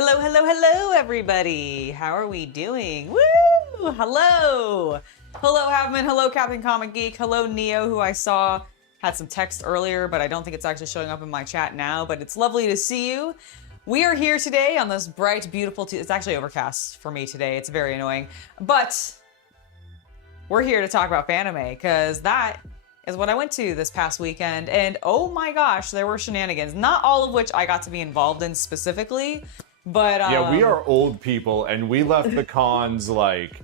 Hello, hello, hello, everybody. How are we doing? Woo! Hello. Hello, Havman. Hello, Captain Comic Geek. Hello, Neo, who I saw had some text earlier, but I don't think it's actually showing up in my chat now, but it's lovely to see you. We are here today on this bright, beautiful it's actually overcast for me today. It's very annoying. But we're here to talk about Fanime, because that is what I went to this past weekend. And oh my gosh, there were shenanigans. Not all of which I got to be involved in specifically, but yeah, we are old people, and we left the cons like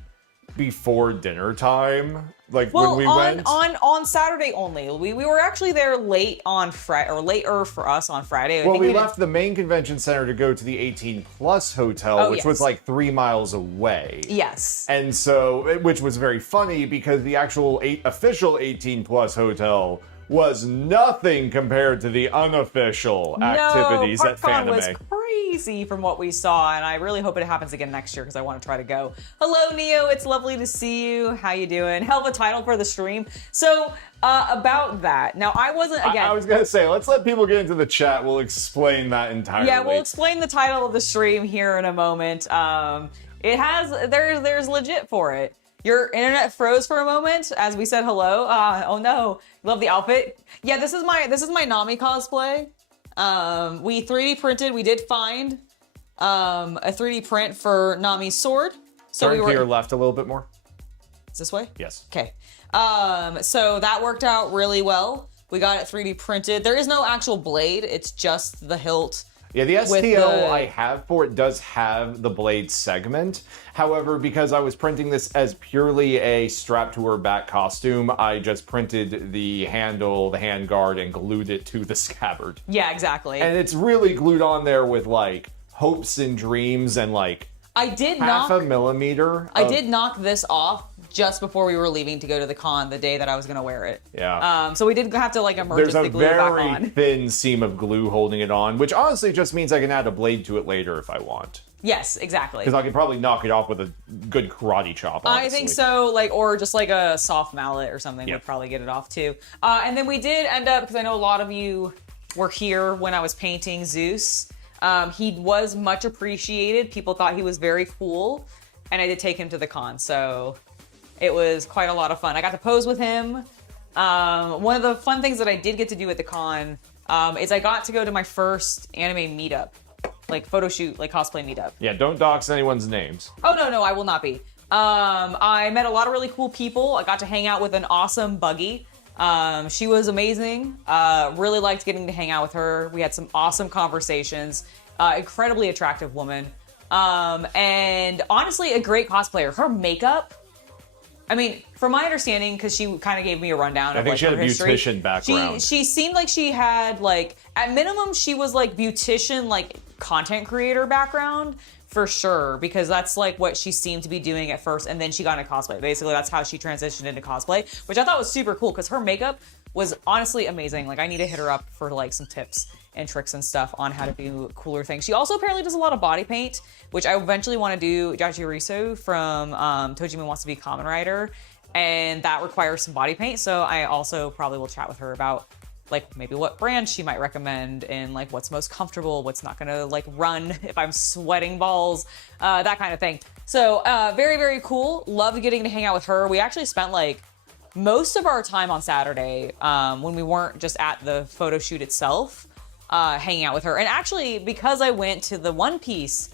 before dinner time. Like when we went on Saturday only. We were actually there late on Friday, or later for us on Friday. Well, we left the main convention center to go to the 18 Plus hotel, which was like 3 miles away. Yes. And so, which was very funny because the actual official 18 Plus hotel was nothing compared to the unofficial activities at Fanime. Was crazy from what we saw, and I really hope it happens again next year because I want to try to go. Hello, Neo. It's lovely to see you. How you doing? Hell of a title for the stream. So, about that. Now, I wasn't, again... I was going to say, let's let people get into the chat. We'll explain that entirely. Yeah, we'll explain the title of the stream here in a moment. There's legit for it. Your internet froze for a moment as we said hello. Oh no, love the outfit. Yeah, this is my Nami cosplay. We 3D printed. We did find a 3D print for Nami's sword. So Turn to your left a little bit more. Is this way? Yes. Okay. So that worked out really well. We got it 3D printed. There is no actual blade. It's just the hilt. Yeah, the STL I have for it does have the blade segment. However, because I was printing this as purely a strap to her back costume, I just printed the handle, the handguard, and glued it to the scabbard. Yeah, exactly. And it's really glued on there with like hopes and dreams and like half a millimeter. I did knock this off just before we were leaving to go to the con the day that I was going to wear it. Yeah. So we did have to like emergency glue it back on. There's a very thin seam of glue holding it on, which honestly just means I can add a blade to it later if I want. Yes, exactly. Because I can probably knock it off with a good karate chop, honestly. I think so, or just like a soft mallet or something would probably get it off too. And then we did end up, because I know a lot of you were here when I was painting Zeus. He was much appreciated. People thought he was very cool. And I did take him to the con, so it was quite a lot of fun. I got to pose with him. One of the fun things that I did get to do at the con is I got to go to my first anime meetup, like photo shoot, like cosplay meetup. Yeah, don't dox anyone's names. Oh, no, I will not be. I met a lot of really cool people. I got to hang out with an awesome Buggy. She was amazing. Really liked getting to hang out with her. We had some awesome conversations. Incredibly attractive woman. And honestly, a great cosplayer. Her makeup, I mean, from my understanding, because she kind of gave me a rundown of like her history. I think she had a beautician background. She seemed like she had like, at minimum, she was like beautician, like content creator background for sure, because that's like what she seemed to be doing at first, and then she got into cosplay. Basically, that's how she transitioned into cosplay, which I thought was super cool because her makeup was honestly amazing. Like, I need to hit her up for like some tips and tricks and stuff on how to do cooler things. She also apparently does a lot of body paint, which I eventually want to do. Jajiriso from Tojima Wants to Be Kamen Rider, and that requires some body paint. So I also probably will chat with her about like maybe what brand she might recommend and like what's most comfortable, what's not gonna like run if I'm sweating balls, that kind of thing. So very, very cool. Loved getting to hang out with her. We actually spent like most of our time on Saturday when we weren't just at the photo shoot itself, hanging out with her. And actually, because I went to the One Piece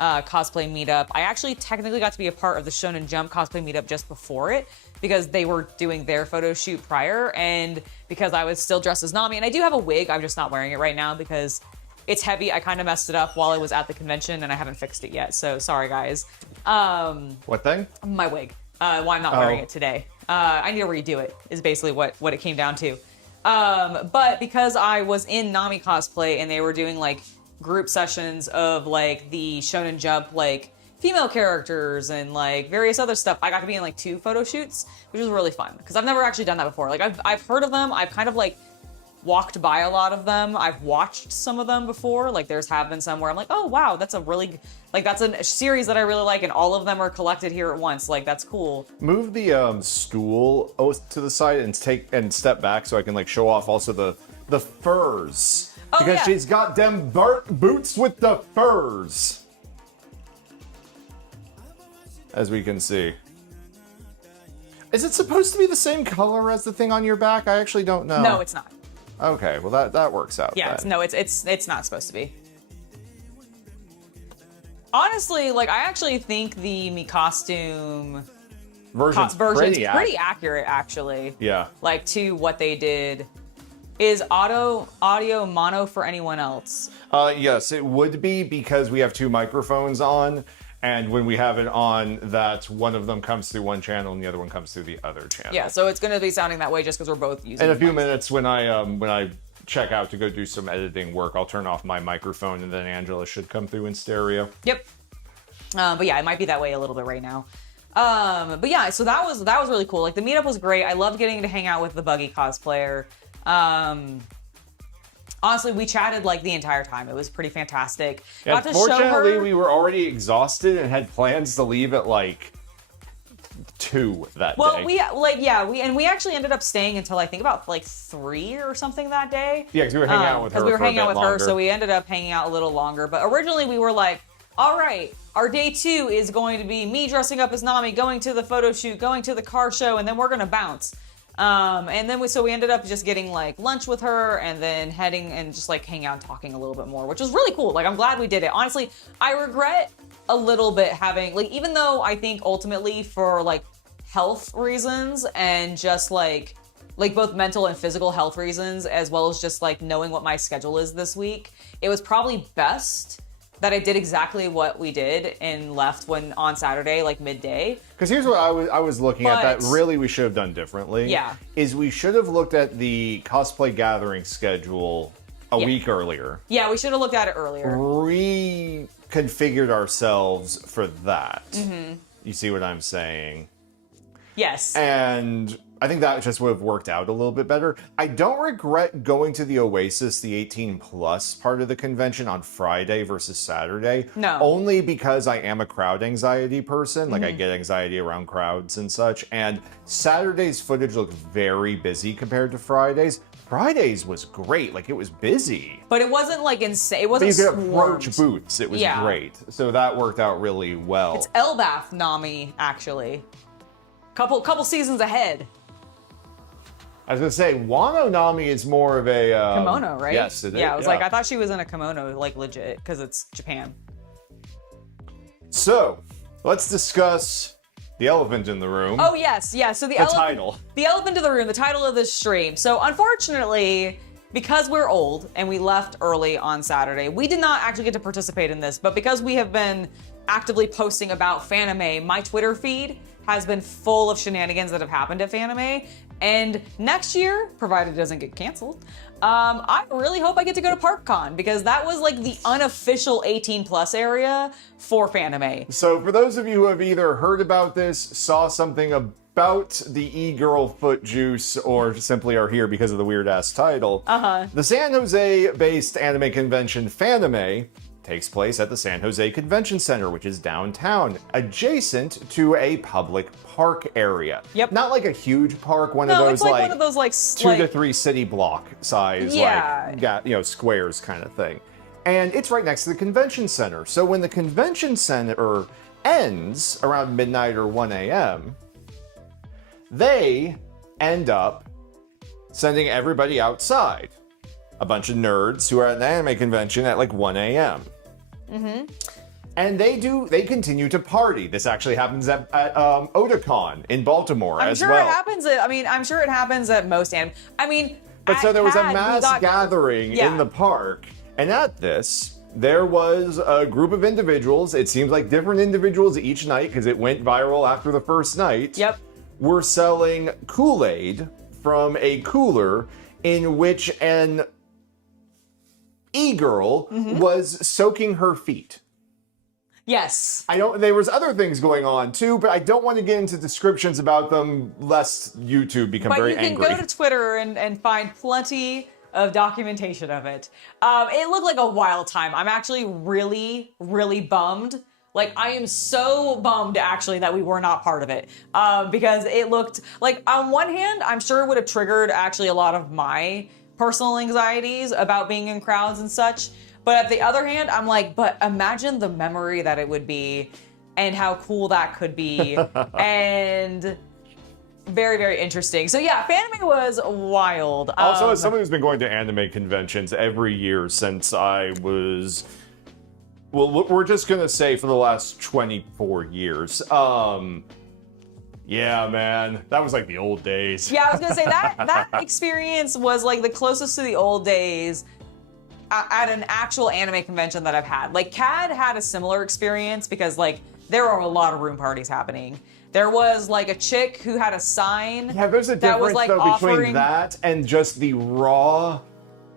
cosplay meetup, I actually technically got to be a part of the Shonen Jump cosplay meetup just before it, because they were doing their photo shoot prior, and because I was still dressed as Nami. And I do have a wig, I'm just not wearing it right now because it's heavy. I kind of messed it up while I was at the convention and I haven't fixed it yet, so sorry guys. What thing? My wig. Why I'm not wearing it today. I need to redo it, is basically what it came down to. But because I was in Nami cosplay and they were doing like group sessions of like the Shonen Jump like female characters and like various other stuff, I got to be in like 2 photo shoots, which was really fun because I've never actually done that before. Like I've heard of them. I've kind of like walked by a lot of them. I've watched some of them before. Like have been some where I'm like, oh wow, that's a really, like that's a series that I really like, and all of them are collected here at once. Like that's cool. Move the stool to the side and step back so I can like show off also the furs. Oh, because yeah. she's got them boots with the furs. as we can see. Is it supposed to be the same color as the thing on your back? I actually don't know. No, it's not. Okay, well that works out. Yeah, then. it's not supposed to be. Honestly, like I actually think the Me costume version's pretty accurate, actually. Yeah. Like to what they did. Is audio mono for anyone else? Yes, it would be because we have two microphones on. And when we have it on, that one of them comes through one channel and the other one comes through the other channel. Yeah, so it's going to be sounding that way just because we're both using. In a few minutes, when I check out to go do some editing work, I'll turn off my microphone, and then Angela should come through in stereo. Yep. But yeah, it might be that way a little bit right now. But yeah, so that was really cool. Like the meetup was great. I loved getting to hang out with the Buggy cosplayer. Honestly, we chatted like the entire time. It was pretty fantastic. Yeah, Got to show fortunately, her... we were already exhausted and had plans to leave at like 2 that day. Well, we actually ended up staying until I think about like 3 or something that day. Yeah, because we were hanging out with her. Because we were hanging out with her, longer. so we ended up hanging out a little longer. But originally, we were like, all right, our day 2 is going to be me dressing up as Nami, going to the photo shoot, going to the car show, and then we're gonna bounce. And then we ended up just getting like lunch with her and then heading and just like hanging out and talking a little bit more, which was really cool. Like I'm glad we did it. Honestly, I regret a little bit having like, even though I think ultimately for like health reasons and just like both mental and physical health reasons, as well as just like knowing what my schedule is this week, it was probably best that I did exactly what we did and left on Saturday, like midday. Because here's what I was looking at that really we should have done differently. Yeah. Is we should have looked at the cosplay gathering schedule a week earlier. Yeah, we should have looked at it earlier. Reconfigured ourselves for that. Mm-hmm. You see what I'm saying? Yes. And I think that just would have worked out a little bit better. I don't regret going to the Oasis, the 18 plus part of the convention on Friday versus Saturday. No. Only because I am a crowd anxiety person. Like I get anxiety around crowds and such. And Saturday's footage looked very busy compared to Friday's. Friday's was great. Like it was busy. But it wasn't like insane. It wasn't But you could swarmed. approach booths. It was great. So that worked out really well. It's Elbath Nami, actually. Couple seasons ahead. I was gonna say, Wano Nami is more of a Kimono, right? Yes, it is. Yeah, I was like, I thought she was in a kimono, like legit, because it's Japan. So, let's discuss the elephant in the room. Oh yes, yeah. So the title. The elephant in the room, the title of this stream. So unfortunately, because we're old and we left early on Saturday, we did not actually get to participate in this. But because we have been actively posting about Fanime, my Twitter feed has been full of shenanigans that have happened at Fanime. And next year, provided it doesn't get canceled, I really hope I get to go to ParkCon because that was like the unofficial 18 plus area for Fanime. So for those of you who have either heard about this, saw something about the e-girl foot juice, or simply are here because of the weird ass title, the San Jose-based anime convention Fanime takes place at the San Jose Convention Center, which is downtown, adjacent to a public park area. Yep. Not like a huge park, one No, of those it's like one of those like 2 to 3 city block size, squares kind of thing. And it's right next to the convention center. So when the convention center ends around midnight or 1 a.m., they end up sending everybody outside. A bunch of nerds who are at an anime convention at like 1 a.m. And they continue to party. This actually happens at Otakon in Baltimore as well. I'm sure it happens at most anime. But so there was a mass gathering in the park, and at this, there was a group of individuals. It seems like different individuals each night because it went viral after the first night. Yep. Were selling Kool-Aid from a cooler in which an e-girl was soaking her feet. Yes. There was other things going on too, but I don't want to get into descriptions about them lest YouTube become very angry. But you can go to Twitter and find plenty of documentation of it. It looked like a wild time. I'm actually really, really bummed. Like, I am so bummed, actually, that we were not part of it. Because it looked like, on one hand, I'm sure it would have triggered, actually, a lot of my personal anxieties about being in crowds and such. But at the other hand, I'm like, but imagine the memory that it would be and how cool that could be. And very, very interesting. So yeah, Fanime was wild. Also, as someone who's been going to anime conventions every year since I was, well, we're just gonna say for the last 24 years. Yeah, man, that was like the old days. Yeah, I was gonna say that experience was like the closest to the old days at an actual anime convention that I've had. Like CAD had a similar experience because like there are a lot of room parties happening. There was like a chick who had a sign. Yeah, there's a that was, difference like, though offering... between that and just the raw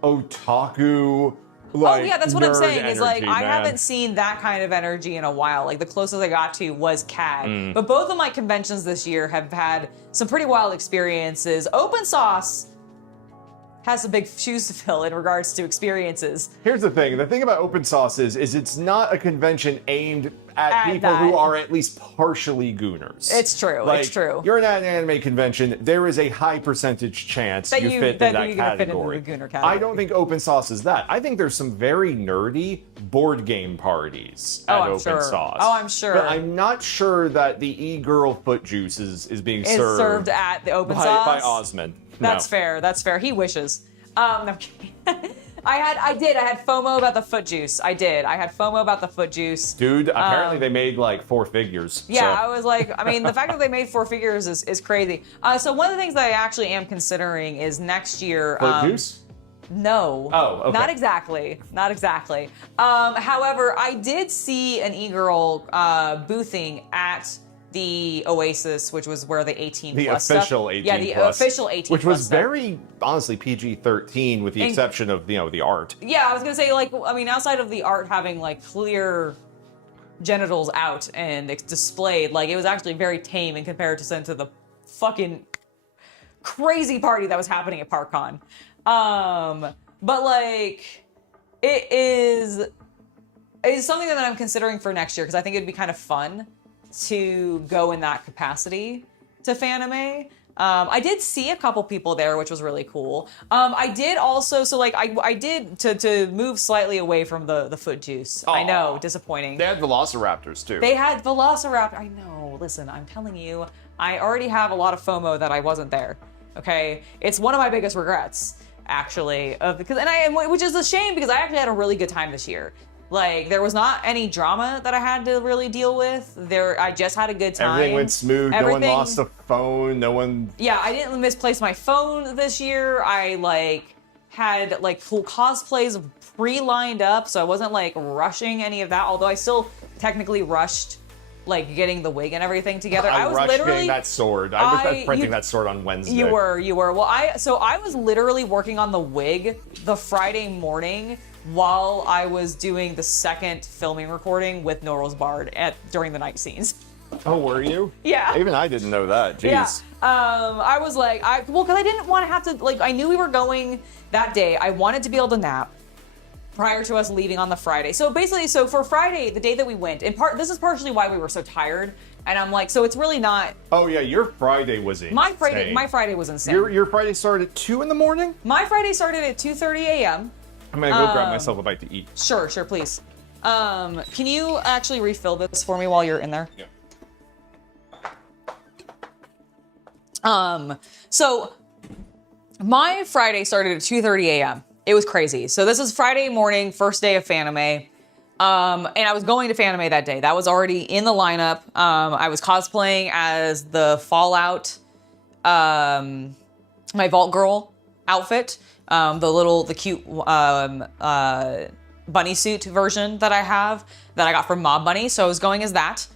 otaku. Like, oh yeah, that's what I'm saying. energy, Is like man. I haven't seen that kind of energy in a while. Like the closest I got to was CAD. But both of my conventions this year have had some pretty wild experiences. Open Sauce has some big shoes to fill in regards to experiences. Here's the thing. The thing about Open Sauce is it's not a convention aimed at people that. who are at least partially gooners. It's true. Like, it's true. You're at an anime convention, there is a high percentage chance That you you- fit that in that you're gonna fit into category. the gooner category. I don't think Open Sauce is that. I think there's some very nerdy board game parties at I'm Open sure. Sauce. Oh, I'm sure. But I'm not sure that the e-girl foot juice is being It's served served at the Open by Sauce. Osmond. That's No. fair. That's fair. He wishes. No, I'm kidding. I had FOMO about the foot juice. I had FOMO about the foot juice. Dude, apparently they made like 4 figures. Yeah, so. I was like, I mean, the fact that they made 4 figures is crazy. So one of the things that I actually am considering is next year. Foot juice? No. Oh, okay. Not exactly. Not exactly. However, I did see an e-girl boothing at the Oasis, which was where the 18 The plus official stuff. 18 yeah, the plus. official 18 Which plus was stuff. very, honestly, PG-13 with the exception of, the art. Yeah, I was gonna say, like, I mean, outside of the art having like clear genitals out and it's displayed, like it was actually very tame in comparison to the fucking crazy party that was happening at ParkCon. But like, it's something that I'm considering for next year because I think it'd be kind of fun to go in that capacity to Fanime. I did see a couple people there, which was really cool. I did also, so like I did to move slightly away from the foot juice. I know, disappointing. They had velociraptors too. They had Velociraptor. I know. Listen, I'm telling you, I already have a lot of FOMO that I wasn't there. Okay, it's one of my biggest regrets, actually, which is a shame because I actually had a really good time this year. Like, there was not any drama that I had to really deal with. I just had a good time. Everything went smooth. No one lost a phone. No one. Yeah, I didn't misplace my phone this year. I had cool cosplays pre-lined up, so I wasn't rushing any of that. Although I still technically rushed getting the wig and everything together. I was rushed literally getting that sword. I was printing that sword on Wednesday. You were. Well, I was literally working on the wig the Friday morning while I was doing the second filming recording with Norrell's Bard during the night scenes. Oh, were you? Yeah. Even I didn't know that. Jeez. Yeah. I was because I didn't want to have to, I knew we were going that day. I wanted to be able to nap prior to us leaving on the Friday. So basically, for Friday, the day that we went, this is partially why we were so tired. And I'm like, so it's really not. Oh yeah, your Friday was insane. My Friday was insane. Your Friday started at 2 in the morning? My Friday started at 2:30 a.m. I'm gonna go grab myself a bite to eat. Sure, please. Can you actually refill this for me while you're in there? Yeah. So my Friday started at 2:30 a.m. It was crazy. So this is Friday morning, first day of Fanime. And I was going to Fanime that day. That was already in the lineup. I was cosplaying as the Fallout, my Vault Girl outfit. The cute bunny suit version that I have that I got from Mob Bunny. So I was going as that.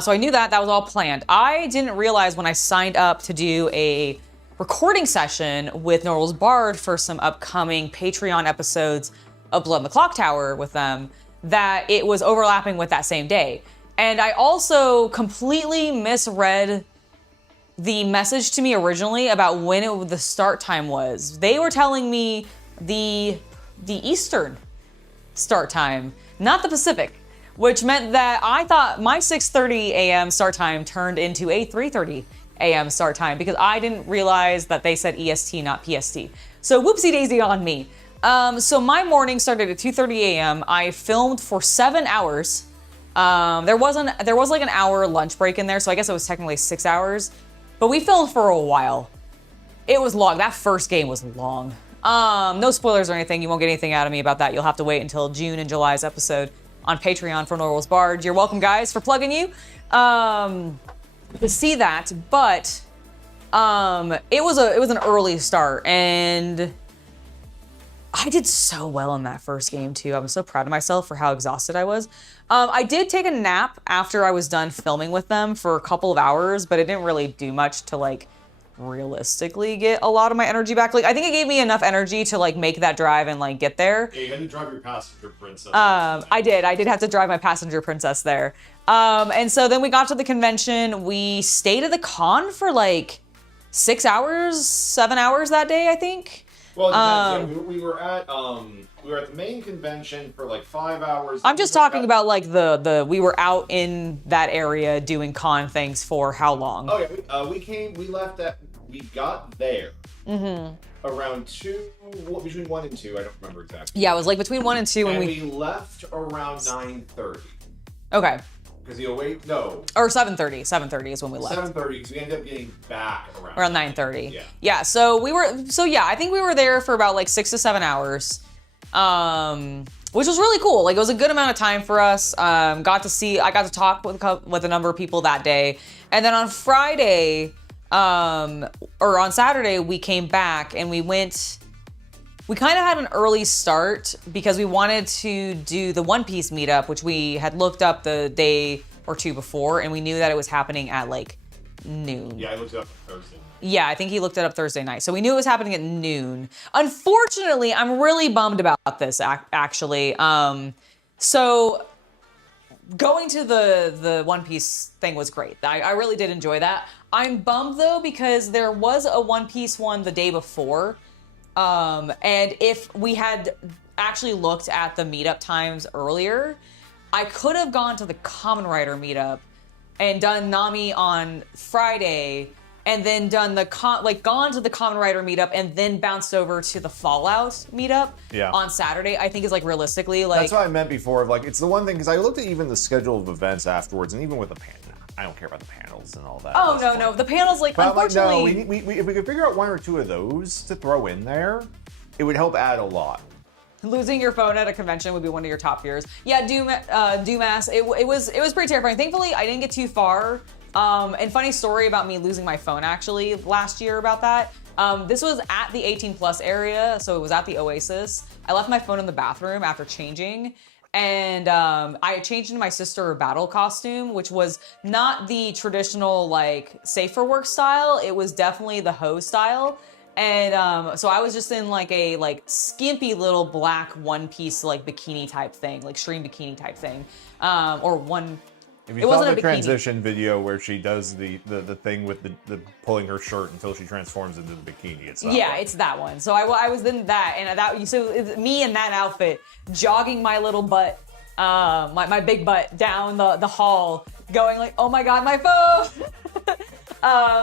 So I knew that was all planned. I didn't realize when I signed up to do a recording session with Norrell's Bard for some upcoming Patreon episodes of Blood in the Clock Tower with them, that it was overlapping with that same day. And I also completely misread the message to me originally about when the start time was. They were telling me the Eastern start time, not the Pacific, which meant that I thought my 6:30 a.m. start time turned into a 3:30 a.m. start time because I didn't realize that they said EST, not PST. So whoopsie daisy on me. So my morning started at 2:30 a.m. I filmed for 7 hours There was like an hour lunch break in there, so I guess it was technically 6 hours. But we filmed for a while. It was long. That first game was long. No spoilers or anything. You won't get anything out of me about that. You'll have to wait until June and July's episode on Patreon for Norwal's Bard. You're welcome, guys, for plugging you to see that. But it was an early start, and I did so well in that first game too. I was so proud of myself for how exhausted I was. I did take a nap after I was done filming with them for a couple of hours, but it didn't really do much to like realistically get a lot of my energy back. Like, I think it gave me enough energy to like make that drive and like get there. Yeah, you had to drive your passenger princess. I did have to drive my passenger princess there. And so then we got to the convention. We stayed at the con for like 6 hours, 7 hours that day, I think. Well, yeah, we were at the main convention for like 5 hours. I'm just talking about like we were out in that area doing con things for how long? Oh yeah, we got there around between 1 and 2. I don't remember exactly. Yeah, it was like between 1 and 2 and we left around 9:30. Okay. Because or 7:30. 7:30 is when we left. 7:30 because we ended up getting back around 9:30. Yeah. Yeah. So I think we were there for about like 6 to 7 hours, which was really cool. Like, it was a good amount of time for us. I got to talk with a number of people that day, and then on Friday, or on Saturday, we came back and we went. We kind of had an early start because we wanted to do the One Piece meetup, which we had looked up the day or two before, and we knew that it was happening at like noon. Yeah, I looked it up Thursday. Yeah, I think he looked it up Thursday night. So we knew it was happening at noon. Unfortunately, I'm really bummed about this, actually. So going to the One Piece thing was great. I really did enjoy that. I'm bummed, though, because there was a One Piece one the day before. And if we had actually looked at the meetup times earlier, I could have gone to the Kamen Rider meetup and done Nami on Friday, and then done gone to the Kamen Rider meetup and then bounced over to the Fallout meetup on Saturday. I think is like realistically like. That's what I meant before. Of like, it's the one thing because I looked at even the schedule of events afterwards, and even with the panel, I don't care about the panels and all that. Oh no, the panels like but unfortunately. Like, no, we if we could figure out 1 or 2 of those to throw in there, it would help add a lot. Losing your phone at a convention would be one of your top fears. Yeah, Doomass. It was pretty terrifying. Thankfully, I didn't get too far. And funny story about me losing my phone actually last year about that. This was at the 18+ area, so it was at the Oasis. I left my phone in the bathroom after changing. And I had changed into my sister battle costume, which was not the traditional like safe for work style. It was definitely the hoe style. And so I was just in like a skimpy little black one piece like bikini type thing, like stream bikini type thing, or one. If you saw the transition video where she does the thing with the pulling her shirt until she transforms into the bikini, it's it's that one. So I was in that, and so it's me in that outfit, jogging my little butt, my big butt down the hall, going like, oh my god, my phone.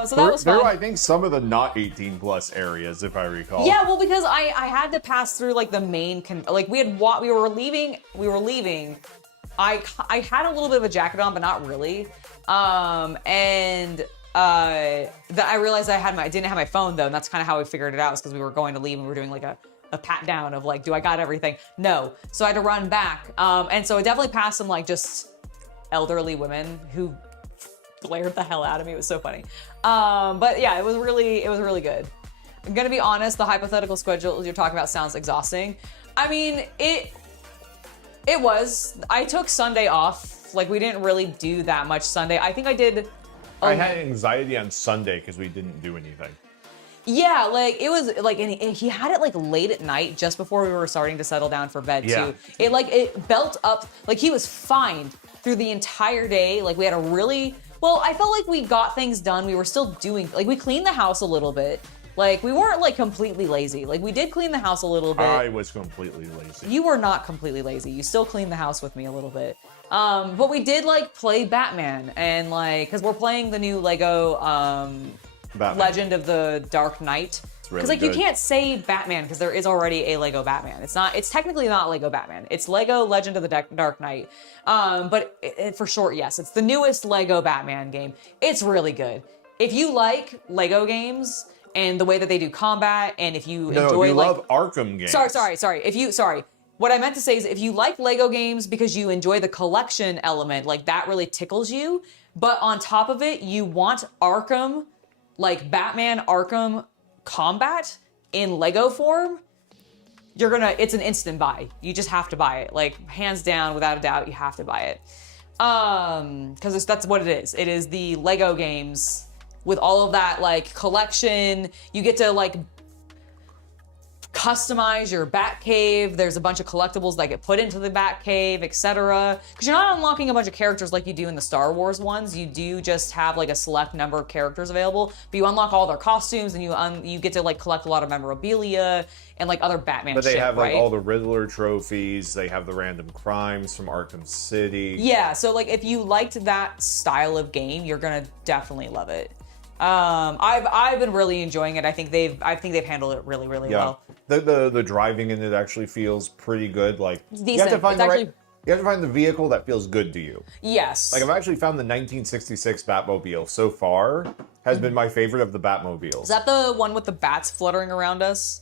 So that was fun. There, I think some of the not 18+ areas, if I recall. Yeah, well, because I had to pass through like the main we were leaving. I had a little bit of a jacket on, but not really. And I realized I didn't have my phone though, and that's kind of how we figured it out, is because we were going to leave and we were doing like a pat down of like, do I got everything? No. So I had to run back. And so I definitely passed some like just elderly women who glared the hell out of me. It was so funny. But yeah, it was really good. I'm gonna be honest, the hypothetical schedule you're talking about sounds exhausting. I mean, it was. I took Sunday off. Like, we didn't really do that much Sunday. I think I did. I had anxiety on Sunday because we didn't do anything. Yeah, like it was like, and he had it like late at night, just before we were starting to settle down for bed too. It built up. Like, he was fine through the entire day. Like, we had I felt like we got things done. We were still doing, like, we cleaned the house a little bit. Like, we weren't like completely lazy. Like, we did clean the house a little bit. I was completely lazy. You were not completely lazy. You still cleaned the house with me a little bit. But we did like play Batman, and like, cause we're playing the new Lego Legend of the Dark Knight really Because like good. you can't say Batman because there is already a Lego Batman. It's technically not Lego Batman. It's Lego Legend of the Dark Knight. But for short, yes, it's the newest Lego Batman game. It's really good. If you like Lego games and the way that they do combat, and if you enjoy you like love Arkham games. Sorry. What I meant to say is if you like Lego games because you enjoy the collection element, like that really tickles you. But on top of it, you want Arkham, like Batman Arkham combat in Lego form, it's an instant buy. You just have to buy it. Like hands down, without a doubt, you have to buy it. Because that's what it is. It is the Lego games with all of that like collection. You get to like customize your Batcave. There's a bunch of collectibles that get put into the Batcave, etc. Because you're not unlocking a bunch of characters like you do in the Star Wars ones. You do just have like a select number of characters available, but you unlock all their costumes and you get to like collect a lot of memorabilia and like other Batman But they shit, have like right? all the Riddler trophies. They have the random crimes from Arkham City. Yeah, so like if you liked that style of game, you're gonna definitely love it. I've been really enjoying it. I think they've handled it really well. The driving in it actually feels pretty good. Like It's you have to decent. find It's the actually- right. You have to find the vehicle that feels good to you. Yes. Like I've actually found the 1966 Batmobile so far has been my favorite of the Batmobiles. Is that the one with the bats fluttering around us?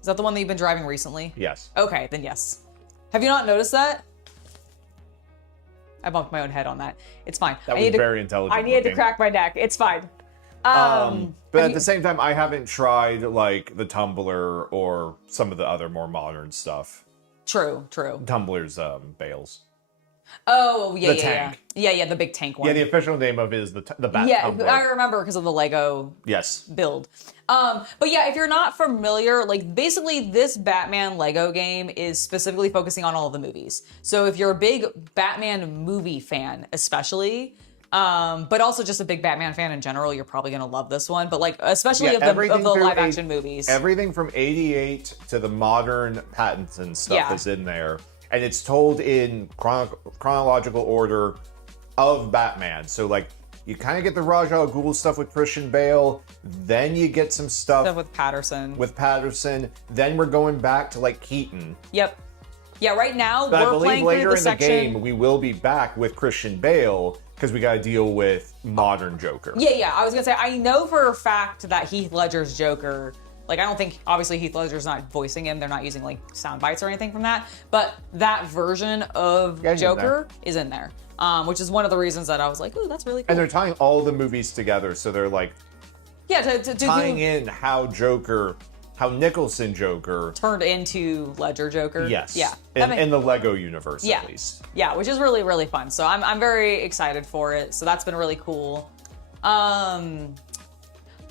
Is that the one that you've been driving recently? Yes. Okay, then yes. Have you not noticed that? I bumped my own head on that. It's fine. That was very intelligent. I needed to looking. crack my neck. It's fine. But at the same time, I haven't tried like the tumbler or some of the other more modern stuff. True. Tumbler's bales. Oh, yeah, The tank. Yeah, the big tank one. Yeah, the official name of it is the Bat Yeah, Tumbler. I remember because of the Lego Yes. build. But yeah, if you're not familiar, like basically this Batman Lego game is specifically focusing on all of the movies. So if you're a big Batman movie fan, especially, but also just a big Batman fan in general, you're probably gonna love this one. But like especially of the through live action movies. Everything from '88 to the modern Pattinson stuff Yeah. is in there, and it's told in chronological order of Batman. So like you kind of get the Ra's al Ghul stuff with Christian Bale, then you get some stuff with Patterson. with Patterson, then we're going back to like Keaton. Yep. Yeah, right now But I we're believe playing later through in the section. the game we will be back with Christian Bale because we got to deal with modern Joker. Yeah. I was gonna say I know for a fact that Heath Ledger's Joker. Like I don't think obviously Heath Ledger's not voicing him. They're not using like sound bites or anything from that. But that version of Yeah, he's in Joker is in there, which is one of the reasons that I was like, ooh, that's really cool. And they're tying all the movies together, so they're like yeah, to tying in how Nicholson Joker. turned into Ledger Joker. Yes. Yeah. In the Lego universe, Yeah. at least. Yeah, which is really, really fun. So I'm very excited for it. So that's been really cool.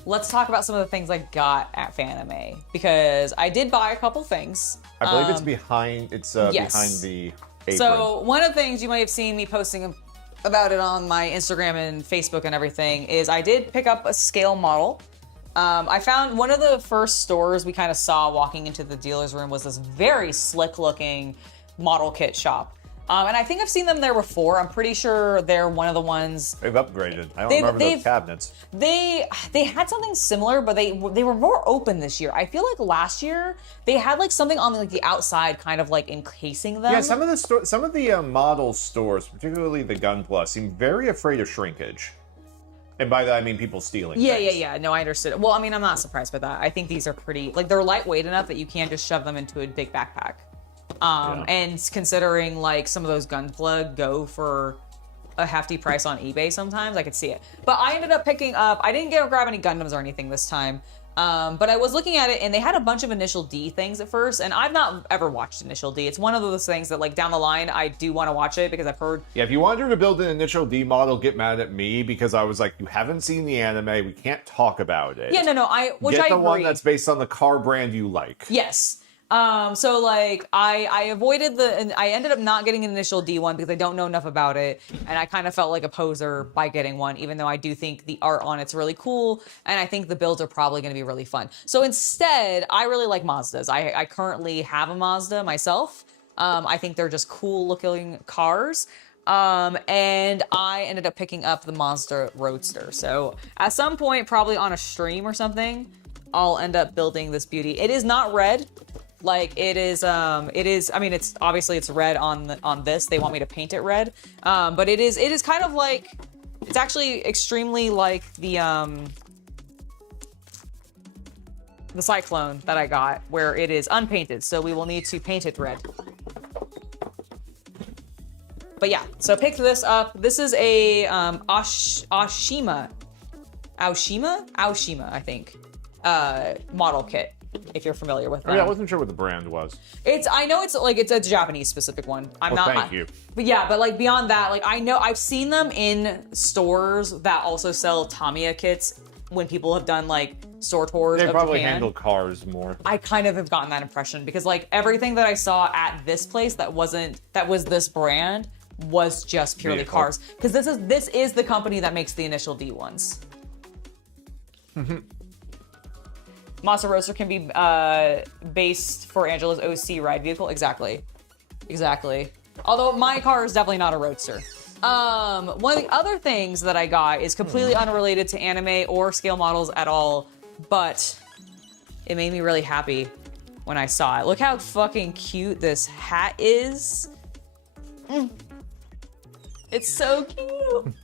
Let's talk about some of the things I got at Fanime because I did buy a couple things. I believe it's behind. It's yes. behind the apron. So one of the things you might have seen me posting about it on my Instagram and Facebook and everything is I did pick up a scale model. I found one of the first stores we kind of saw walking into the dealer's room was this very slick looking model kit shop. And I think I've seen them there before. I'm pretty sure they're one of the ones. They've upgraded. I don't remember those cabinets. They had something similar, but they were more open this year. I feel like last year they had like something on like the outside, kind of like encasing them. Yeah, some of the model stores, particularly the Gun Plus, seem very afraid of shrinkage. And by that I mean people stealing. things. Yeah. No, I understood. Well, I mean, I'm not surprised by that. I think these are pretty like they're lightweight enough that you can't just shove them into a big backpack. And considering like some of those Gunplug go for a hefty price on eBay sometimes, I could see it. But I ended up picking up, I didn't grab any Gundams or anything this time. But I was looking at it and they had a bunch of Initial D things at first, and I've not ever watched Initial D. It's one of those things that like down the line, I do want to watch it because I've heard. Yeah, if you wanted to build an Initial D model, get mad at me because I was like, you haven't seen the anime, we can't talk about it. Yeah, no, I Get the agree. one that's based on the car brand you like. Yes. So like I avoided and I ended up not getting an Initial D one because I don't know enough about it, and I kind of felt like a poser by getting one, even though I do think the art on it's really cool, and I think the builds are probably going to be really fun. So instead, I really like Mazdas. I currently have a Mazda myself. I think they're just cool looking cars. And I ended up picking up the Monster Roadster. So at some point, probably on a stream or something, I'll end up building this beauty. It is not red. Like it is, I mean, it's obviously it's red on this. They want me to paint it red. But it is kind of like, it's actually extremely like the Cyclone that I got, where it is unpainted. So we will need to paint it red. But yeah, so picked this up. This is a Aoshima, I think, model kit, if you're familiar with them. Oh, yeah, I wasn't sure what the brand was. I know it's like, it's a Japanese specific one. Thank you. But yeah, but like beyond that, like I know I've seen them in stores that also sell Tamiya kits when people have done like store tours They of probably Japan. handle cars more. I kind of have gotten that impression because like everything that I saw at this place that was this brand was just purely Vehicle. cars. Because this is the company that makes the initial D ones. Monster Roadster can be based for Angela's OC ride vehicle. Exactly. Although my car is definitely not a Roadster. One of the other things that I got is completely unrelated to anime or scale models at all, but it made me really happy when I saw it. Look how fucking cute this hat is. It's so cute.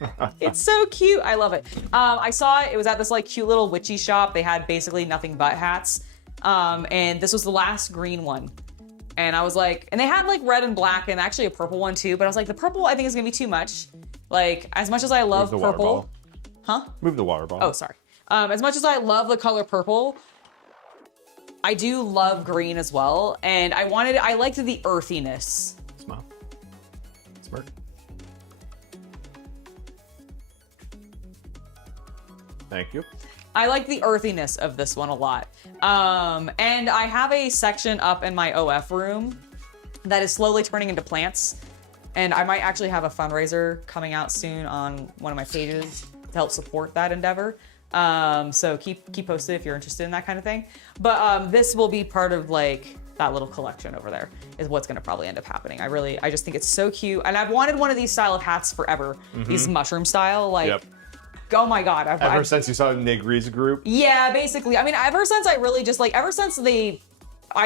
It's so cute. I love it. I saw it. It was at this like cute little witchy shop. They had basically nothing but hats. And this was the last green one. And I was like, and they had like red and black and actually a purple one too. But I was like, the purple I think is gonna be too much. Like as much as I love Move the water purple, bottle. huh? Move the water bottle. Oh, sorry. As much as I love the color purple, I do love green as well. And I liked the earthiness. Smile. Smirk. Thank you. I like the earthiness of this one a lot. And I have a section up in my OF room that is slowly turning into plants. And I might actually have a fundraiser coming out soon on one of my pages to help support that endeavor. So keep posted if you're interested in that kind of thing. But this will be part of like that little collection over there is what's gonna probably end up happening. I just think it's so cute. And I've wanted one of these style of hats forever. These mushroom style, like, Yep. oh my God. Ever since you saw Nigri's group? Yeah, basically. I mean, ever since I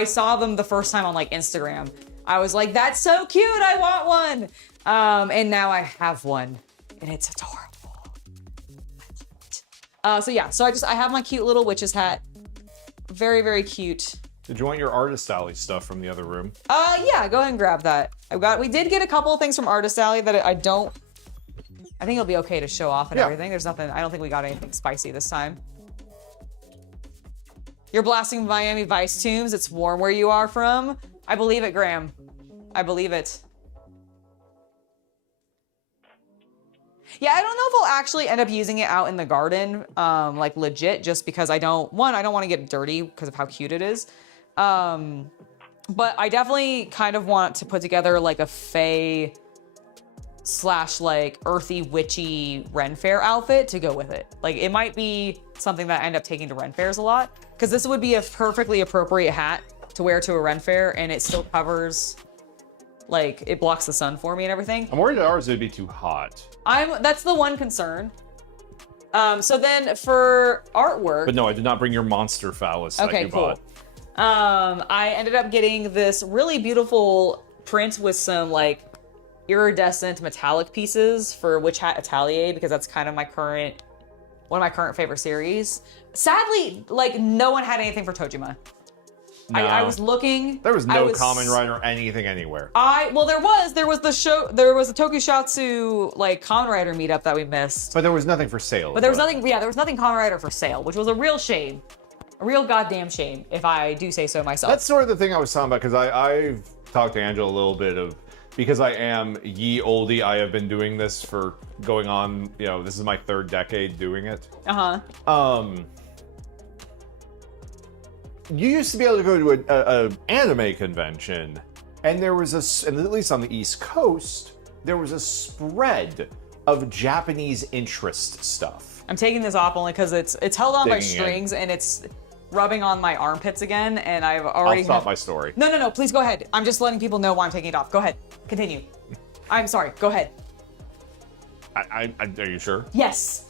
saw them the first time on like Instagram, I was like, that's so cute, I want one. And now I have one and it's adorable. So yeah, so I have my cute little witch's hat. Very, very cute. Did you want your Artist Alley stuff from the other room? Yeah, go ahead and grab that. We did get a couple of things from Artist Alley that I think it'll be okay to show off and everything. There's nothing, I don't think we got anything spicy this time. You're blasting Miami Vice tunes. It's warm where you are from. I believe it, Graham. I believe it. Yeah, I don't know if I'll actually end up using it out in the garden, like legit, just because I don't want to get dirty because of how cute it is. But I definitely kind of want to put together like a fae / like earthy witchy Ren Fair outfit to go with it. Like it might be something that I end up taking to Ren Fairs a lot because this would be a perfectly appropriate hat to wear to a Ren Fair and it still covers, like it blocks the sun for me and everything. I'm worried that ours would be too hot. That's the one concern. So then for artwork. But no, I did not bring your monster phallus that you cool. bought. I ended up getting this really beautiful print with some like iridescent metallic pieces for Witch Hat Atelier because that's kind of one of my current favorite series. Sadly, like no one had anything for Tojima. No. I was looking. There was no Kamen Rider anything anywhere. There was the Tokusatsu like Kamen Rider meetup that we missed. But there was nothing for sale. But there was nothing Kamen Rider for sale, which was a real shame. A real goddamn shame, if I do say so myself. That's sort of the thing I was talking about because I've talked to Angela a little bit of, because I am ye oldie, I have been doing this for going on, this is my 3rd decade doing it. You used to be able to go to a anime convention, and there was and at least on the East Coast, there was a spread of Japanese interest stuff. I'm taking this off only because it's held on by Digging strings and it's rubbing on my armpits again, and I've already. I'll stop my story. No, please go ahead. I'm just letting people know why I'm taking it off. Go ahead, continue. I'm sorry. Go ahead. Are you sure? Yes.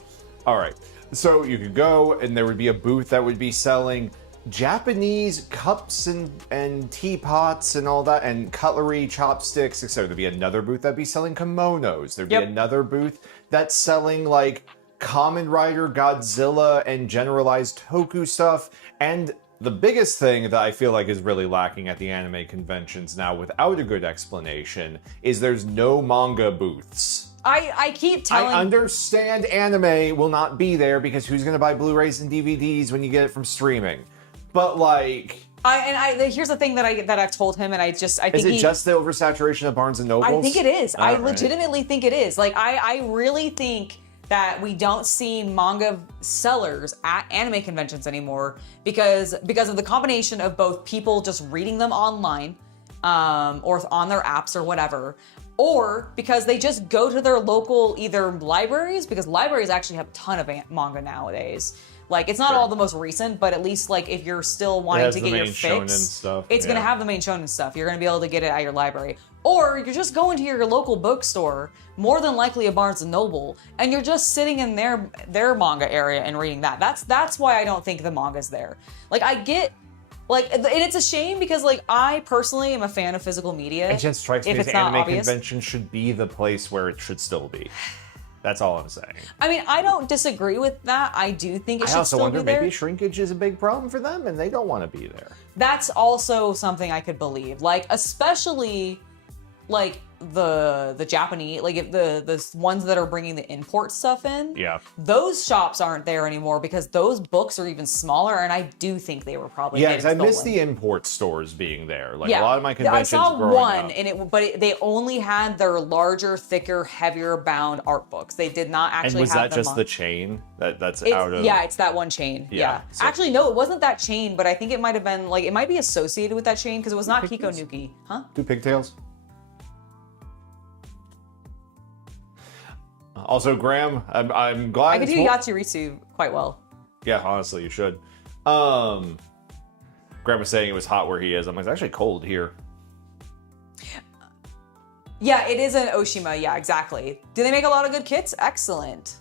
All right. So you could go, and there would be a booth that would be selling Japanese cups and teapots and all that, and cutlery, chopsticks, etc. There'd be another booth that'd be selling kimonos. There'd be another booth that's selling like Kamen Rider, Godzilla, and generalized Toku stuff. And the biggest thing that I feel like is really lacking at the anime conventions now, without a good explanation, is there's no manga booths. I keep telling... I understand anime will not be there because who's going to buy Blu-rays and DVDs when you get it from streaming? But like... here's the thing that I've told him, and I think is it just the oversaturation of Barnes and Nobles? I think it is. I right. legitimately think it is. Like, I really think that we don't see manga sellers at anime conventions anymore because of the combination of both people just reading them online, or on their apps or whatever, or because they just go to their local either libraries, because libraries actually have a ton of manga nowadays. Like, it's not all the most recent, but at least, like, if you're still wanting to get your fix, stuff. It's going to have the main shonen stuff. You're going to be able to get it at your library. Or you're just going to your local bookstore, more than likely a Barnes & Noble, and you're just sitting in their manga area and reading that. That's why I don't think the manga's there. Like, I get... Like, and it's a shame because, like, I personally am a fan of physical media. It just strikes me if as it's the not anime obvious. convention should be the place where it should still be. That's all I'm saying. I mean, I don't disagree with that. I do think it should I also still wonder be there. maybe shrinkage is a big problem for them and they don't want to be there. That's also something I could believe. Like, especially, like, the Japanese, like, if the ones that are bringing the import stuff in. Yeah. Those shops aren't there anymore because those books are even smaller, and I do think they were probably Yeah, getting because I miss stolen. the import stores being there. Like, a lot of my conventions I saw growing one, up. and they only had their larger, thicker, heavier bound art books. They did not actually And was have that them just on. the chain that's It's, out of... Yeah, it's that one chain. Yeah. so- Actually, no, it wasn't that chain, but I think it might have been, like, it might be associated with that chain because it was not Kiko Nuki. Huh? 2 pigtails? Also, Graham, I'm glad I could it's do full- Yatsurisu quite well. Yeah, honestly, you should. Graham was saying it was hot where he is. I'm like, it's actually cold here. Yeah, it is an Oshima. Yeah, exactly. Do they make a lot of good kits? Excellent.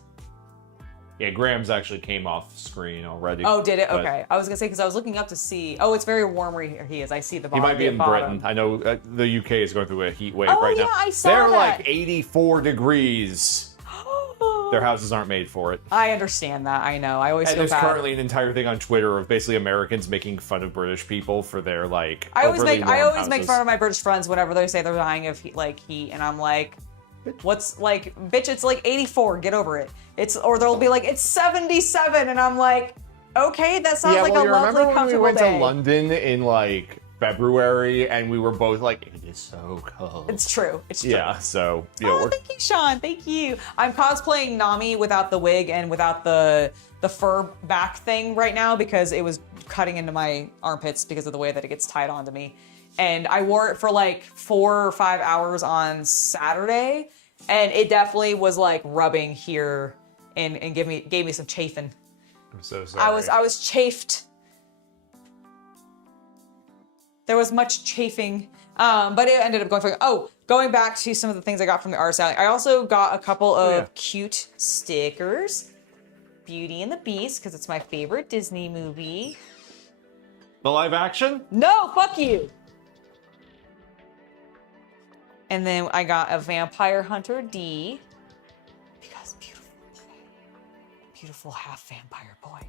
Yeah, Graham's actually came off screen already. Oh, did it? but Okay. I was going to say, because I was looking up to see. Oh, it's very warm where he is. I see the He bottom. might be in bottom. Britain. I know the UK is going through a heat wave Oh, right yeah, now. I saw They're that. like 84 degrees. Their houses aren't made for it. I understand that. I know. I always And feel there's bad. currently an entire thing on Twitter of basically Americans making fun of British people for their like. I always make houses. fun of my British friends whenever they say they're dying of heat, and I'm like, what's like, bitch? It's like 84. Get over it. Or they'll be like, it's 77, and I'm like, okay, that sounds like a you lovely, remember when we comfortable went day. to London in like February and we were both like, it is so cold. It's true. It's true. Yeah, so Oh, thank you, Sean. Thank you. I'm cosplaying Nami without the wig and without the fur back thing right now because it was cutting into my armpits because of the way that it gets tied onto me. And I wore it for like 4 or 5 hours on Saturday, and it definitely was like rubbing here and gave me some chafing. I'm so sorry. I was chafed. There was much chafing, but it ended up going for. Oh, going back to some of the things I got from the art salad. I also got a couple of cute stickers. Beauty and the Beast, because it's my favorite Disney movie. The live action? No, fuck you. And then I got a Vampire Hunter D, because beautiful half vampire boy.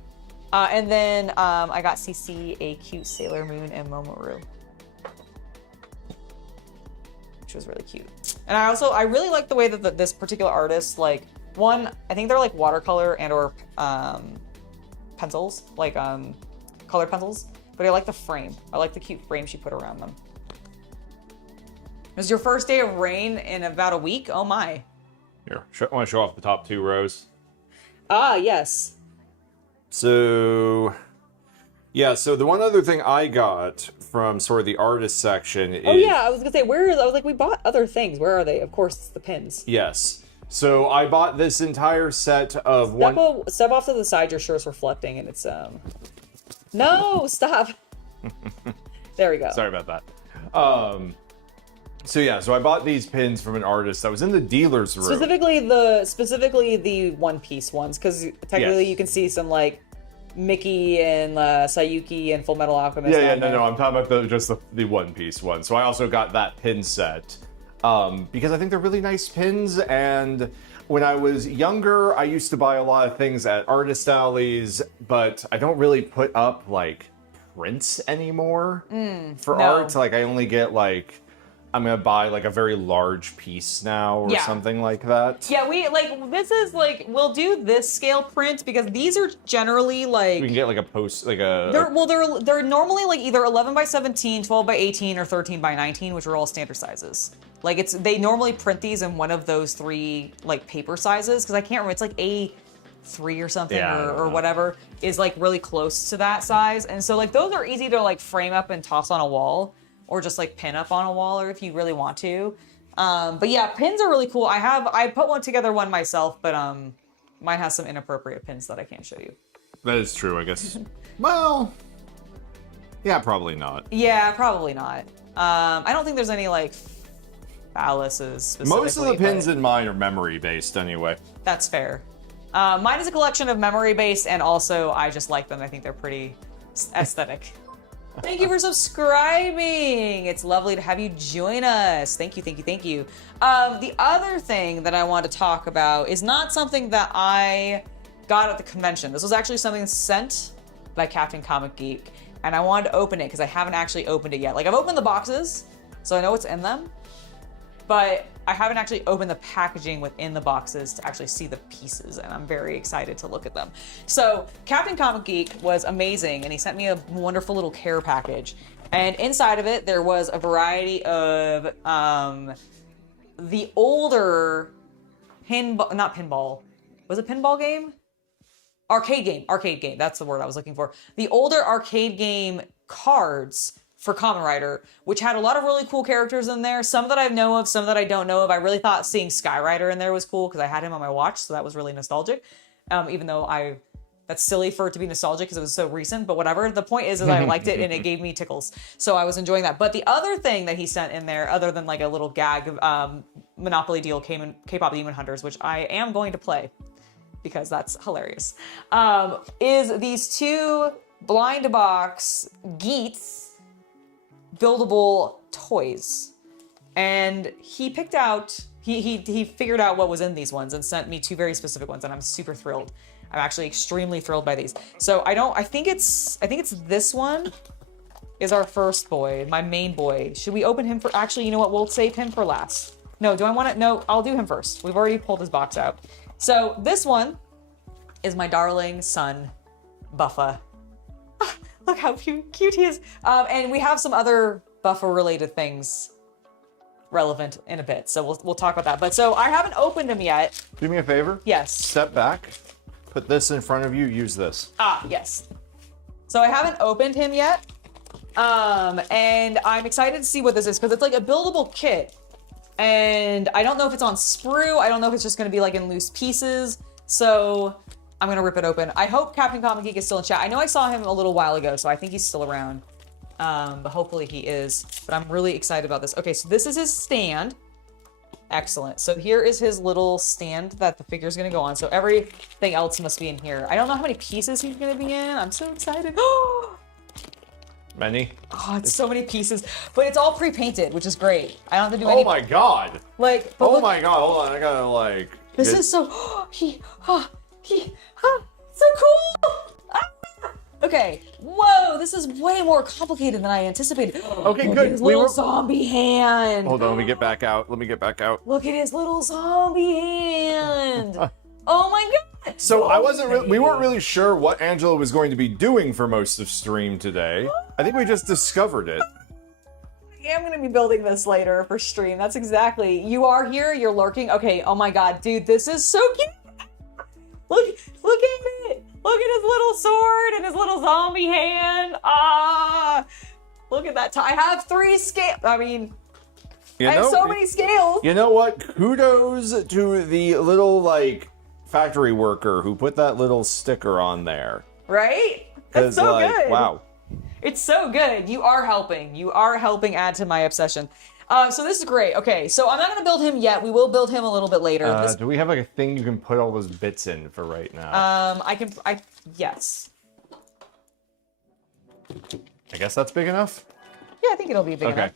And then I got CC a cute Sailor Moon and Momoru, which was really cute. And I really like the way that this particular artist, like, one, I think they're like watercolor and or pencils, like colored pencils, but I like the frame. I like the cute frame she put around them. It was your first day of rain in about a week? Oh my. Here, I want to show off the top 2 rows. Ah, yes. So, yeah, so the one other thing I got from sort of the artist section is... Oh yeah, I was gonna say, I was like, we bought other things. Where are they? Of course, it's the pins. Yes. So I bought this entire set of Step off to the side, your shirt's reflecting, and it's, No, stop. There we go. Sorry about that. So I bought these pins from an artist that was in the dealer's room. Specifically the One Piece ones, because technically you can see some like Mickey and Sayuki and Full Metal Alchemist. No, I'm talking about just the One Piece one. So I also got that pin set because I think they're really nice pins. And when I was younger, I used to buy a lot of things at artist alleys, but I don't really put up like prints anymore for art. Like I only get like, I'm gonna buy like a very large piece now or something like that. Yeah, we'll do this scale print because these are generally like, We can get like a post, like a... they're normally like either 11 by 17, 12 by 18, or 13 by 19, which are all standard sizes. Like they normally print these in one of those three like paper sizes, because I can't remember, it's like A3 or something, or whatever is like really close to that size. And so like those are easy to like frame up and toss on a wall, or just like pin up on a wall, or if you really want to. But yeah, pins are really cool. I put one together myself, but mine has some inappropriate pins that I can't show you. That is true, I guess. Well, yeah, probably not. Yeah, probably not. I don't think there's any like phalluses specifically. Most of the pins in mine are memory based anyway. That's fair. Mine is a collection of memory based, and also I just like them. I think they're pretty aesthetic. Thank you for subscribing. It's lovely to have you join us. Thank you. The other thing that I want to talk about is not something that I got at the convention. This was actually something sent by Captain Comic Geek, and I wanted to open it because I haven't actually opened it yet. Like, I've opened the boxes, so I know what's in them, but I haven't actually opened the packaging within the boxes to actually see the pieces, and I'm very excited to look at them. So Captain Comic Geek was amazing, and he sent me a wonderful little care package. And inside of it, there was a variety of the older not pinball. Was it pinball game? Arcade game. That's the word I was looking for. The older arcade game cards for Kamen Rider, which had a lot of really cool characters in there. Some that I know of, some that I don't know of. I really thought seeing Skyrider in there was cool because I had him on my watch, so that was really nostalgic. Even though that's silly for it to be nostalgic because it was so recent, but whatever. The point is I liked it and it gave me tickles. So I was enjoying that. But the other thing that he sent in there, other than like a little gag Monopoly deal, K-Pop Demon Hunters, which I am going to play because that's hilarious, is these two blind box Geats buildable toys. And he picked out, he figured out what was in these ones and sent me two very specific ones, and I'm super thrilled. I'm actually extremely thrilled by these. So I think it's this one is our first boy, my main boy. Should we open him for, actually, you know what, we'll save him for last. No, do I want to, no, I'll do him first. We've already pulled his box out. So this one is my darling son, Buffa. Look how cute he is. And we have some other Buffa-related things relevant in a bit, so we'll talk about that. But so I haven't opened him yet. Do me a favor. Yes. Step back. Put this in front of you. Use this. Yes. So I haven't opened him yet. And I'm excited to see what this is because it's like a buildable kit. And I don't know if it's on sprue. I don't know if it's just going to be like in loose pieces. So I'm going to rip it open. I hope Captain Comic Geek is still in chat. I know I saw him a little while ago, so I think he's still around. But hopefully he is. But I'm really excited about this. Okay, so this is his stand. Excellent. So here is his little stand that the figure's going to go on. So everything else must be in here. I don't know how many pieces he's going to be in. I'm so excited. Many? Oh, it's so many pieces. But it's all pre-painted, which is great. I don't have to do any... Oh my god! Like, oh my god, hold on. I gotta like... This is so... so cool! Okay. Whoa, this is way more complicated than I anticipated. Okay, Look good. at his little zombie hand. Hold on, let me get back out. Look at his little zombie hand. Oh my god. So we weren't really sure what Angela was going to be doing for most of stream today. I think we just discovered it. I'm going to be building this later for stream. That's exactly. You are here, you're lurking. Okay, oh my god, dude, this is so cute. Look at it. Look at his little sword and his little zombie hand. Look at that. I have 3 scales. I mean, I have so many scales. You know what? Kudos to the little, like, factory worker who put that little sticker on there. Right? That's so good. Wow. It's so good. You are helping. You are helping add to my obsession. So this is great. Okay, so I'm not gonna build him yet. We will build him a little bit later. Do we have like a thing you can put all those bits in for right now? Yes. I guess that's big enough. Yeah, I think it'll be big enough.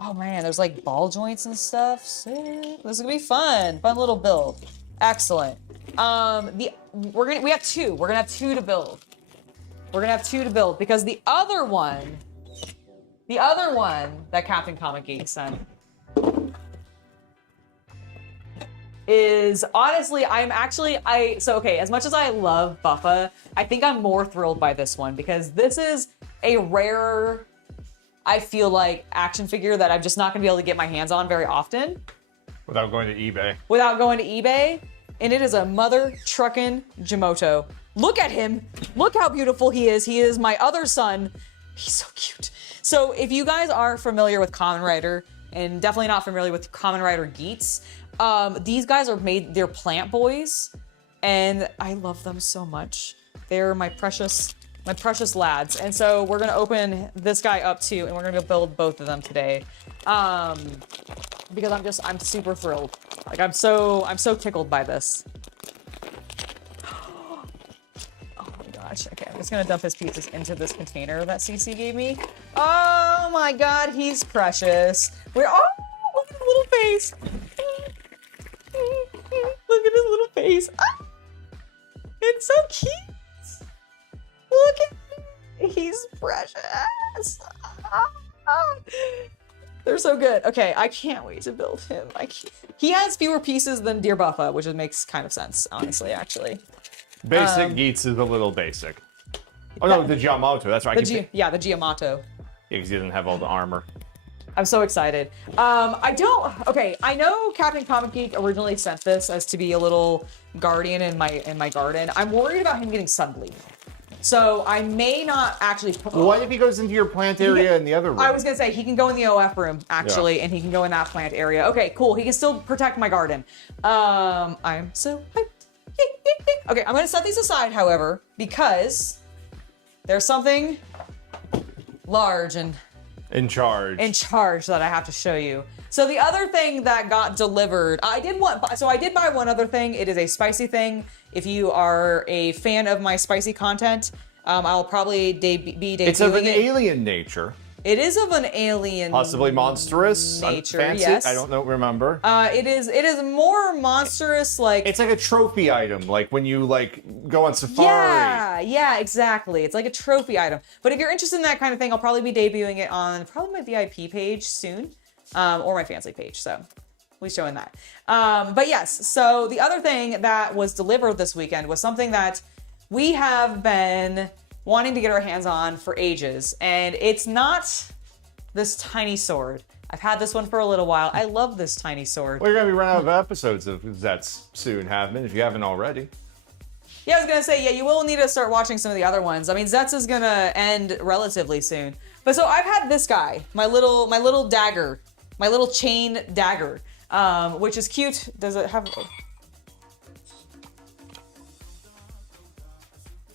Oh man, there's like ball joints and stuff. Sick. This is gonna be fun. Fun little build. Excellent. We have two. We're gonna have two to build. We're gonna have two to build because the other one that Captain Comic Geek sent is honestly, okay, as much as I love Buffa, I think I'm more thrilled by this one because this is a rare, I feel like, action figure that I'm just not gonna be able to get my hands on very often. Without going to eBay. And it is a mother truckin' Jimoto. Look at him. Look how beautiful he is. He is my other son. He's so cute. So if you guys are familiar with Kamen Rider and definitely not familiar with Kamen Rider Geats, these guys they're plant boys and I love them so much. They're my precious lads. And so we're gonna open this guy up too and we're gonna build both of them today. Because I'm super thrilled. Like I'm so tickled by this. Oh my gosh. Okay, I'm just gonna dump his pieces into this container that CC gave me. Oh my god, he's precious. Look at his little face. Look at his little face. Ah, it's so cute. Look at him. He's precious. Ah. They're so good. Okay, I can't wait to build him. He has fewer pieces than Dear Buffa, which makes kind of sense, honestly, actually. Basic Geats is a little basic. Oh no, the Giamato, that's right. The Giamato. Yeah, because he doesn't have all the armor. I'm so excited. I know Captain Comic Geek originally sent this as to be a little guardian in my garden. I'm worried about him getting sunbleed. So I may not actually put... What if he goes into your plant area in the other room? I was going to say, he can go in the OF room, actually, and he can go in that plant area. Okay, cool. He can still protect my garden. I'm so hyped. Okay, I'm going to set these aside, however, because there's something large and... In charge that I have to show you. So the other thing that got delivered, I did buy one other thing. It is a spicy thing. If you are a fan of my spicy content, I'll probably be debuting it. It's of an alien nature. It is of an alien, possibly monstrous nature. Fancy. Yes, I don't remember. It is more monstrous. Like it's like a trophy item, like when you go on safari. Yeah, exactly. It's like a trophy item. But if you're interested in that kind of thing, I'll probably be debuting it on probably my VIP page soon, or my fancy page. So we'll be showing that. But yes, so the other thing that was delivered this weekend was something that we have been wanting to get our hands on for ages, and it's not this tiny sword. I've had this one for a little while. I love this tiny sword. Well, you're gonna be running out of episodes of Zets soon, Havman, if you haven't already. Yeah, I was gonna say, yeah, you will need to start watching some of the other ones. I mean, Zets is gonna end relatively soon. But so I've had this guy, my little dagger, my little chain dagger, which is cute. Does it have...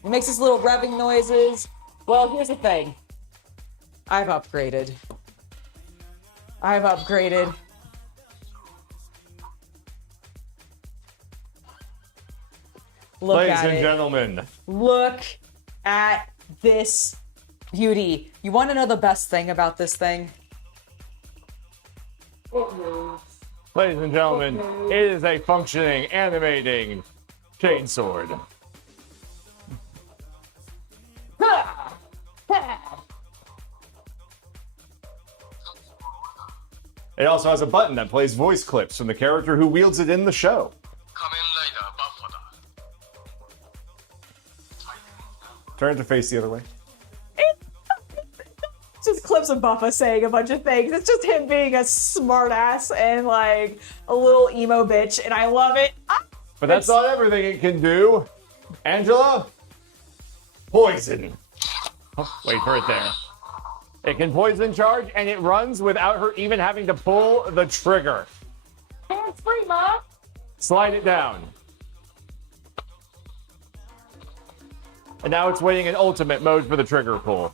It makes this little revving noises. Well, here's the thing. I've upgraded. Ladies and gentlemen. Look at this beauty. You want to know the best thing about this thing? Ladies and gentlemen, it is a functioning, animating chainsword. It also has a button that plays voice clips from the character who wields it in the show. Turn to face the other way. It's just clips of Buffa saying a bunch of things. It's just him being a smartass and like a little emo bitch, and I love it. But that's not everything it can do. Angela? Poison. Oh, wait for it there. It can poison charge, and it runs without her even having to pull the trigger. Hands free, Mom. Slide it down. And now it's waiting in ultimate mode for the trigger pull.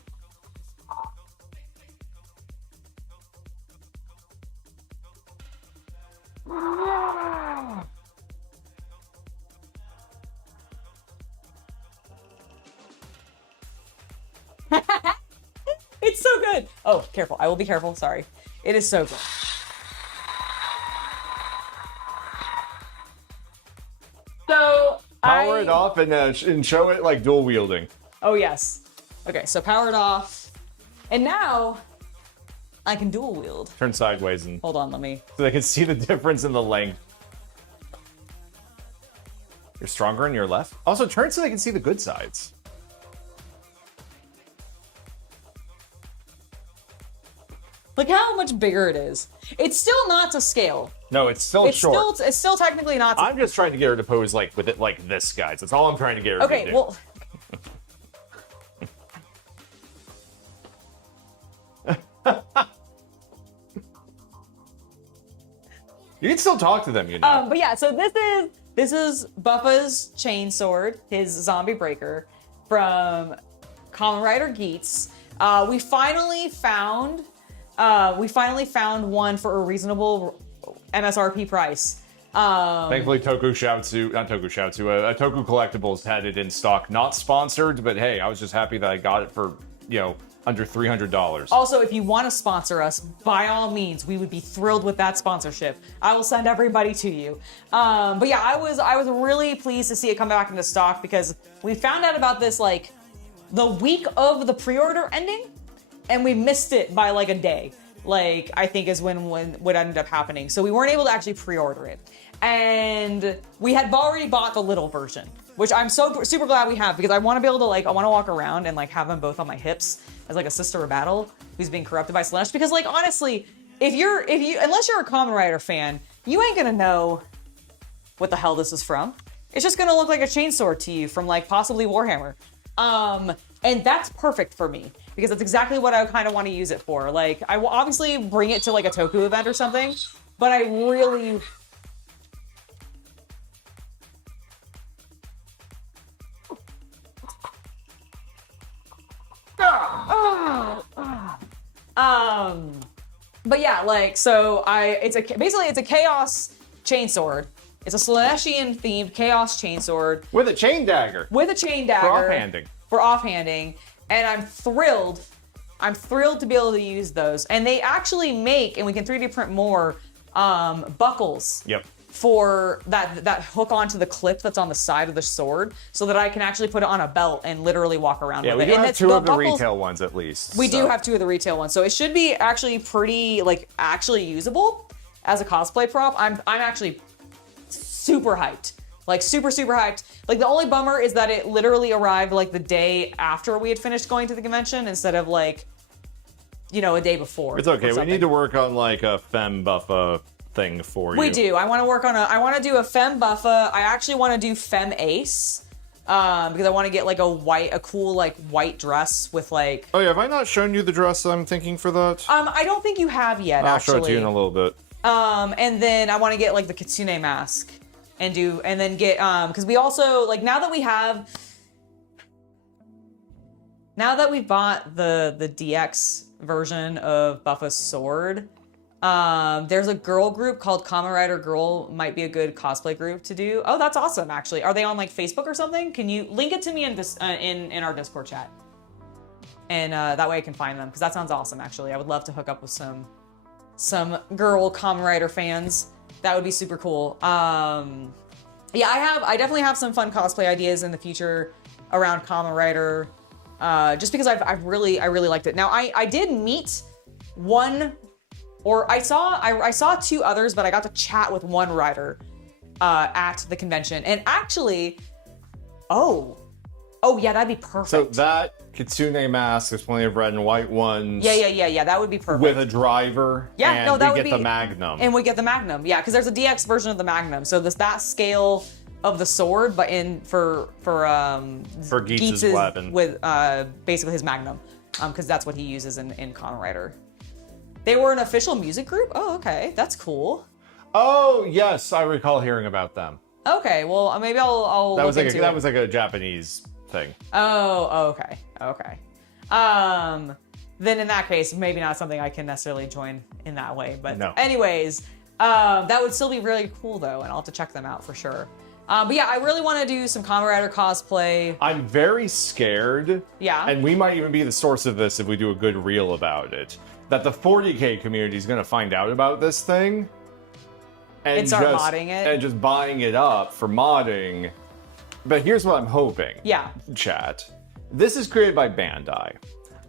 It's so good. Oh, careful. I will be careful. Sorry. It is so good. So Power it off and show it like dual wielding. Oh, yes. Okay, so power it off. And now I can dual wield. Turn sideways and Hold on, let me. so they can see the difference in the length. You're stronger on your left. Also, turn so they can see the good sides. Look how much bigger it is. It's still not to scale. No, it's still short. It's still technically not to I'm just trying to get her to pose like with it like this, guys. That's all I'm trying to get her to do. Okay, well. You can still talk to them, you know. But yeah, so this is Buffa's chainsword, his zombie breaker from Kamen Rider Geats. We finally found one for a reasonable MSRP price. Thankfully, Toku Collectibles had it in stock. Not sponsored, but hey, I was just happy that I got it for, under $300. Also, if you want to sponsor us, by all means, we would be thrilled with that sponsorship. I will send everybody to you. But yeah, I was really pleased to see it come back into stock because we found out about this like the week of the pre-order ending, and we missed it by like a day. Like I think is when what ended up happening. So we weren't able to actually pre-order it, and we had already bought the little version, which I'm super glad we have because I want to be able to I want to walk around and like have them both on my hips as like a sister of battle who's being corrupted by Slanesh. Because like honestly, if you unless you're a Kamen Rider fan, you ain't gonna know what the hell this is from. It's just gonna look like a chainsword to you from like possibly Warhammer. And that's perfect for me because that's exactly what I kind of want to use it for. Like I will obviously bring it to like a Toku event or something, but I really but yeah, like, so it's a chaos chainsword. It's a Slaneshian themed chaos chainsword. With a chain dagger. With a chain dagger. For offhanding. For offhanding. And I'm thrilled to be able to use those. And they actually make, and we can 3D print more, buckles. Yep. For that hook onto the clip that's on the side of the sword so that I can actually put it on a belt and literally walk around with it. Yeah, we do and have two of the retail ones at least. We do have two of the retail ones. So it should be actually pretty, actually usable as a cosplay prop. I'm actually super hyped. Like, super, super hyped. Like, the only bummer is that it literally arrived, the day after we had finished going to the convention instead of, a day before. It's okay. We need to work on, a femme buffa thing for you. We do. I want to work on I want to do a femme buffa. I actually want to do femme ace. Because I want to get a cool white dress with Oh yeah, have I not shown you the dress I'm thinking for that? I don't think you have yet. I'll show it to you in a little bit. And then I want to get the kitsune mask and then get because we also now that we bought the DX version of Buffa's sword. There's a girl group called Kamen Rider Girl, might be a good cosplay group to do. Oh, that's awesome, actually. Are they on Facebook or something? Can you link it to me in this in our Discord chat? And that way I can find them, because that sounds awesome, actually. I would love to hook up with some girl Kamen Rider fans. That would be super cool. Yeah, I definitely have some fun cosplay ideas in the future around Kamen Rider. Just because I really liked it. Now I did meet one. Or I saw two others, but I got to chat with one writer at the convention. And actually, oh yeah, that'd be perfect. So that kitsune mask, there's plenty of red and white ones. Yeah, that would be perfect. With a driver. Yeah, and no, that would we be. get the Magnum. And we get the Magnum, yeah, because there's a DX version of the Magnum. So that scale of the sword, but for Geats' weapon with basically his Magnum, because that's what he uses in Kamen Rider. They were an official music group? Oh, okay. That's cool. Oh, yes. I recall hearing about them. Okay. Well, maybe I'll that was look into that it. was a Japanese thing. Oh, okay. Then in that case, maybe not something I can necessarily join in that way. But no. Anyways, That would still be really cool though, and I'll have to check them out for sure. But yeah, I really want to do some Kamen Rider cosplay. I'm very scared. Yeah. And we might even be the source of this if we do a good reel about it. That the 40K community is going to find out about this thing. And start modding it. And just buying it up for modding. But here's what I'm hoping. Yeah. Chat. This is created by Bandai.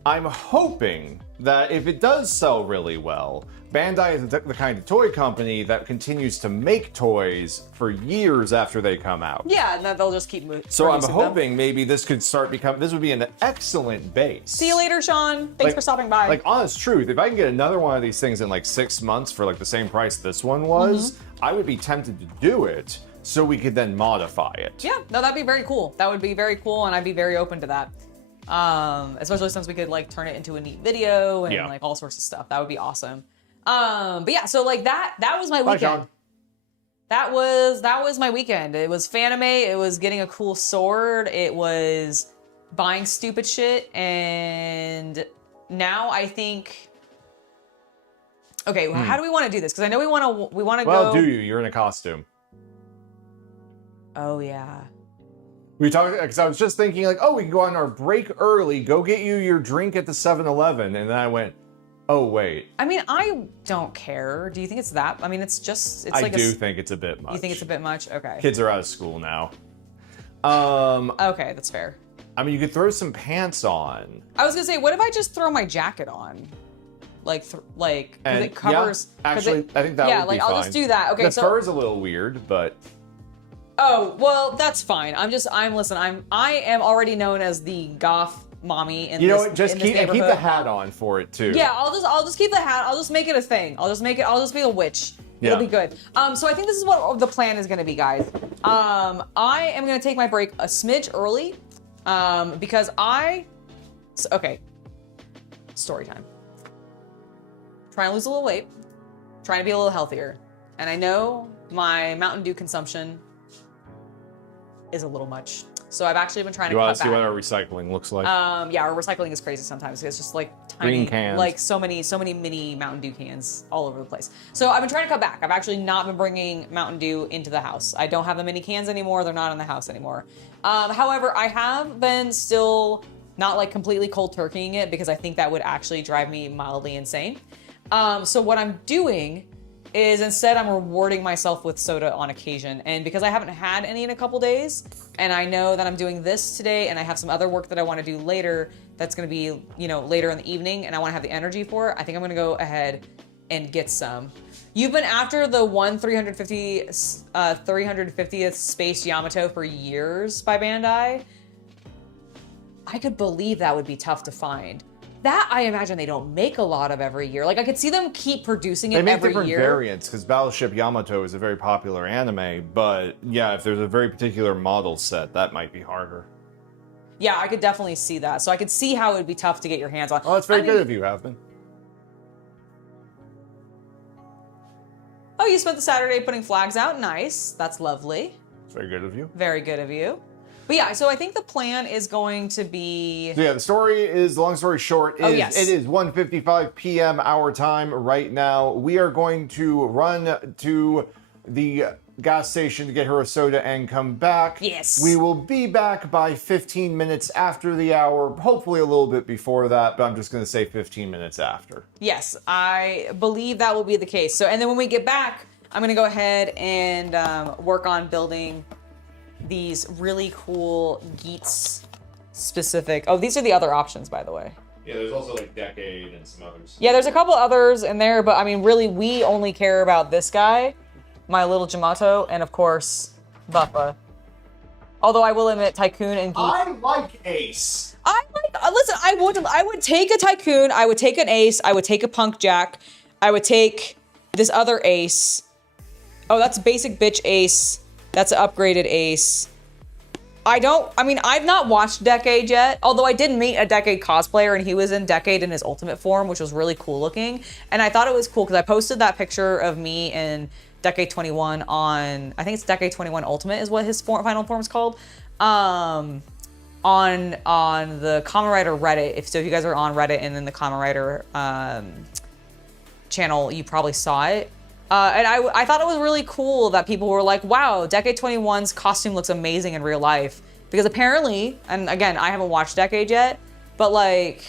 I'm hoping that if it does sell really well, Bandai is the kind of toy company that continues to make toys for years after they come out. Yeah, and then they'll just keep moving. So I'm hoping maybe this could this would be an excellent base. See you later, Sean. Thanks for stopping by. Like, honest truth, if I can get another one of these things in like 6 months for like the same price this one was, I would be tempted to do it so we could then modify it. Yeah, no, that'd be very cool. That would be very cool, and I'd be very open to that. Especially since we could like turn it into a neat video and like all sorts of stuff. That would be awesome. But yeah, so like that was my weekend. John. That was my weekend. It was Fanime, it was getting a cool sword, it was buying stupid shit, and now I think okay, well, how do we want to do this? Because I know we want to go. Well, do you? You're in a costume. Oh yeah. We talked, because I was just thinking like, oh, we can go on our break early, go get you your drink at the 7-Eleven, and then I went, oh wait. I mean, I don't care. Do you think it's that? I mean, it's I like do think it's a bit much. You think it's a bit much? Okay. Kids are out of school now. Okay, that's fair. I mean, you could throw some pants on. I was gonna say, what if I just throw my jacket on? Because it covers. Yeah, actually, I think that would be fine. I'll just do that. Okay, the fur is a little weird, but. Oh, well, that's fine. I am already known as the goth mommy in this. You know what? Just keep the hat on for it too. Yeah, I'll just keep the hat. I'll just make it a thing. I'll just be a witch. Yeah. It'll be good. So I think this is what the plan is going to be, guys. I am going to take my break a smidge early, because okay. Story time. Trying to lose a little weight, trying to be a little healthier, and I know my Mountain Dew consumption is a little much. So I've actually been trying to cut back. You want to see what our recycling looks like? Yeah, our recycling is crazy sometimes. It's just like tiny, green cans. like so many mini Mountain Dew cans all over the place. So I've been trying to cut back. I've actually not been bringing Mountain Dew into the house. I don't have the mini cans anymore. They're not in the house anymore. However, I have been still not like completely cold turkeying it because I think that would actually drive me mildly insane. So what I'm doing is instead I'm rewarding myself with soda on occasion. And because I haven't had any in a couple days, and I know that I'm doing this today and I have some other work that I want to do later that's going to be, later in the evening and I want to have the energy for it, I think I'm going to go ahead and get some. You've been after the 350th Space Yamato for years by Bandai. I could believe that would be tough to find. That I imagine they don't make a lot of every year. Like I could see them keep producing it every year. They make different variants because Battleship Yamato is a very popular anime, but yeah, if there's a very particular model set, that might be harder. Yeah, I could definitely see that. So I could see how it would be tough to get your hands on. Oh, that's very good of you, Havman. Oh, you spent the Saturday putting flags out? Nice. That's lovely. It's very good of you. Very good of you. But yeah, so I think the plan is going to be... So yeah, the story is, long story short, it is 1:55 p.m. our time right now. We are going to run to the gas station to get her a soda and come back. Yes. We will be back by 15 minutes after the hour, hopefully a little bit before that, but I'm just going to say 15 minutes after. Yes, I believe that will be the case. So, and then when we get back, I'm going to go ahead and work on building these really cool Geats specific. Oh, these are the other options, by the way. Yeah, there's also like Decade and some others. Yeah, there's a couple others in there, but I mean, really, we only care about this guy, my little Jamato, and of course, Buffa. Although I will admit, Tycoon and Geats. I like Ace. Listen, I would take a Tycoon, I would take an Ace, I would take a Punk Jack, I would take this other Ace. Oh, that's basic bitch Ace. That's an upgraded Ace. I've not watched Decade yet, although I did meet a Decade cosplayer and he was in Decade in his ultimate form, which was really cool looking. And I thought it was cool because I posted that picture of me in Decade 21 on, I think it's Decade 21 Ultimate is what his final form is called, on the Kamen Rider Reddit. If you guys are on Reddit and then the Kamen Rider channel, you probably saw it. And I thought it was really cool that people were like, wow, Decade 21's costume looks amazing in real life. Because apparently, and again, I haven't watched Decade yet, but like,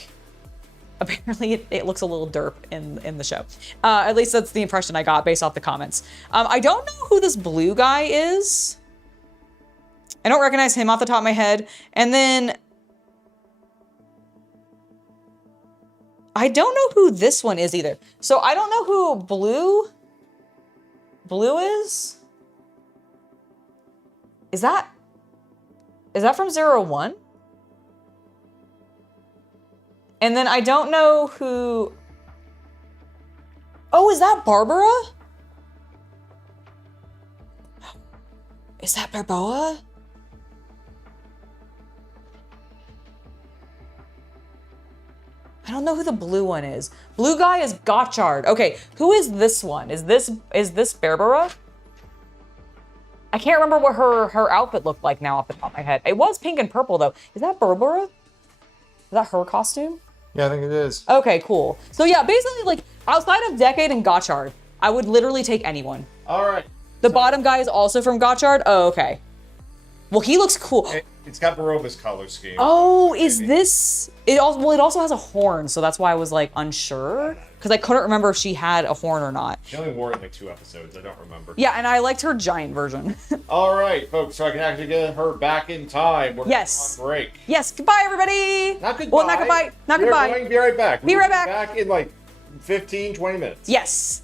apparently it looks a little derp in the show. At least that's the impression I got based off the comments. I don't know who this blue guy is. I don't recognize him off the top of my head. And then I don't know who this one is either. So I don't know who Blue is? Is that from 01? And then I don't know who... Oh, is that Barbara? Is that Barboa? I don't know who the blue one is. Blue guy is Gotchard. Okay, who is this one? Is this Barbara? I can't remember what her outfit looked like now off the top of my head. It was pink and purple though. Is that Barbara? Is that her costume? Yeah, I think it is. Okay, cool. So yeah, basically like outside of Decade and Gotchard, I would literally take anyone. All right. The bottom guy is also from Gotchard? Oh, okay. Well, he looks cool. It's got Baroba's color scheme. Oh, is this... It also has a horn, so that's why I was like unsure. Because I couldn't remember if she had a horn or not. She only wore it like 2 episodes. I don't remember. Yeah, and I liked her giant version. All right, folks. So I can actually get her back in time. We're Yes. on break. Yes, goodbye, everybody. Not goodbye. Well, not goodbye. Not goodbye. We're going to be right back. Be right back. Back in like 15, 20 minutes. Yes.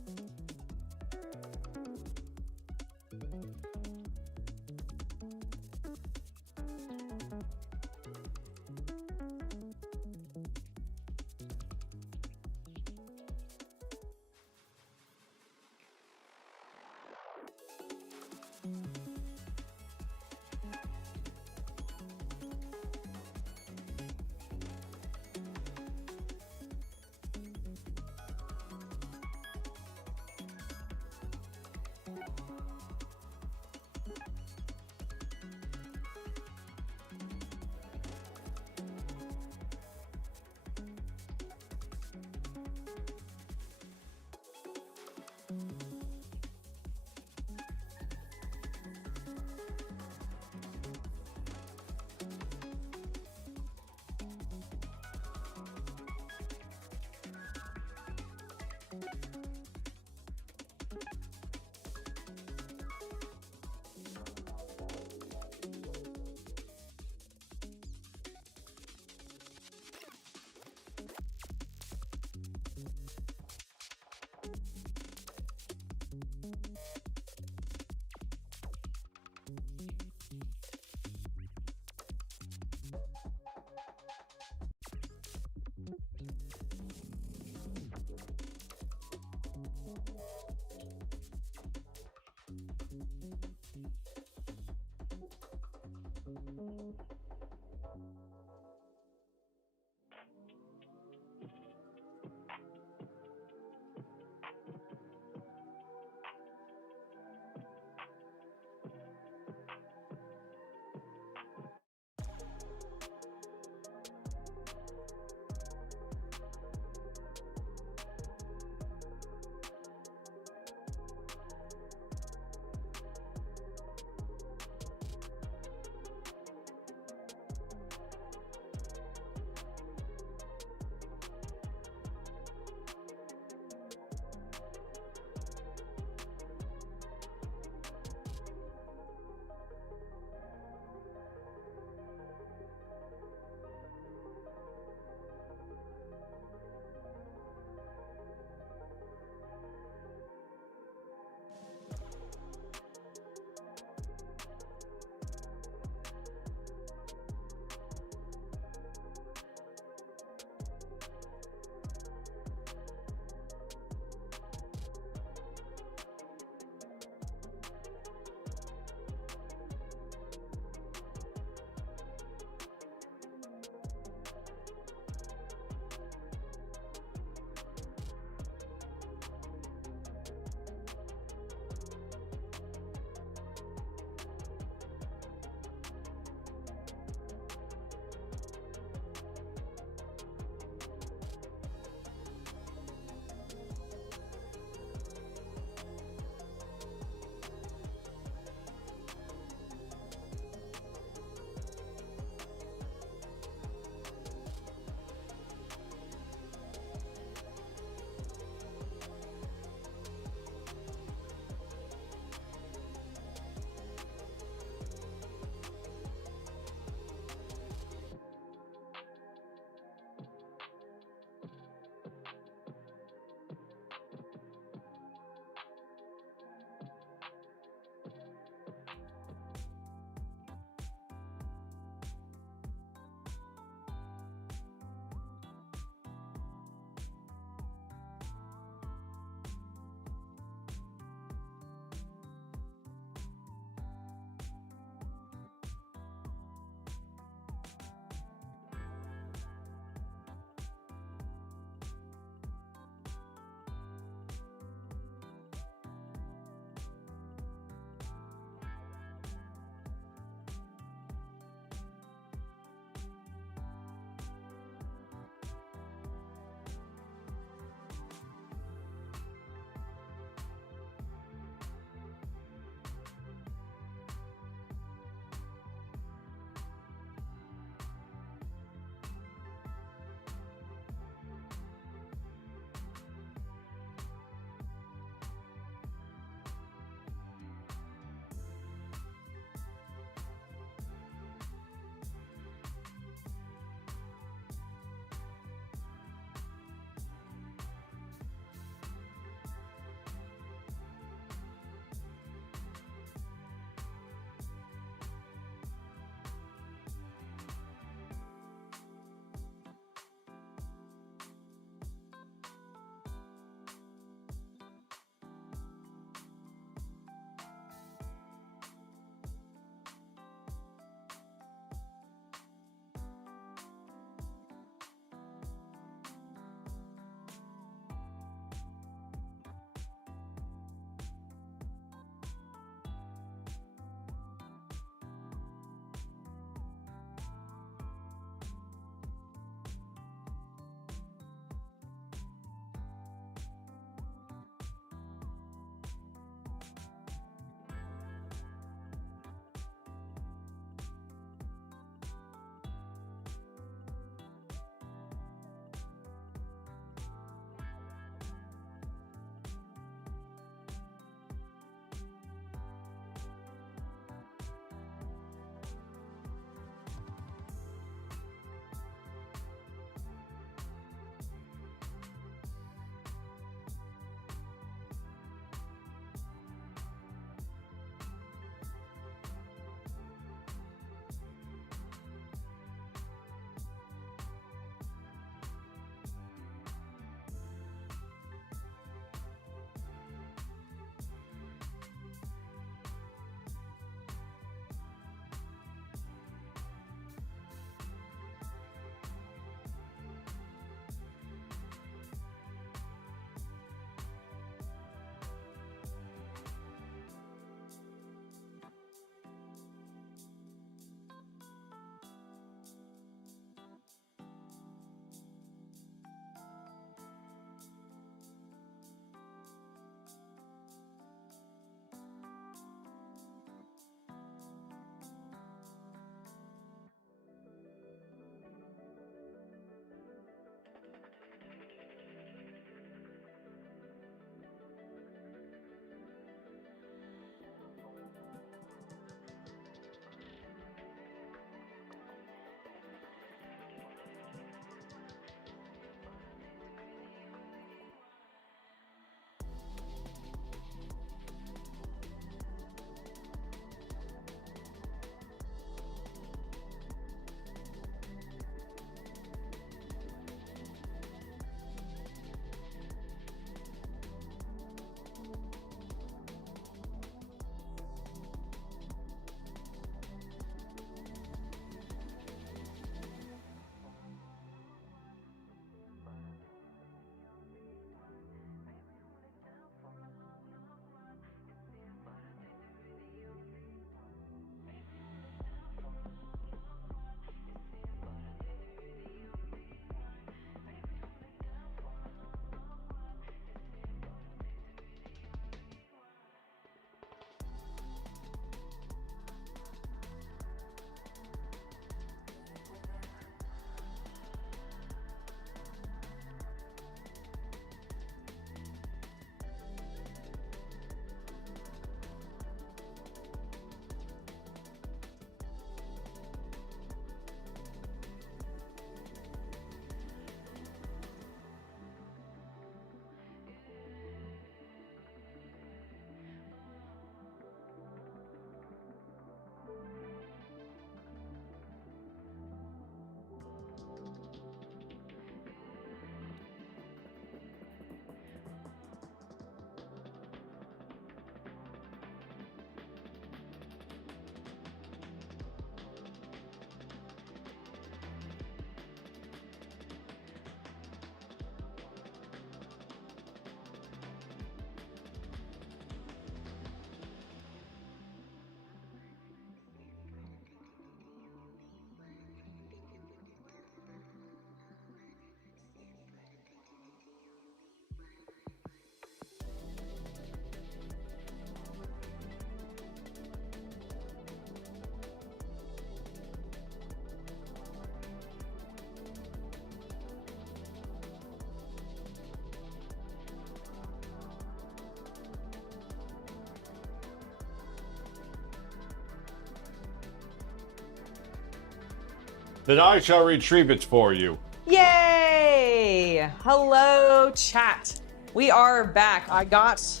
Then I shall retrieve it for you. Yay! Hello, chat. We are back. I got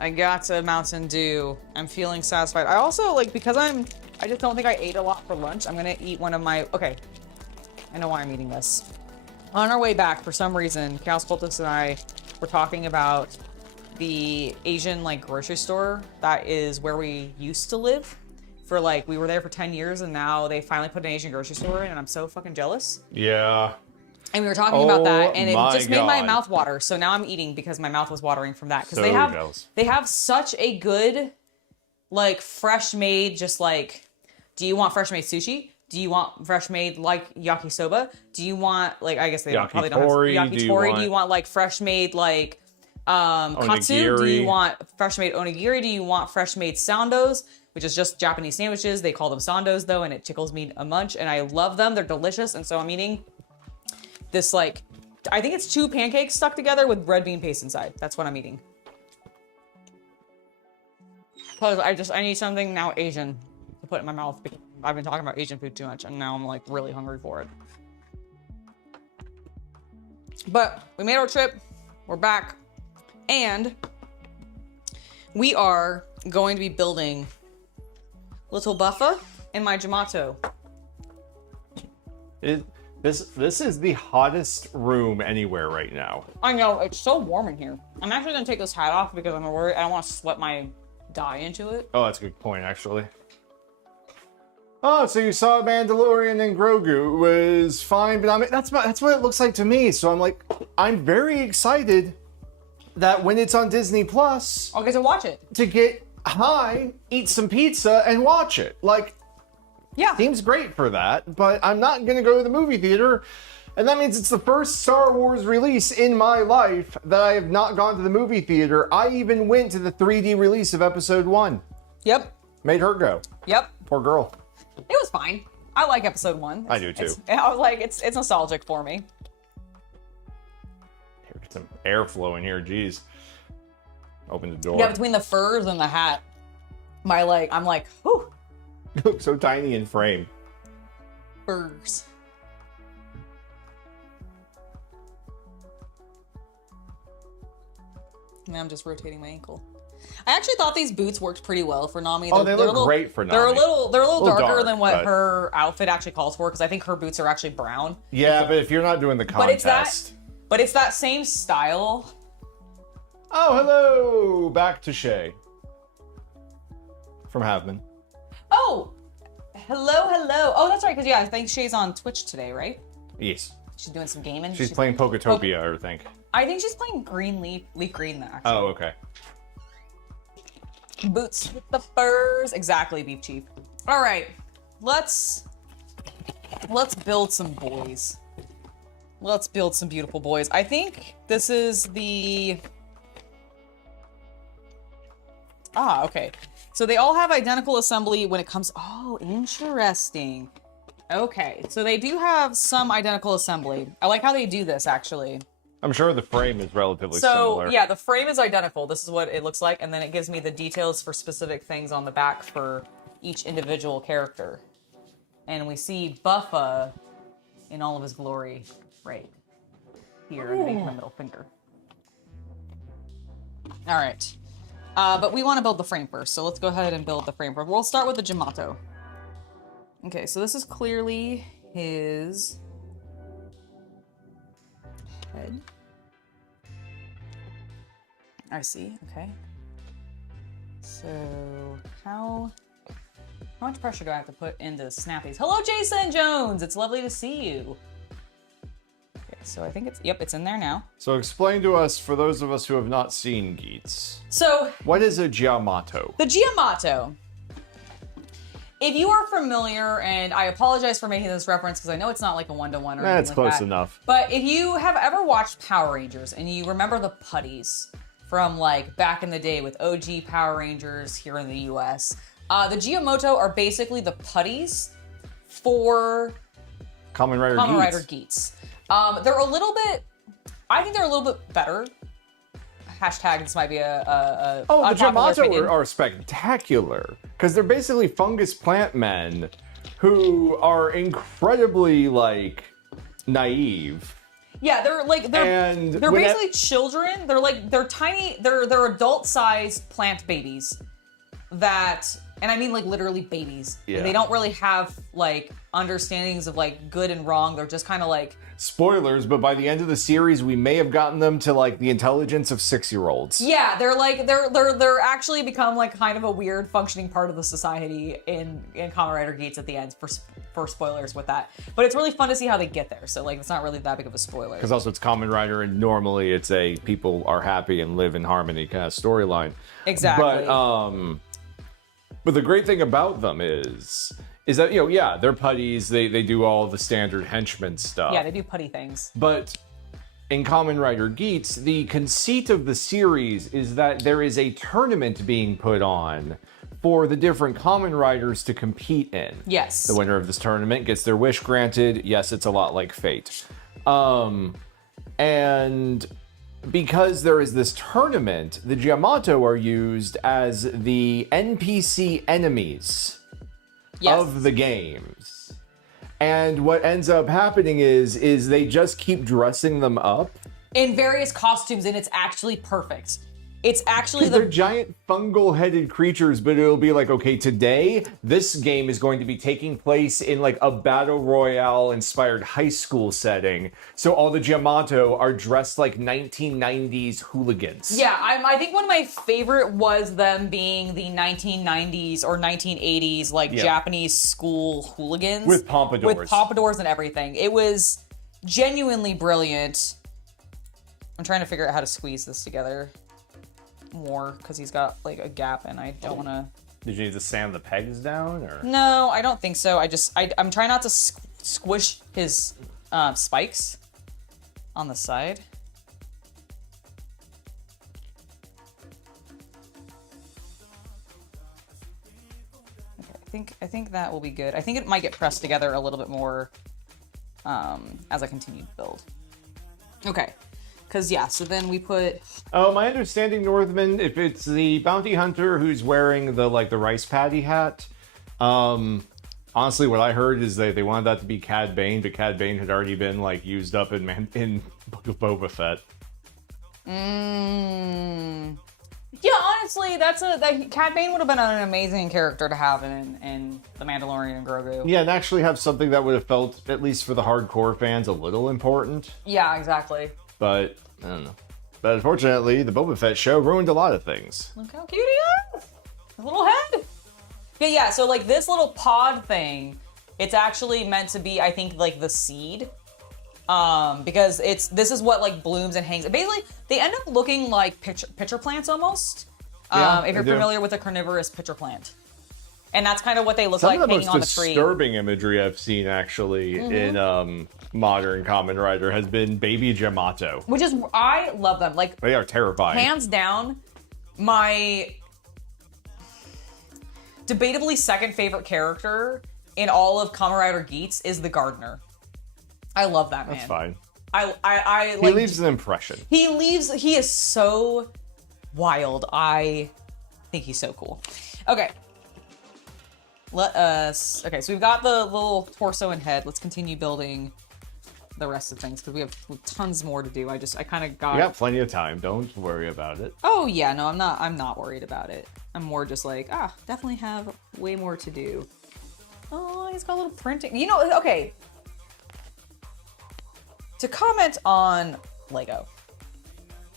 a Mountain Dew. I'm feeling satisfied. I also, like, because I just don't think I ate a lot for lunch. I'm gonna eat one of my, okay. I know why I'm eating this. On our way back, for some reason, Chaos Cultist and I were talking about the Asian, like, grocery store that is where we used to live. For, like, we were there for 10 years, and now they finally put an Asian grocery store in, and I'm so fucking jealous. Yeah. And we were talking about that, and it just made my God. mouth water. So now I'm eating because my mouth was watering from that. Because So jealous. they have such a good, like, fresh made, just like, do you want fresh made sushi? Do you want fresh made, like, yakisoba? Do you want, like, I guess they probably don't have yakitori. Do you want like fresh made, like, katsu? Do you want fresh made onigiri? Do you want fresh made sandos? Which is just Japanese sandwiches. They call them sandos though, and it tickles me a munch, and I love them. They're delicious, and so I'm eating this, like, I think it's 2 pancakes stuck together with red bean paste inside. That's what I'm eating. Because I need something now Asian to put in my mouth because I've been talking about Asian food too much, and now I'm, like, really hungry for it. But we made our trip. We're back. And we are going to be building little buffer in my Jamato. This is the hottest room anywhere right now. I know, it's so warm in here. I'm actually gonna take this hat off because I'm worried. I don't want to sweat my dye into it. Oh, that's a good point, actually. Oh, so you saw Mandalorian and Grogu. It was fine, but I mean, that's what it looks like to me. So I'm like, I'm very excited that when it's on Disney Plus, I'll get to watch it. to get high, eat some pizza, and watch it. Like, Yeah. seems great for that, but I'm not gonna go to the movie theater. And that means it's the first Star Wars release in my life that I have not gone to the movie theater. I even went to the 3D release of Episode 1. Yep. Made her go. Yep. Poor girl. It was fine. I like episode 1. I do too. I was like, it's nostalgic for me. Here, get some airflow in here, jeez. Open the door. Yeah, between the furs and the hat, I'm like, whew, You look so tiny in frame. furs. Now I'm just rotating my ankle. I actually thought these boots worked pretty well for Nami. Oh, they look great for Nami. They're a little darker dark, than what but- her outfit actually calls for, because I think her boots are actually brown. Yeah, but if you're not doing the But it's contest. But it's that same style. Oh, hello! Back to Shay. From Havman. Oh, hello. Oh, that's right, because I think Shay's on Twitch today, right? Yes. She's doing some gaming. She's playing Poketopia, I think. I think she's playing Green Leaf Green, actually. Oh, okay. Boots with the furs. Exactly, Beef Chief. All right, let's build some boys. Let's build some beautiful boys. I think this is the... Ah, okay. So they all have identical assembly when it comes... Oh, interesting. Okay, so they do have some identical assembly. I like how they do this, actually. I'm sure the frame is relatively So, similar. yeah, the frame is identical. This is what it looks like, and then it gives me the details for specific things on the back for each individual character. And we see Buffa in all of his glory right here underneath my middle finger. All right. But we want to build the frame first, so let's go ahead and build the frame first. We'll start with the Jamato. Okay, so this is clearly his head. I see, okay. So, how much pressure do I have to put into snappies? Hello, Jason Jones! It's lovely to see you. Okay, so I think it's in there now. So explain to us, for those of us who have not seen Geats, So, what is a Giamato? the Giamato. If you are familiar, and I apologize for making this reference because I know it's not like a one-to-one or anything That's like close that. enough. But if you have ever watched Power Rangers and you remember the putties from like back in the day with OG Power Rangers here in the US, the Giamato are basically the putties for Kamen Rider Kamen Geats. Rider Geats. They're a little bit, I think they're a little bit better. Hashtag this might be a Oh, the unpopular opinion. Giamato are spectacular because they're basically fungus plant men who are incredibly like naive. Yeah, they're And they're when basically children. They're tiny. They're adult-sized plant babies that, and I mean like literally babies. Yeah. They don't really have like understandings of like good and wrong. They're just kind of like, spoilers, but by the end of the series, we may have gotten them to like the intelligence of 6-year-olds. yeah, they're actually become like kind of a weird functioning part of the society in Kamen Rider Gates at the end for spoilers with that. But it's really fun to see how they get there. So like it's not really that big of a spoiler. Because also it's Kamen Rider, and normally it's a people are happy and live in harmony kind of storyline. Exactly. But the great thing about them is that, you know, yeah, they're putties. They do all the standard henchman stuff. Yeah, they do putty things. But in Kamen Rider Geats, the conceit of the series is that there is a tournament being put on for the different Kamen Riders to compete in. Yes. The winner of this tournament gets their wish granted. Yes, it's a lot like Fate. And because there is this tournament, the Giamato are used as the NPC enemies of the games. And what ends up happening is they just keep dressing them up in various costumes, and it's actually perfect. It's actually they're giant fungal-headed creatures, but it'll be like, okay, today this game is going to be taking place in like a battle royale-inspired high school setting. So all the Giamato are dressed like 1990s hooligans. Yeah, I think one of my favorite was them being the 1990s or 1980s like Japanese school hooligans with pompadours. With pompadours and everything. It was genuinely brilliant. I'm trying to figure out how to squeeze this together more because he's got like a gap and I don't want to. Did you need to sand the pegs down, or? No, I don't think so. I'm trying not to squish his spikes on the side. Okay, I think that will be good. I think it might get pressed together a little bit more as I continue to build. Okay. Because, yeah, so then we put... Oh, my understanding, Northman, if it's the bounty hunter who's wearing the rice paddy hat, honestly, what I heard is they wanted that to be Cad Bane, but Cad Bane had already been, like, used up in Book of Boba Fett. Yeah, honestly, Cad Bane would have been an amazing character to have in The Mandalorian and Grogu. Yeah, and actually have something that would have felt, at least for the hardcore fans, a little important. Yeah, exactly. But, I don't know. But unfortunately, the Boba Fett show ruined a lot of things. Look how cute he is! His little head! Yeah, so like this little pod thing, it's actually meant to be, I think, like the seed. Because this is what like blooms and hangs. Basically, they end up looking like pitcher plants almost. If you're familiar with a carnivorous pitcher plant. And that's kind of what they look like hanging on the tree. Some of the most disturbing imagery I've seen, actually, in modern Kamen Rider has been baby Giamato. Which is, I love them. Like, they are terrifying. Hands down, my debatably second favorite character in all of Kamen Rider Geats is the gardener. I love that man. That's fine. I he leaves an impression. He is so wild. I think he's so cool. Okay. Okay, so we've got the little torso and head. Let's continue building the rest of things because we have tons more to do. I kind of got... We got plenty of time. Don't worry about it. Oh yeah, no, I'm not worried about it. I'm more just like, definitely have way more to do. Oh, he's got a little printing. You know, okay. To comment on Lego.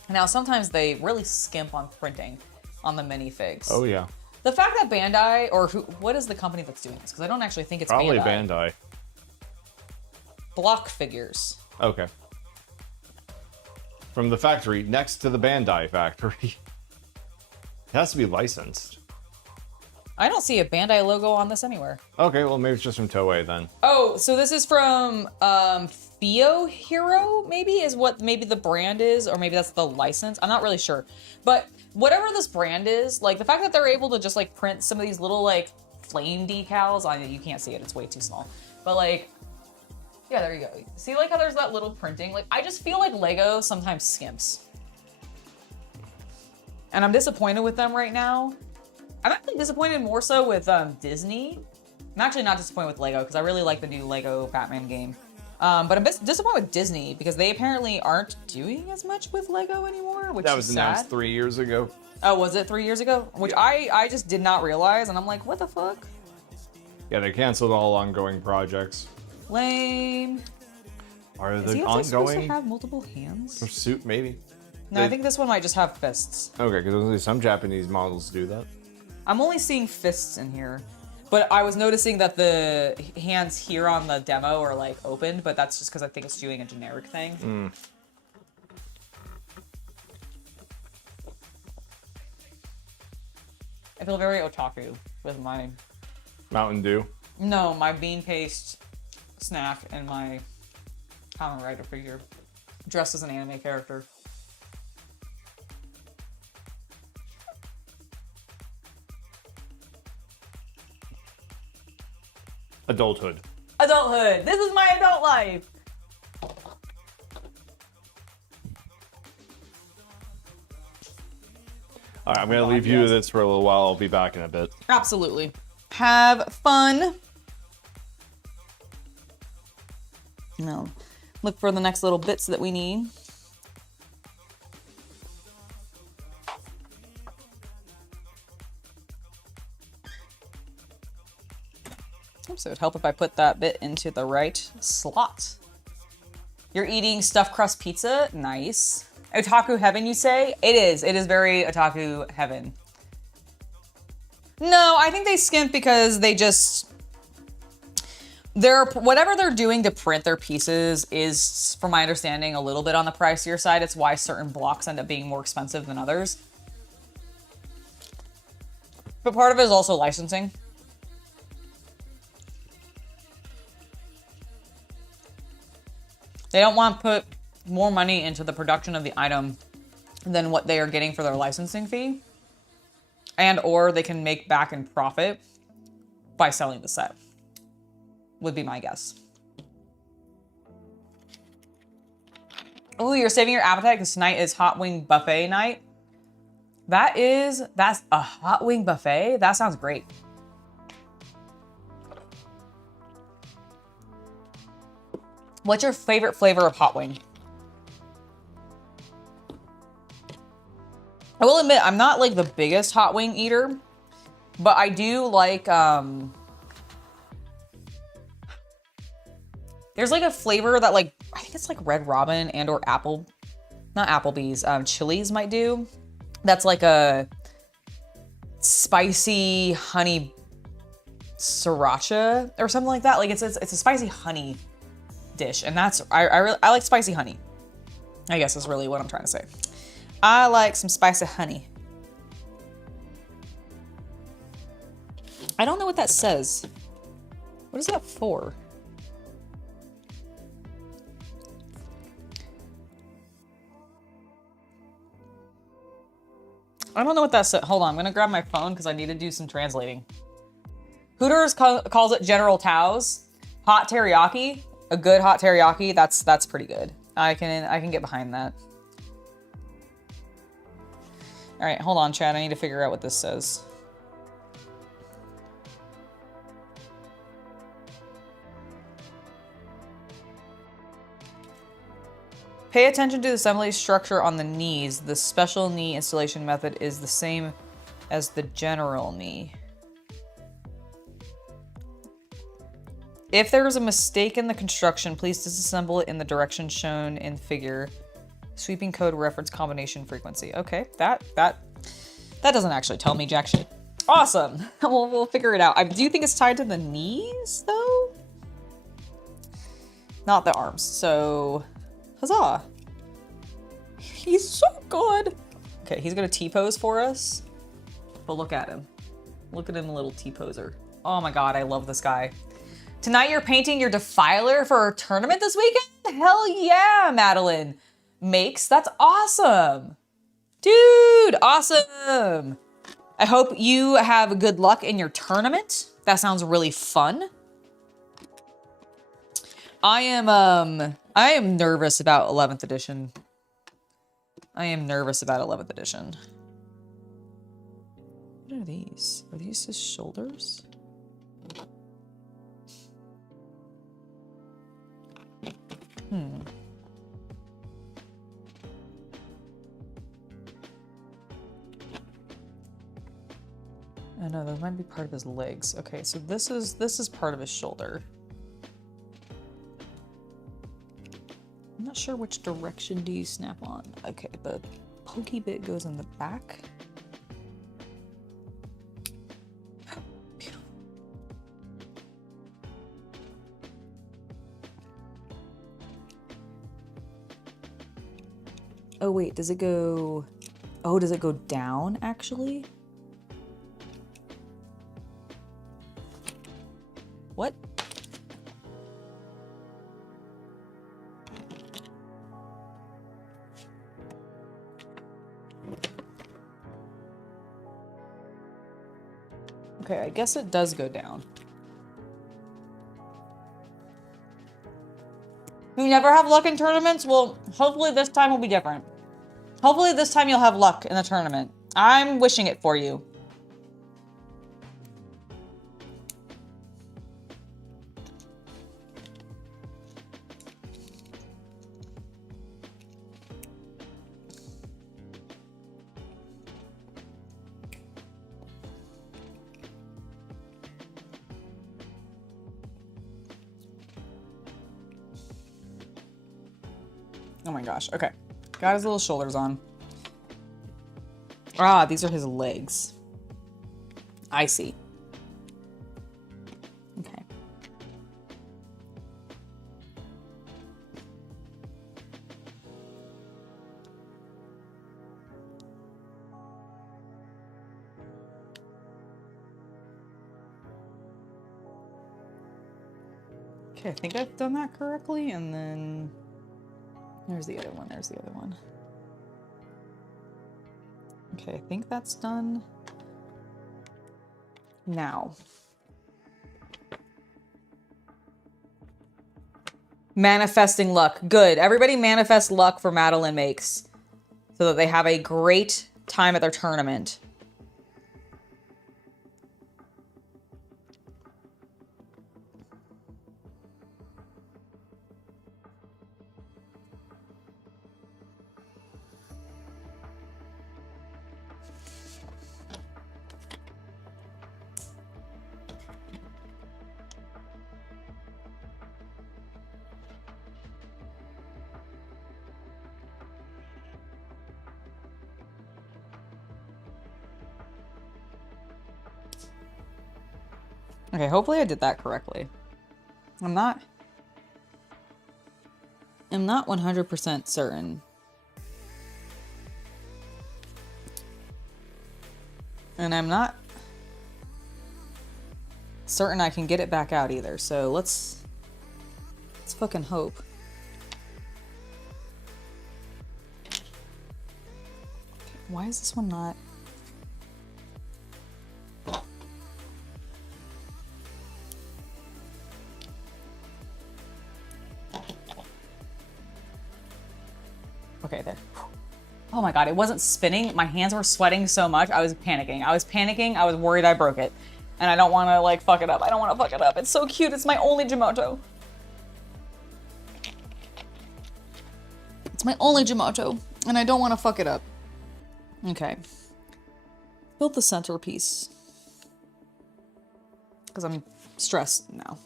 Now, sometimes they really skimp on printing on the minifigs. Oh yeah. The fact that Bandai, or what is the company that's doing this? Because I don't actually think it's probably Bandai. Bandai. Block Figures. Okay. From the factory next to the Bandai factory. It has to be licensed. I don't see a Bandai logo on this anywhere. Okay, well maybe it's just from Toei then. Oh, so this is from Theo Hero, maybe, is what maybe the brand is, or maybe that's the license. I'm not really sure. But whatever this brand is, like the fact that they're able to just like print some of these little like flame decals, I know you can't see it, it's way too small. But like, yeah, there you go. See like how there's that little printing? Like, I just feel like Lego sometimes skimps. And I'm disappointed with them right now. I'm actually disappointed more so with Disney I'm actually not disappointed with Lego because I really like the new Lego Batman game. But I'm a bit disappointed with Disney because they apparently aren't doing as much with Lego anymore, which That was is announced sad. 3 years ago. Oh, was it 3 years ago? Which I just did not realize, and I'm like, what the fuck? Yeah, they canceled all ongoing projects. Lame. Are Is he the also supposed to ongoing have multiple hands? pursuit? Maybe. No, I think this one might just have fists. Okay, because some Japanese models do that. I'm only seeing fists in here. But I was noticing that the hands here on the demo are like opened, but that's just because I think it's doing a generic thing. I feel very otaku with my... Mountain Dew. No, my bean paste snack and my Kamen Rider figure. Dressed as an anime character. Adulthood. Adulthood! This is my adult life! All right, I'm going to leave you to this for a little while. I'll be back in a bit. Absolutely. Have fun. No. Look for the next little bits that we need. Oops, it would help if I put that bit into the right slot. You're eating stuffed crust pizza? Nice. Otaku heaven, you say? It is. It is very otaku heaven. No, I think they skimp because they just... whatever they're doing to print their pieces is, from my understanding, a little bit on the pricier side. It's why certain blocks end up being more expensive than others. But part of it is also licensing. They don't want to put more money into the production of the item than what they are getting for their licensing fee. And or they can make back in profit by selling the set. Would be my guess. Ooh, you're saving your appetite because tonight is hot wing buffet night. That's a hot wing buffet? That sounds great. What's your favorite flavor of hot wing? I will admit, I'm not like the biggest hot wing eater, but I do like, there's like a flavor that like, I think it's like Red Robin and or not Applebee's, Chili's might do. That's like a spicy honey sriracha or something like that. Like it's a spicy honey dish, and that's I like spicy honey. I guess is really what I'm trying to say. I like some spicy honey. I don't know what that says. What is that for? I don't know what that said. Hold on, I'm gonna grab my phone because I need to do some translating. Hooters calls it General Tao's hot teriyaki. A good hot teriyaki, that's pretty good. I can get behind that. All right, hold on, Chad. I need to figure out what this says. Pay attention to the assembly structure on the knees. The special knee installation method is the same as the general knee. If there is a mistake in the construction, please disassemble it in the direction shown in figure. Sweeping code reference combination frequency. Okay, that doesn't actually tell me jack shit. Awesome. We'll figure it out. Do you think it's tied to the knees though? Not the arms. So, huzzah. He's so good. Okay, he's gonna T-pose for us. But look at him. Look at him, little T-poser. Oh my God, I love this guy. Tonight you're painting your Defiler for a tournament this weekend? Hell yeah, Madeline. Makes, that's awesome. Dude, awesome. I hope you have good luck in your tournament. That sounds really fun. I am nervous about 11th edition. I am nervous about 11th edition. What are these? Are these his shoulders? Oh no, that might be part of his legs. Okay, so this is part of his shoulder. I'm not sure which direction do you snap on. Okay, the pokey bit goes in the back. Oh wait, does it go... Oh, does it go down actually? What? Okay, I guess it does go down. You never have luck in tournaments? Well, hopefully this time will be different. Hopefully this time you'll have luck in the tournament. I'm wishing it for you. Oh my gosh, okay. Got his little shoulders on. Ah, these are his legs. I see. Okay. Okay, I think I've done that correctly, and then... There's the other one, there's the other one. Okay, I think that's done. Now. Manifesting luck. Good. Everybody manifest luck for Madeline Makes so that they have a great time at their tournament. Okay, hopefully I did that correctly. I'm not 100% certain. And I'm not certain I can get it back out either. So let's fucking hope. Why is this one not? Okay, there. Oh my god, it wasn't spinning. My hands were sweating so much. I was panicking. I was worried I broke it. And I don't want to, like, fuck it up. I don't want to fuck it up. It's so cute. It's my only Jimoto. It's my only Jimoto. And I don't want to fuck it up. Okay. Build the centerpiece. Because I'm stressed now.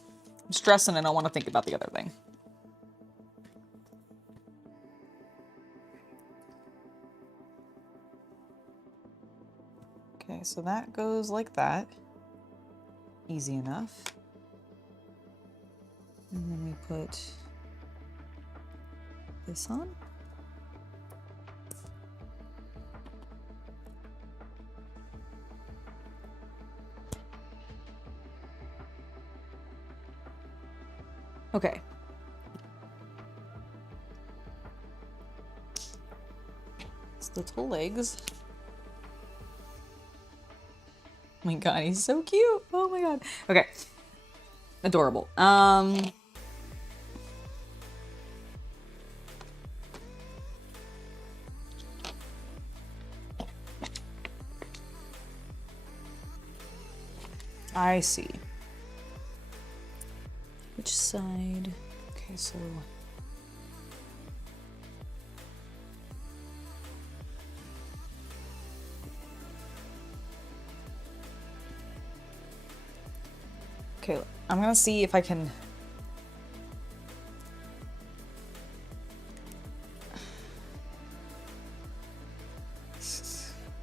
I'm stressed and I don't want to think about the other thing. Okay, so that goes like that. Easy enough. And then we put this on. Okay. It's little legs. Oh my god, he's so cute. Oh my god. Okay. Adorable. I see. Which side? Okay, so Okay, I'm gonna see if I can...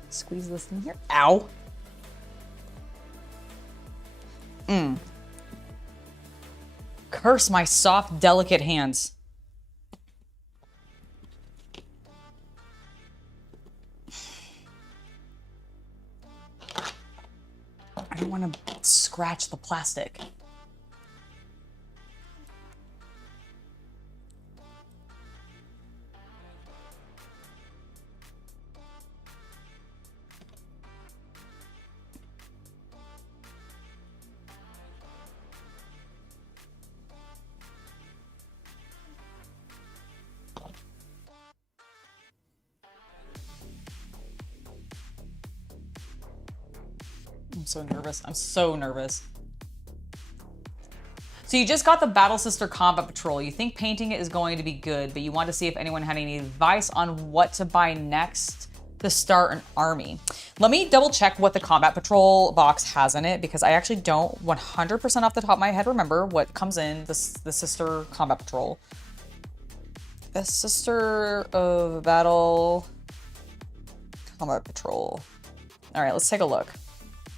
squeeze this in here. Ow. Curse my soft, delicate hands. I don't want to scratch the plastic. I'm so nervous. I'm so nervous. So you just got the Battle Sister Combat Patrol. You think painting it is going to be good, but you want to see if anyone had any advice on what to buy next to start an army. Let me double check what the Combat Patrol box has in it, because I actually don't 100% off the top of my head remember what comes in the Sister Combat Patrol. The Sister of Battle Combat Patrol. All right, let's take a look.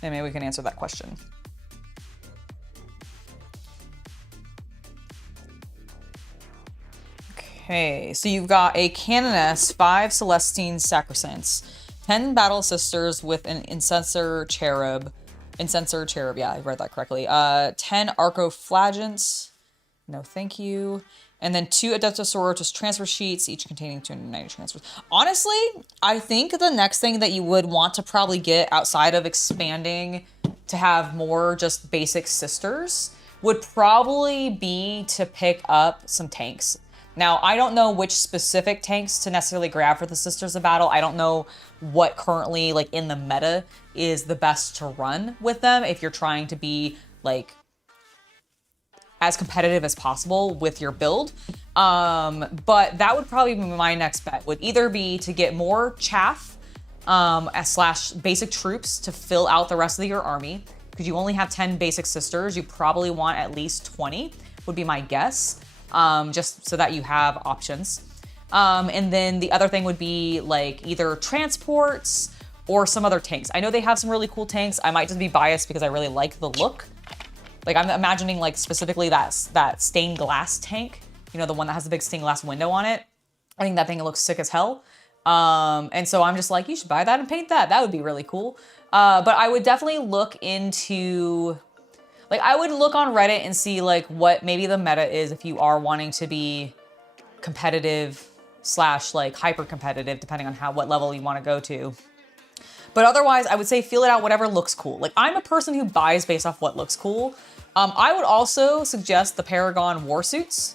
And maybe we can answer that question. Okay, so you've got a Canoness, 5 Celestine Sacrosancts, 10 Battle Sisters with an Incenser Cherub, yeah, I read that correctly. 10 Arcoflagants, no thank you. And then 2 Adeptus Sororitas transfer sheets, each containing 290 transfers. Honestly, I think the next thing that you would want to probably get outside of expanding to have more just basic sisters would probably be to pick up some tanks. Now, I don't know which specific tanks to necessarily grab for the Sisters of Battle. I don't know what currently, like, in the meta is the best to run with them if you're trying to be, like, as competitive as possible with your build. But that would probably be my next bet, would either be to get more chaff slash basic troops to fill out the rest of your army, because you only have 10 basic sisters. You probably want at least 20 would be my guess, just so that you have options. And then the other thing would be like either transports or some other tanks. I know they have some really cool tanks. I might just be biased because I really like the look. Like, I'm imagining, like, specifically that stained glass tank, you know, the one that has the big stained glass window on it. I think that thing looks sick as hell. And so I'm just like, you should buy that and paint that. That would be really cool. But I would definitely look into, like, I would look on Reddit and see, like, what maybe the meta is if you are wanting to be competitive slash, like, hyper competitive, depending on what level you want to go to. But otherwise, I would say feel it out, whatever looks cool. Like, I'm a person who buys based off what looks cool. I would also suggest the Paragon Warsuits.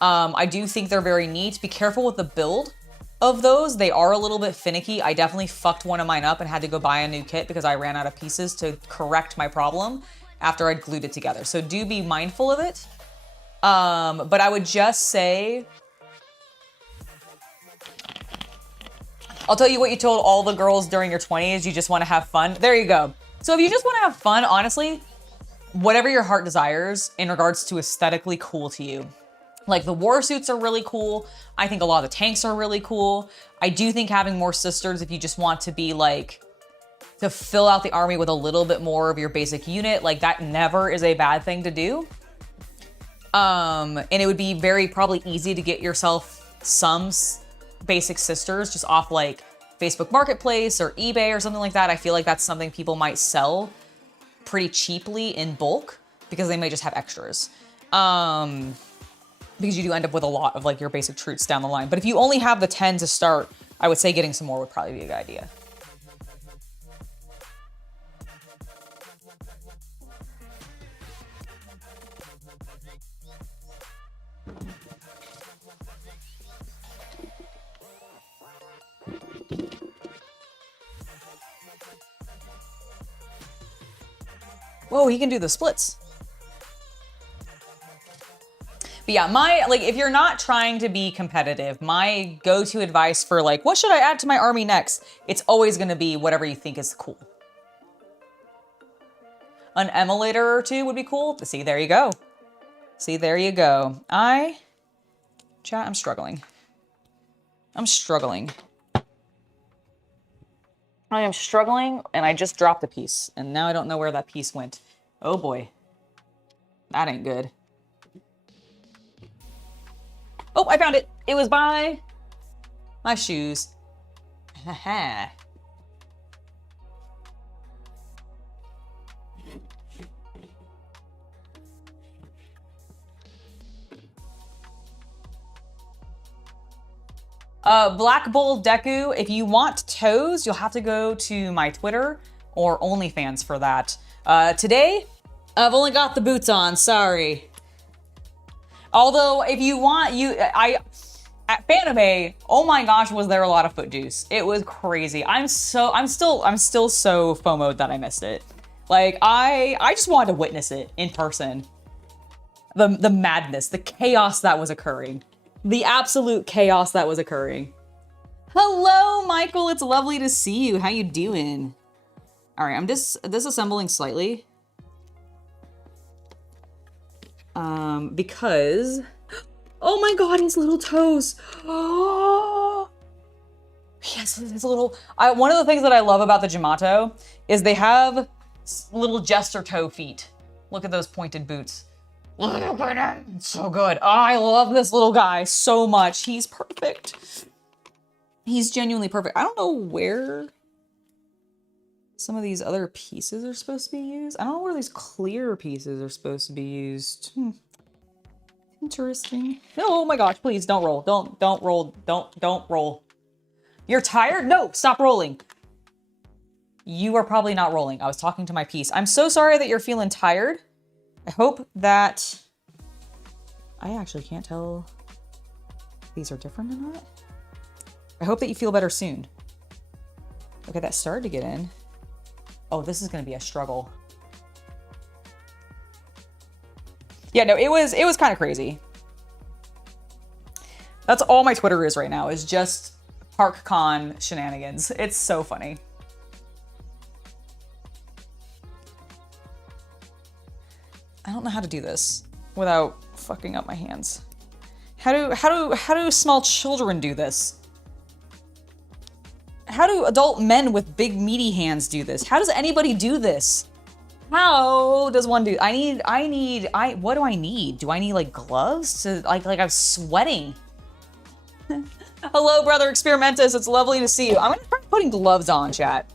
I do think they're very neat. Be careful with the build of those. They are a little bit finicky. I definitely fucked one of mine up and had to go buy a new kit because I ran out of pieces to correct my problem after I'd glued it together. So do be mindful of it. But I would just say, I'll tell you what you told all the girls during your 20s, you just want to have fun. There you go. So if you just want to have fun, honestly, whatever your heart desires in regards to aesthetically cool to you. Like, the war suits are really cool. I think a lot of the tanks are really cool. I do think having more sisters, if you just want to be like, to fill out the army with a little bit more of your basic unit, like, that never is a bad thing to do. And it would be very probably easy to get yourself some basic sisters just off like Facebook Marketplace or eBay or something like that. I feel like that's something people might sell pretty cheaply in bulk because they may just have extras. Because you do end up with a lot of like your basic troops down the line. But if you only have the 10 to start, I would say getting some more would probably be a good idea. Whoa, he can do the splits. But yeah, like, if you're not trying to be competitive, my go-to advice for like, what should I add to my army next? It's always gonna be whatever you think is cool. An emulator or two would be cool. See, there you go. See, there you go. Chat, I'm struggling. I'm struggling. I am struggling, and I just dropped a piece, and now I don't know where that piece went. Oh boy. That ain't good. Oh, I found it. It was by my shoes. Haha. Black Bull Deku, if you want toes, you'll have to go to my Twitter or OnlyFans for that. Today, I've only got the boots on, sorry. Although, if you want, at Fanime, oh my gosh, was there a lot of foot juice. It was crazy. I'm still so FOMO'd that I missed it. Like, I just wanted to witness it in person. The madness, the chaos that was occurring. The absolute chaos that was occurring. Hello, Michael. It's lovely to see you. How you doing? All right, I'm disassembling slightly. Because, oh my God, his little toes. Oh, yes, his little. One of the things that I love about the Jamato is they have little jester toe feet. Look at those pointed boots. Look at him. It's so good. Oh, I love this little guy so much. He's perfect. He's genuinely perfect. I don't know where some of these other pieces are supposed to be used. I don't know where these clear pieces are supposed to be used. Interesting. Oh my gosh, please don't roll. Don't roll. Don't roll. You're tired? No, stop rolling. You are probably not rolling. I was talking to my piece. I'm so sorry that you're feeling tired. I hope that, I actually can't tell if these are different or not. I hope that you feel better soon. Okay, that started to get in. Oh, this is gonna be a struggle. Yeah, no, it was kind of crazy. That's all my Twitter is right now, is just ParkCon shenanigans. It's so funny. I don't know how to do this without fucking up my hands. How do small children do this? How do adult men with big meaty hands do this? How does anybody do this? How does one do? What do I need? Do I need like gloves to like I'm sweating? Hello, brother Experimentus. It's lovely to see you. I'm gonna start putting gloves on, chat.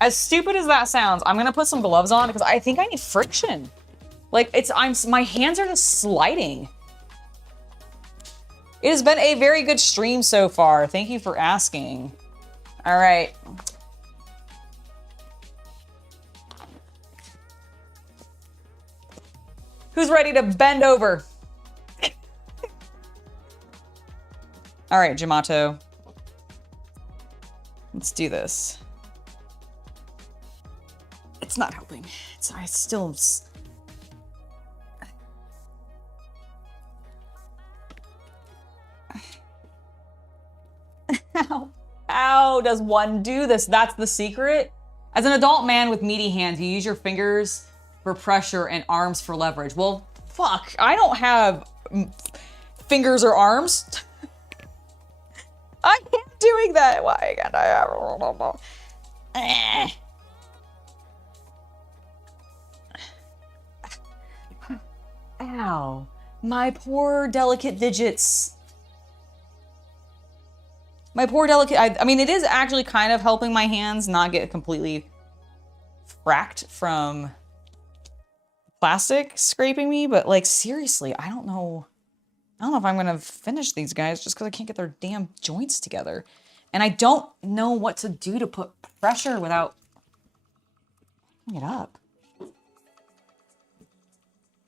As stupid as that sounds, I'm gonna put some gloves on because I think I need friction. Like my hands are just sliding. It has been a very good stream so far. Thank you for asking. All right. Who's ready to bend over? All right, Jamato. Let's do this. It's not helping. I still... How does one do this? That's the secret. As an adult man with meaty hands, you use your fingers for pressure and arms for leverage. Well, fuck, I don't have fingers or arms. I am doing that. Why can't I have... Ow, my poor delicate digits. My poor delicate, I mean, it is actually kind of helping my hands not get completely fracked from plastic scraping me, but like, seriously, I don't know if I'm gonna finish these guys just because I can't get their damn joints together. And I don't know what to do to put pressure without picking it up.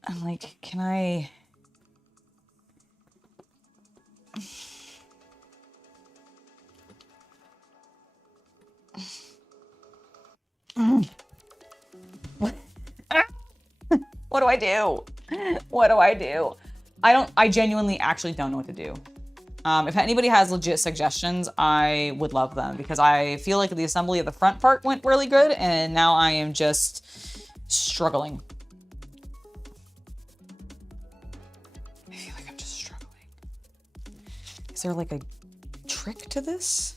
I'm like, can I... What do I do? What do I do? I genuinely actually don't know what to do. If anybody has legit suggestions, I would love them because I feel like the assembly of the front part went really good and now I am just struggling. I feel like I'm just struggling. Is there like a trick to this?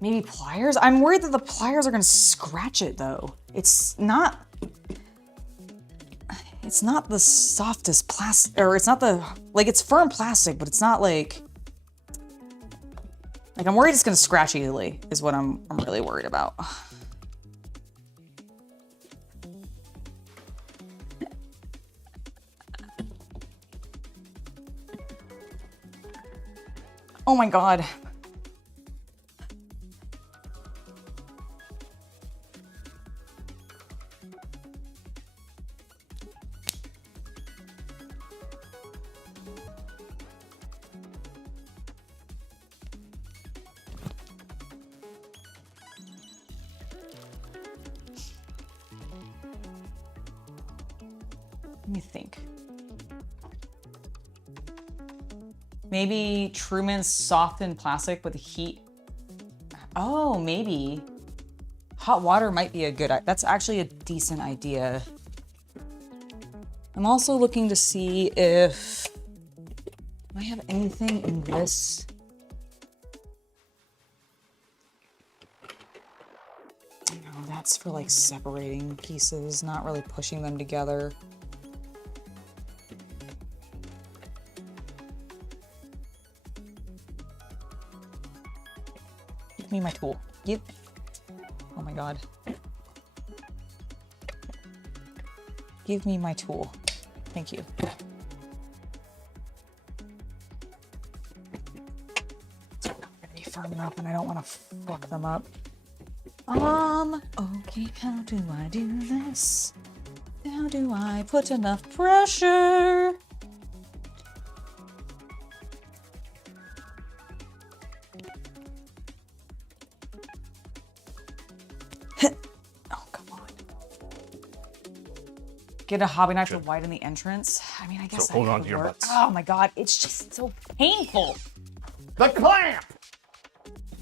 Maybe pliers? I'm worried that the pliers are gonna scratch it though. It's not the softest plastic, or it's not the, like, it's firm plastic, but it's not like I'm worried it's gonna scratch easily is what I'm really worried about. Oh my God. Let me think. Maybe Truman's softened plastic with heat. Oh, maybe. Hot water might be a good, that's actually a decent idea. I'm also looking to see if I have anything in this. No, that's for like separating pieces, not really pushing them together. Give me my tool. Oh my God. Give me my tool. Thank you. It's not gonna be firm enough and I don't want to fuck them up. Okay, how do I do this? How do I put enough pressure? Oh, come on. Get a hobby knife to widen the entrance. I mean, I guess So hold that on could to your work. butts. Oh my God, it's just so painful. The clamp!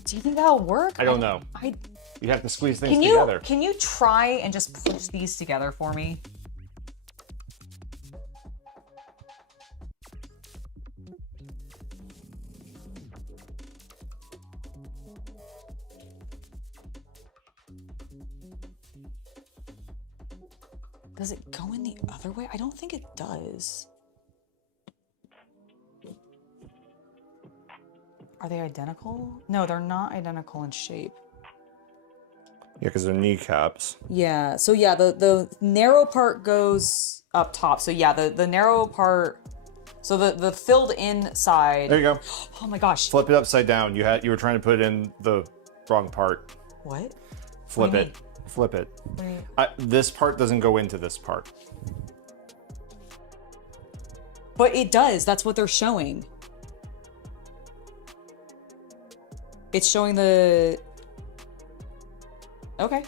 Do you think that'll work? I don't know. I You have to squeeze things Can together. you try and just push these together for me? Does it go in the other way? I don't think it does. Are they identical? No, they're not identical in shape. Yeah, because they're kneecaps. Yeah, so yeah, the narrow part goes up top. So yeah, the narrow part, so the filled in side. There you go. Oh my gosh. Flip it upside down. You were trying to put in the wrong part. What? Flip What do you it. Flip it. What do you mean? This part doesn't go into this part. But it does. That's what they're showing. It's showing the... Okay.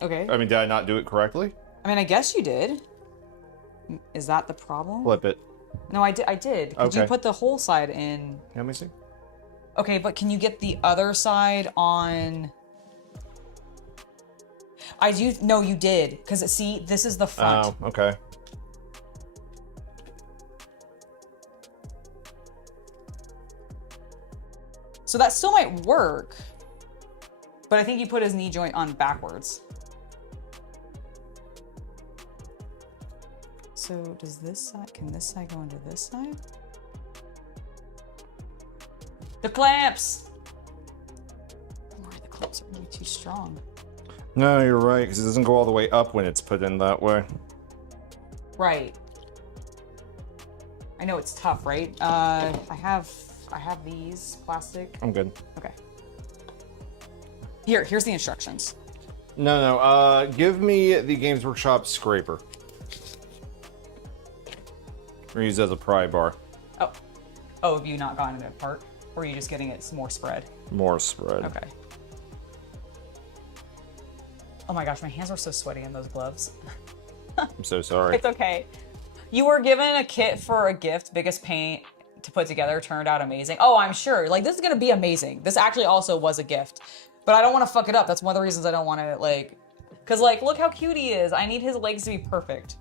Okay. I mean, did I not do it correctly? I mean, I guess you did. Is that the problem? Flip it. No, I did. Could you Okay. put the whole side in? Let me see. Okay, but can you get the other side on... I do... No, you did. Because, see, this is the front. Oh, okay. So that still might work. But I think you put his knee joint on backwards. So does this side... Can this side go into this side? The clamps! I'm worried the clamps are going to be too strong. No, you're right, because it doesn't go all the way up when it's put in that way. Right. I know it's tough, right? I have these plastic. I'm good. Okay. Here's the instructions. No. Give me the Games Workshop scraper. We're gonna use it as a pry bar. Oh, have you not gotten it apart? Or are you just getting it more spread? More spread. Okay. Oh my gosh, my hands are so sweaty in those gloves. I'm so sorry. It's okay. You were given a kit for a gift, biggest pain to put together turned out amazing. Oh, I'm sure. Like, this is gonna be amazing. This actually also was a gift. But I don't want to fuck it up. That's one of the reasons I don't want to, like... Because, like, look how cute he is. I need his legs to be perfect.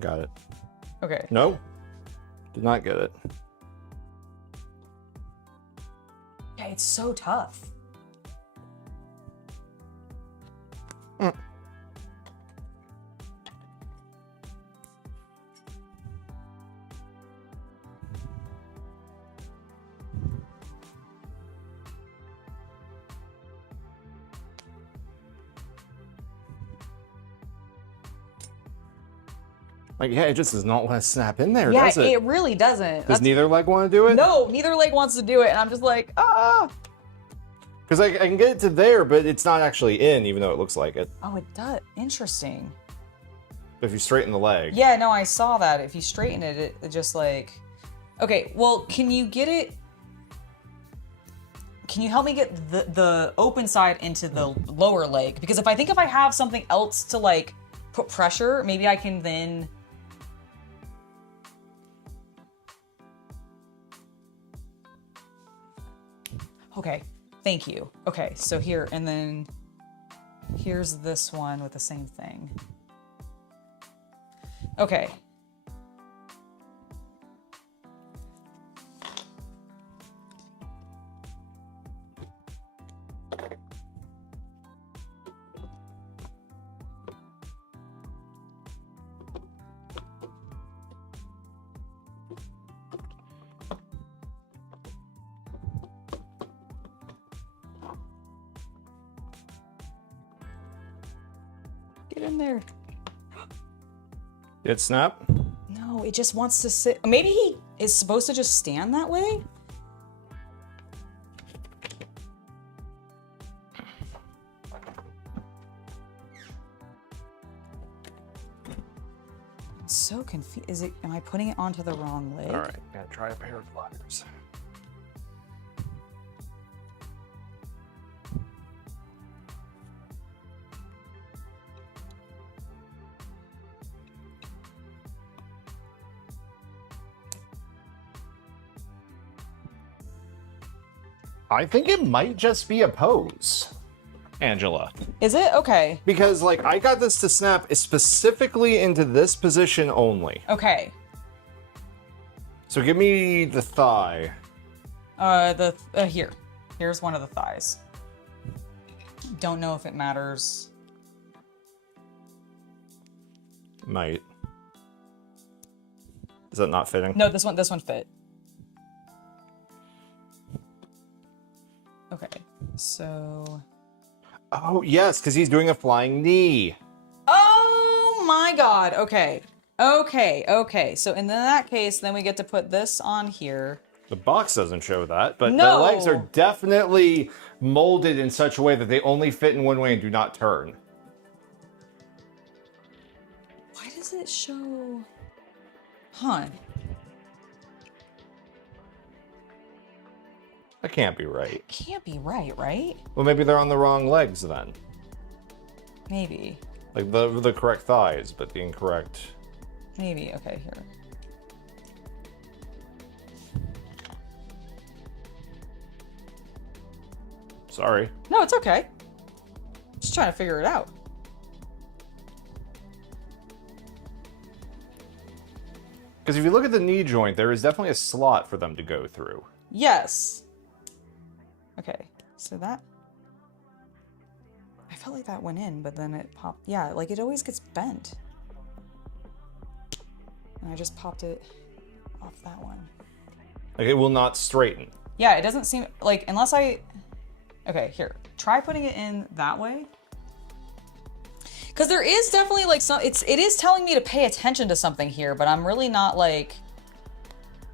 Got it. Okay. No, did not get it. Yeah, it's so tough. Like, yeah, it just does not want to snap in there, Yeah, does it? it really doesn't. Does neither leg want to do it? No, neither leg wants to do it, and I'm just like, ah. Because I can get it to there, but it's not actually in, even though it looks like it. Oh, it does. Interesting. If you straighten the leg. Yeah, no, I saw that. If you straighten it, it just like... Okay, well, can you get it... Can you help me get the open side into the lower leg? Because if I have something else to, like, put pressure, maybe I can then... Okay, thank you. Okay, so here, and then here's this one with the same thing. Okay. Get in there. Did it snap? No, it just wants to sit. Maybe he is supposed to just stand that way? So confused. Is it? Am I putting it onto the wrong leg? All right, gotta try a pair of pliers. I think it might just be a pose, Angela. Is it? Okay. Because, like, I got this to snap specifically into this position only. Okay. So give me the thigh. Here. Here's one of the thighs. Don't know if it matters. Might. Is that not fitting? No, this one fit. Okay, so... Oh, yes, because he's doing a flying knee. Oh my god, okay. Okay. So in that case, then we get to put this on here. The box doesn't show that, but No. the legs are definitely molded in such a way that they only fit in one way and do not turn. Why does it show... Huh. That can't be right. Can't be right? Well, maybe they're on the wrong legs then. Maybe. Like the correct thighs, but the incorrect... Maybe, okay, here. Sorry. No, it's okay. Just trying to figure it out. Because if you look at the knee joint, there is definitely a slot for them to go through. Yes. Okay, so that... I felt like that went in, but then it popped... Yeah, like it always gets bent. And I just popped it off that one. Like, it will not straighten. Yeah, it doesn't seem... Like, unless I... Okay, here. Try putting it in that way. Because there is definitely, like, some... It is telling me to pay attention to something here, but I'm really not, like...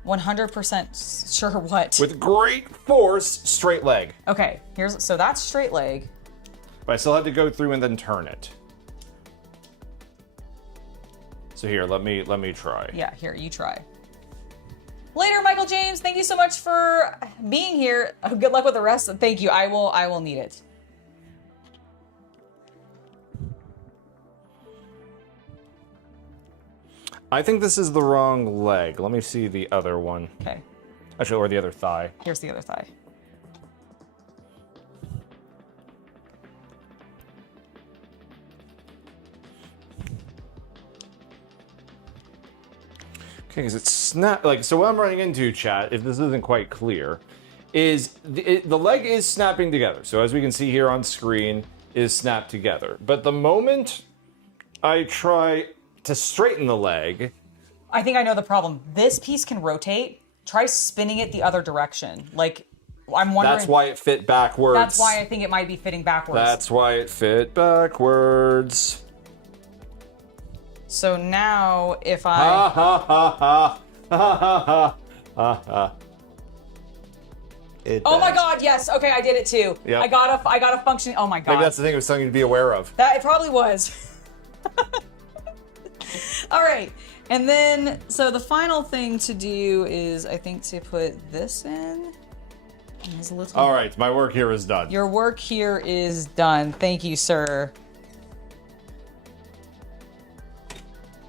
100% sure what. With great force, straight leg. Okay, so that's straight leg. But I still had to go through and then turn it. So here, let me try. Yeah, here, you try. Later, Michael James. Thank you so much for being here. Good luck with the rest. Thank you. I will need it. I think this is the wrong leg. Let me see the other one. Okay. Actually, or the other thigh. Here's the other thigh. Okay, because it's snap. Like, so what I'm running into, chat, if this isn't quite clear, is the leg is snapping together. So as we can see here on screen, is snapped together. But the moment I try to straighten the leg, I think I know the problem. This piece can rotate. Try spinning it the other direction. Like, I'm wondering. that's why it fit backwards. That's why I think it might be fitting backwards. That's why it fit backwards. So now, if I... Ha ha ha ha ha ha ha. Oh my god, yes. Okay, I did it too. Yep. I got a function. Oh my god. Maybe that's the thing. It was something to be aware of. That it probably was. All right. And then, so the final thing to do is, I think, to put this in. There's a little... All right, my work here is done. Your work here is done. Thank you, sir.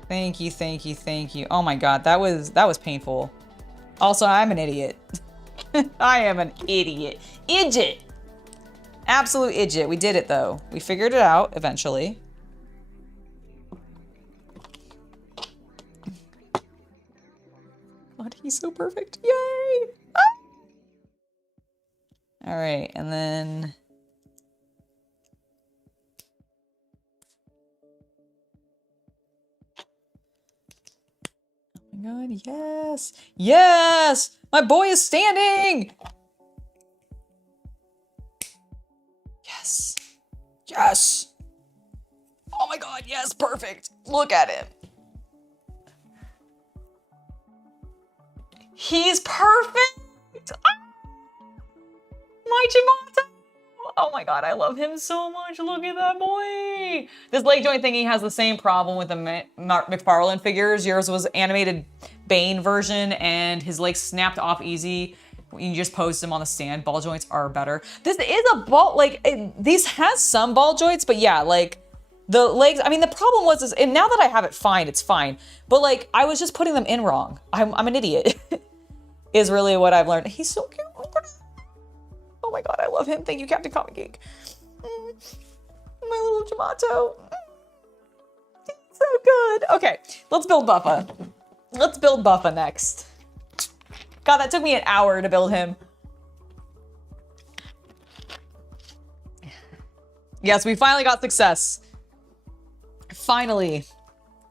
Thank you, thank you, thank you. Oh my god, that was painful. Also, I'm an idiot. I am an idiot. Idjit! Absolute idjit. We did it, though. We figured it out, eventually. God, he's so perfect. Yay! Ah! All right, and then... Oh my god, yes! Yes! My boy is standing! Yes. Yes! Oh my god, yes, perfect. Look at him. He's perfect! Ah! My Chimato! Oh my god, I love him so much. Look at that boy. This leg joint thingy has the same problem with the McFarlane figures. Yours was animated Bane version and his legs snapped off easy. You just post them on the stand. Ball joints are better. This is a ball, like, these has some ball joints, but yeah, like, the legs, I mean, the problem was, and now that I have it fine, it's fine. But like, I was just putting them in wrong. I'm an idiot, is really what I've learned. He's so cute. Oh my god, I love him. Thank you, Captain Comic Geek. My little Chimato. He's so good. Okay, let's build Buffa. Let's build Buffa next. God, that took me an hour to build him. Yes, we finally got success. Finally.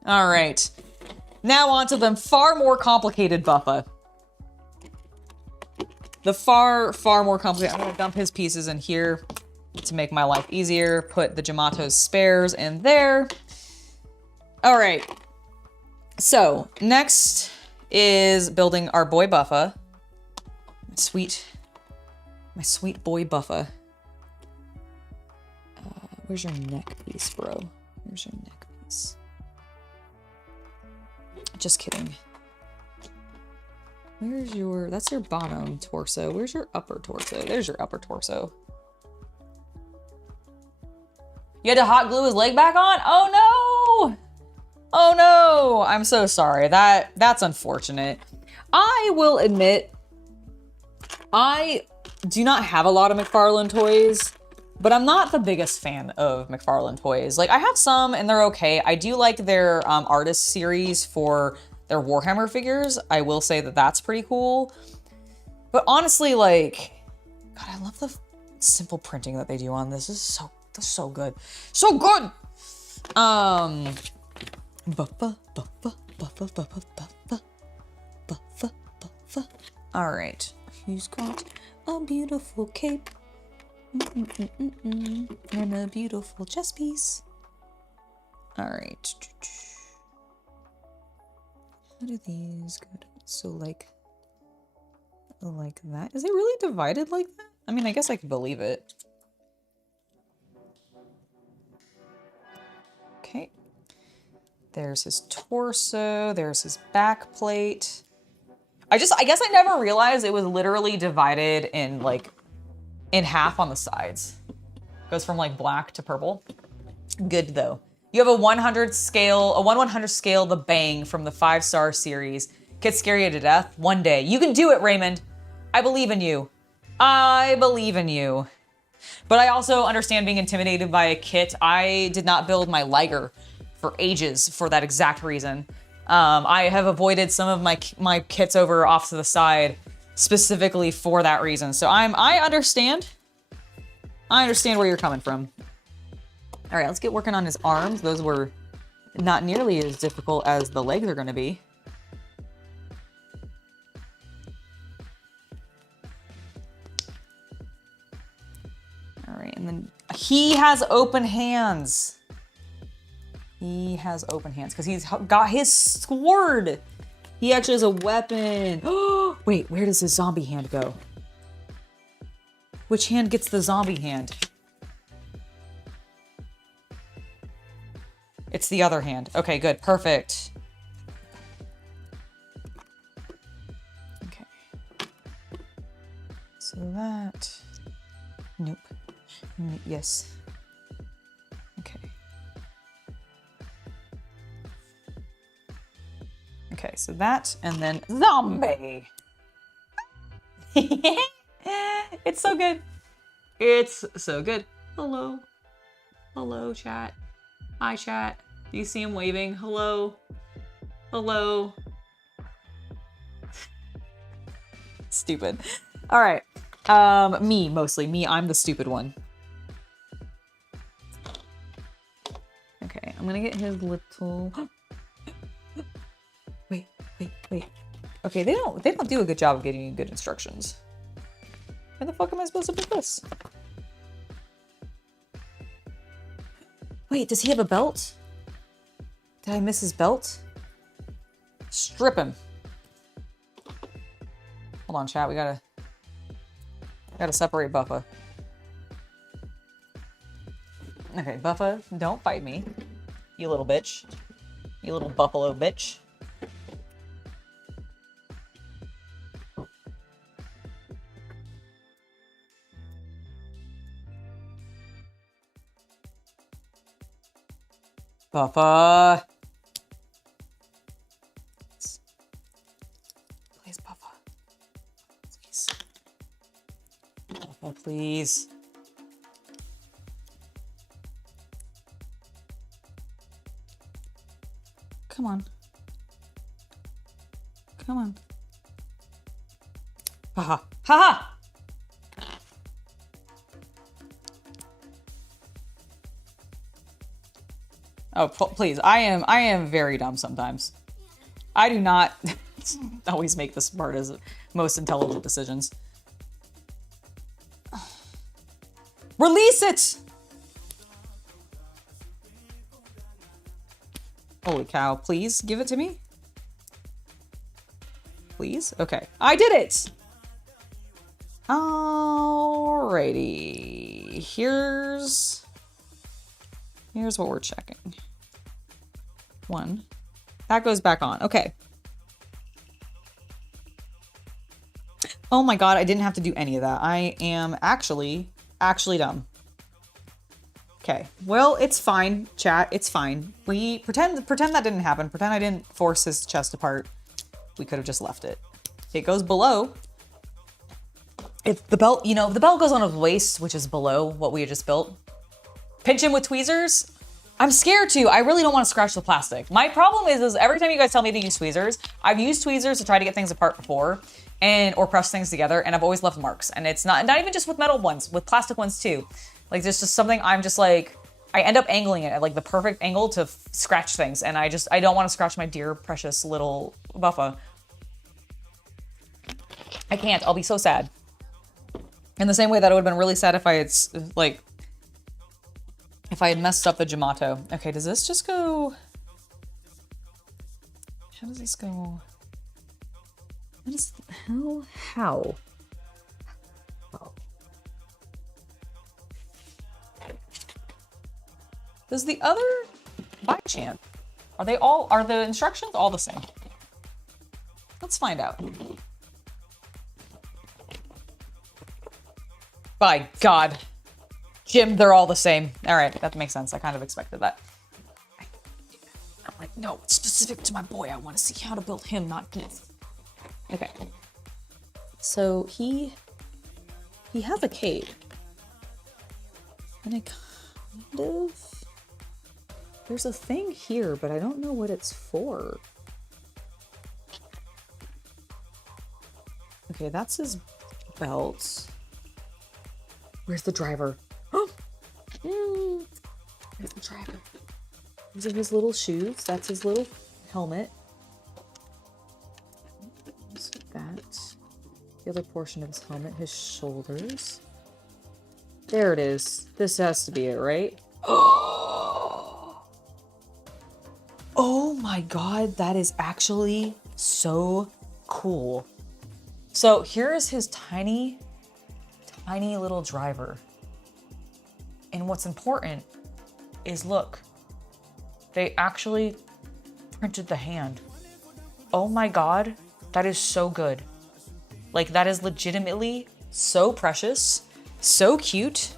All right. Now on to the far more complicated Buffa. The far more complicated. I'm gonna dump his pieces in here to make my life easier. Put the Jamato's spares in there. All right. So next is building our boy Buffa. My sweet boy Buffa. Where's your neck piece, bro? Where's your neck piece? Just kidding. Where's your, that's your bottom torso. Where's your upper torso? There's your upper torso. You had to hot glue his leg back on? Oh no! Oh no! I'm so sorry. That's unfortunate. I will admit, I do not have a lot of McFarlane toys, but I'm not the biggest fan of McFarlane toys. Like, I have some and they're okay. I do like their artist series for their Warhammer figures. I will say that that's pretty cool. But honestly, like, God, I love the simple printing that they do on this. This is so good. So good! Buffa, Buffa, Buffa, Buffa, Buffa, Buffa, Buffa. All right, he's got a beautiful cape and a beautiful chest piece. All right. How do these go? So like that. Is it really divided like that? I mean, I guess I could believe it. Okay. There's his torso. There's his back plate. I guess I never realized it was literally divided in like in half on the sides. Goes from like black to purple. Good though. You have a 100 scale, a 1/100 scale, the Bang from the 5-star series. Kit scare you to death one day. You can do it, Raymond. I believe in you. I believe in you. But I also understand being intimidated by a kit. I did not build my Liger for ages for that exact reason. I have avoided some of my kits over off to the side specifically for that reason. So I understand. I understand where you're coming from. All right, let's get working on his arms. Those were not nearly as difficult as the legs are going to be. All right, and then he has open hands. He has open hands because he's got his sword. He actually has a weapon. Oh, wait, where does his zombie hand go? Which hand gets the zombie hand? It's the other hand. Okay, good. Perfect. Okay. So that... Nope. Yes. Okay. Okay, so that, and then zombie! It's so good. It's so good. Hello. Hello, chat. Hi, chat. Do you see him waving? Hello. Hello. Stupid. All right. Me, mostly. Me, I'm the stupid one. Okay, I'm gonna get his little... Wait. Okay, they don't do a good job of getting you good instructions. Where the fuck am I supposed to put this? Wait, does he have a belt? Did I miss his belt? Strip him. Hold on, chat. We gotta separate Buffa. Okay, Buffa, don't fight me. You little bitch. You little buffalo bitch. Buffa. Please, Buffa. Please. Buffa, please. Come on. Come on. Haha. Haha! Oh, please. I am very dumb sometimes. I do not always make the smartest, most intelligent decisions. Release it! Holy cow, please give it to me. Please? Okay. I did it! Alrighty. Here's what we're checking. 1. That goes back on. Okay. Oh my god, I didn't have to do any of that. I am actually dumb. Okay. Well, it's fine, chat. It's fine. We pretend that didn't happen. Pretend I didn't force his chest apart. We could have just left it. It goes below. If the belt, if the belt goes on his waist, which is below what we had just built. Pinch him with tweezers. I'm scared to. I really don't want to scratch the plastic. My problem is every time you guys tell me to use tweezers, I've used tweezers to try to get things apart before or press things together, and I've always left marks. And it's not even just with metal ones, with plastic ones too. Like there's just something I'm just like, I end up angling it at like the perfect angle to scratch things. And I don't want to scratch my dear, precious little Buffa. I can't. I'll be so sad. In the same way that it would have been really sad if I had messed up the Jamato. Okay, does this just go... How does this go? What is... How? Oh. Does the other... By chance, are the instructions all the same? Let's find out. By God. Jim, they're all the same. All right, that makes sense. I kind of expected that. I'm like, no, it's specific to my boy. I want to see how to build him, not this. Okay. So he has a cave. And I kind of... There's a thing here, but I don't know what it's for. Okay, that's his belt. Where's the driver? Oh! Where's the driver? These are his little shoes. That's his little helmet. That. The other portion of his helmet, his shoulders. There it is. This has to be it, right? Oh my God, that is actually so cool. So here is his tiny little driver. And what's important is, look, they actually printed the hand. Oh my God, that is so good. Like, that is legitimately so precious, so cute.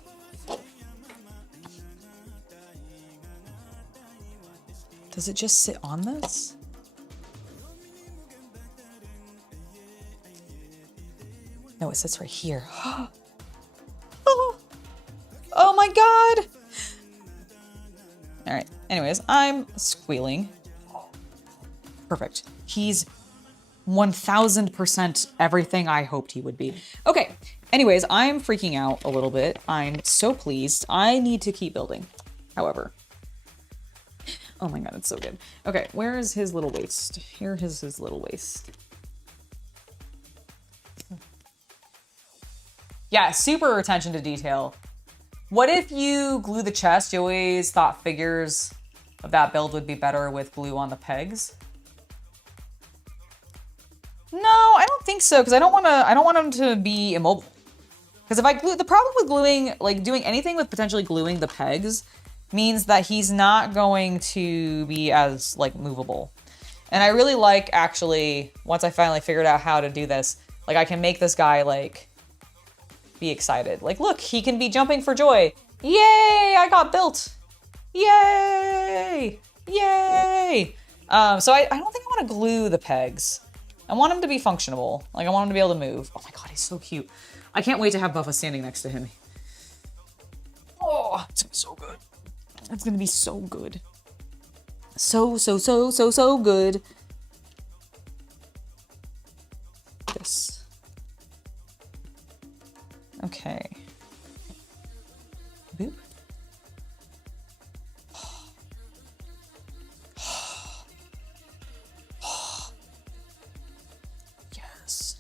Does it just sit on this? No, it sits right here. Oh my God. All right. Anyways, I'm squealing. Perfect. He's 1000% everything I hoped he would be. Okay. Anyways, I'm freaking out a little bit. I'm so pleased. I need to keep building. However. Oh my God, it's so good. Okay, where is his little waist? Here is his little waist. Yeah, super attention to detail. What if you glue the chest? You always thought figures of that build would be better with glue on the pegs. No, I don't think so, because I don't want him to be immobile. Because if I glue, the problem with gluing, like doing anything with potentially gluing the pegs means that he's not going to be as like movable. And I really like, actually, once I finally figured out how to do this, like I can make this guy like be excited. Like, look, he can be jumping for joy. Yay, I got built. Yay, yay. So I don't think I want to glue the pegs. I want him to be functional. Like, I want him to be able to move. Oh my God, he's so cute. I can't wait to have Buffa standing next to him. Oh, it's gonna be so good. It's gonna be so good. So good. This. Okay. Boop. Yes.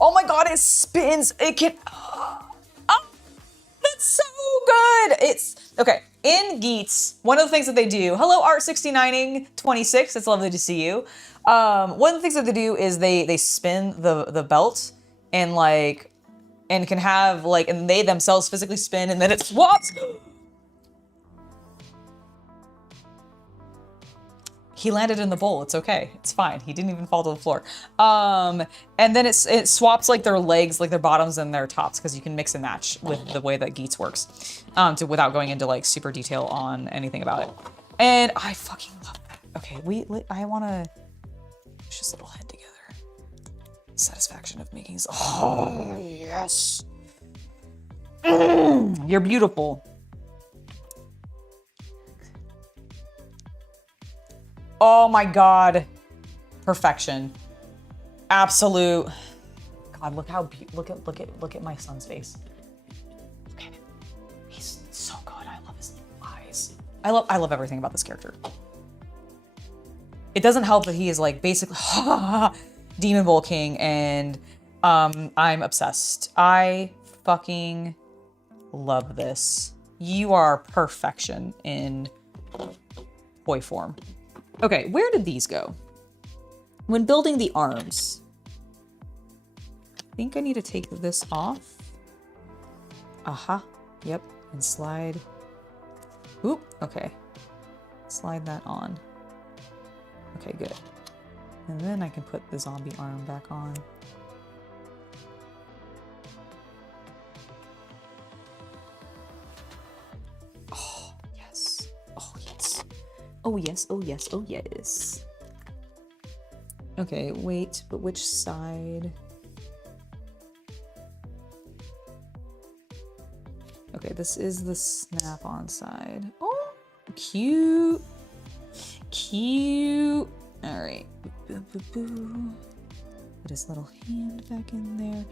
Oh my God, it spins. It can. Oh, that's so good. It's okay. In Geats, one of the things that they do. Hello, Art69ing26. It's lovely to see you. One of the things that they do is they spin the belt and like. And can have like, and they themselves physically spin and then it swaps. He landed in the bowl. It's okay. It's fine. He didn't even fall to the floor. And then it swaps like their legs, like their bottoms and their tops, because you can mix and match with the way that Geats works, without going into like super detail on anything about it. And I fucking love that. Okay, I want to push this little head together. Satisfaction of making this. Oh, yes. You're beautiful. Oh my God. Perfection. Absolute. God, look how look at my son's face. Okay. He's so good. I love his eyes. I love everything about this character. It doesn't help that he is like basically Demon Bowl King, and I'm obsessed. I fucking love this. You are perfection in boy form. Okay, where did these go? When building the arms, I think I need to take this off. Aha, yep, and slide. Oop, okay. Slide that on. Okay, good. And then I can put the zombie arm back on. Oh, yes. Oh, yes. Oh, yes. Oh, yes. Oh, yes. Okay, wait, but which side? Okay, this is the snap-on side. Oh, cute. Cute. All right. Put his little hand back in there.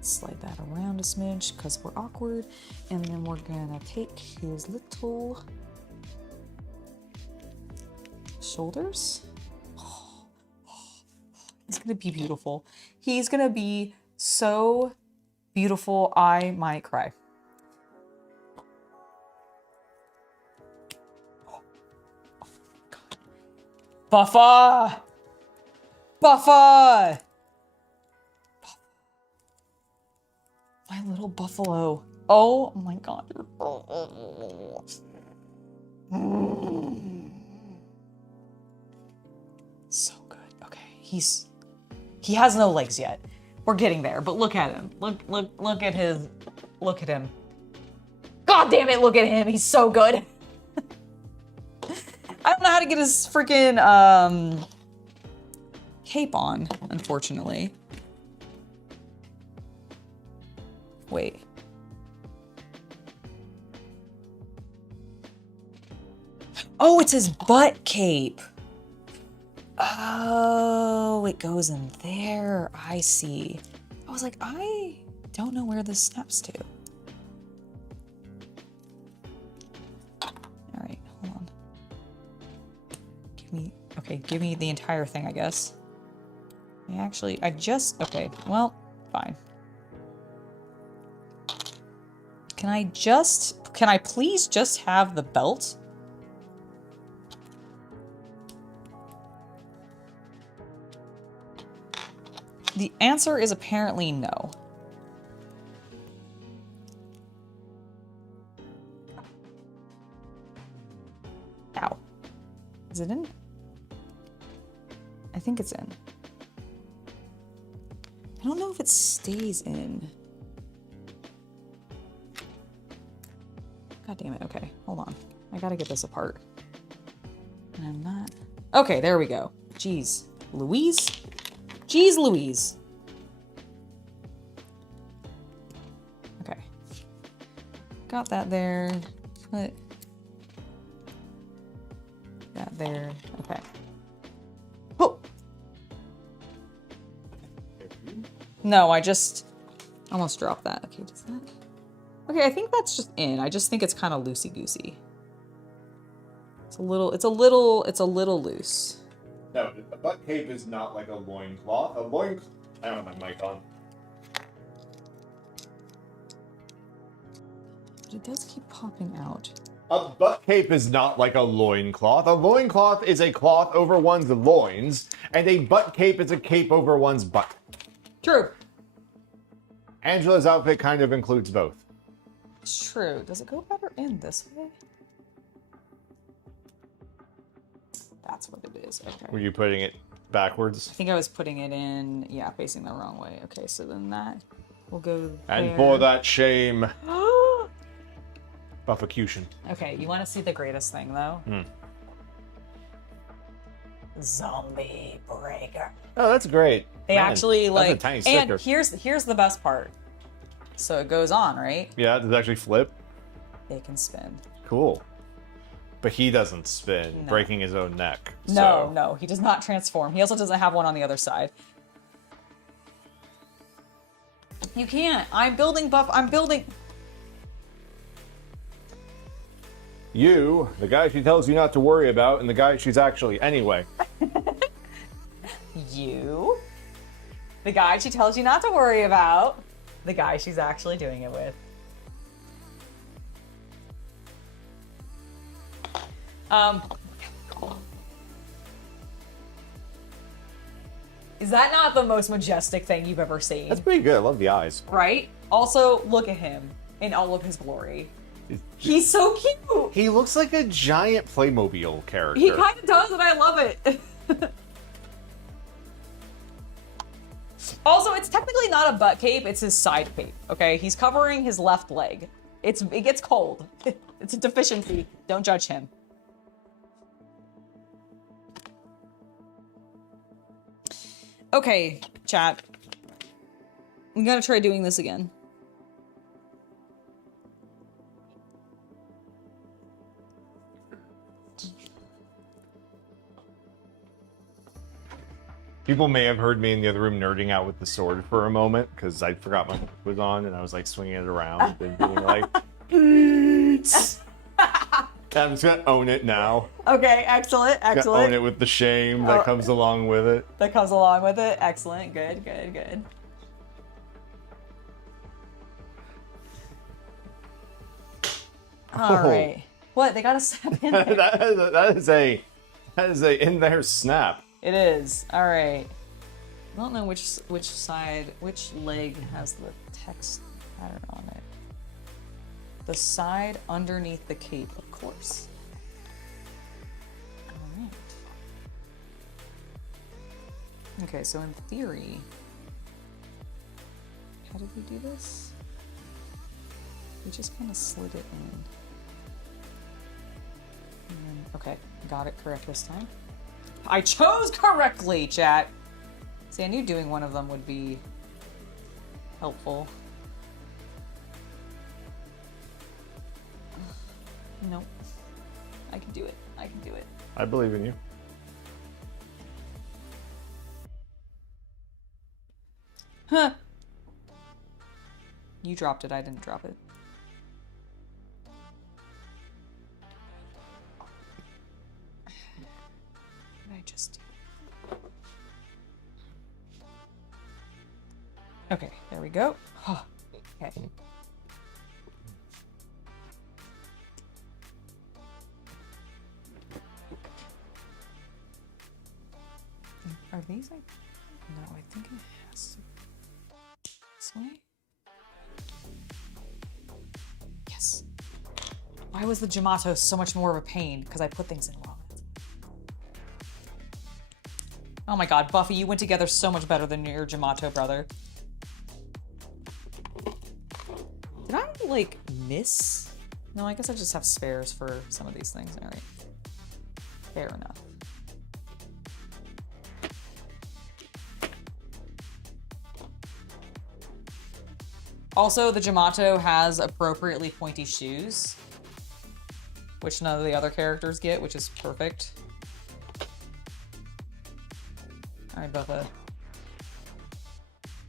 Slide that around a smidge because we're awkward. And then we're gonna take his little shoulders. He's gonna be beautiful. He's gonna be so beautiful, I might cry. Buffa! Buffa! My little buffalo. Oh my god. So good. Okay, he has no legs yet. We're getting there, but look at him. Look at him. God damn it, look at him. He's so good. I don't know how to get his freaking cape on, unfortunately. Wait. Oh, it's his butt cape. Oh, it goes in there. I see. I was like, I don't know where this snaps to. All right, hold on. Give me the entire thing, I guess. Okay, well, fine. Can I please just have the belt? The answer is apparently no. Ow. Is it in? I think it's in. I don't know if it stays in. God damn it. Okay, hold on. I gotta get this apart. And I'm not. Okay, there we go. Jeez. Louise? Jeez Louise. Okay. Got that there. Put that there. Okay. Oh! No, I just almost dropped that. Okay, does that? Okay, I think that's just in. I just think it's kind of loosey-goosey. It's a little loose. No, a butt cape is not like a loincloth. I don't have my mic on. But it does keep popping out. A butt cape is not like a loincloth. A loincloth is a cloth over one's loins, and a butt cape is a cape over one's butt. True. Angela's outfit kind of includes both. It's true. Does it go better in this way? That's what it is. Okay. Were you putting it backwards? I think I was putting it in, yeah, facing the wrong way. Okay, so then that will go there. And for that shame, buffocution. Okay, you want to see the greatest thing, though? Zombie breaker. Oh, that's great. They actually, that's like, a tiny sticker. and here's the best part. So it goes on, right? Yeah, does it actually flip? They can spin. Cool. But he doesn't spin, No. breaking his own neck. No, no, he does not transform. He also doesn't have one on the other side. You can't. I'm building. You, the guy she tells you not to worry about, and the guy she's actually anyway. You, the guy she tells you not to worry about, the guy she's actually doing it with. Is that not the most majestic thing you've ever seen? That's pretty good. I love the eyes. Right? Also, look at him in all of his glory. He's so cute. He looks like a giant Playmobil character. He kind of does, and I love it. Also, it's technically not a butt cape, it's his side cape, okay? He's covering his left leg. It gets cold. It's a deficiency. Don't judge him. Okay, chat. We gotta try doing this again. People may have heard me in the other room nerding out with the sword for a moment because I forgot my hook was on and I was like swinging it around and being like, "Eats." I'm just gonna own it now. Okay, excellent, Gonna excellent. own it with the shame that comes along with it. That comes along with it. Excellent, good, good, good. All right. What? They got to snap in there. that is a in there snap. It is. All right. I don't know which side, which leg has the text pattern on it. The side underneath the cape, of course. All right. Okay, so in theory, how did we do this? We just kind of slid it in. And then, okay, got it correct this time. I chose correctly, chat. See, I knew doing one of them would be helpful. Nope. I can do it. I can do it. I believe in you. Huh. You dropped it. I didn't drop it. What did I just do? Okay, there we go. Okay. Are these like... No, I think it has to... This way? Yes. Why was the Jamato so much more of a pain? Because I put things in wrong. Oh my god, Buffy, you went together so much better than your Jamato brother. Did I, like, miss? No, I guess I just have spares for some of these things. All right. Fair enough. Also, the Jamato has appropriately pointy shoes, which none of the other characters get, which is perfect. All right, Buffa.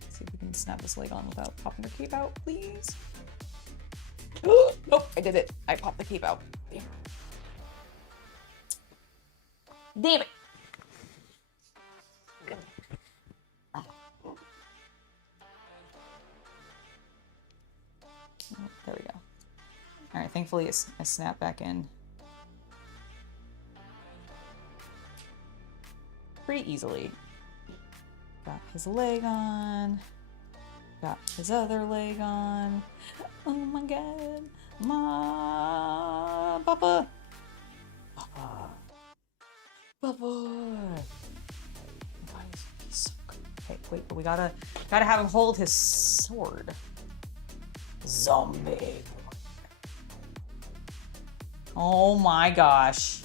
See if we can snap this leg on without popping the cape out, please. Nope, I did it. I popped the cape out. Damn. Damn it. There we go. All right, thankfully it snapped back in pretty easily. Got his leg on. Got his other leg on. Oh my god. Papa. Papa. Papa. God, he's so good. Okay, wait, but we gotta have him hold his sword. Zombie. Oh my gosh.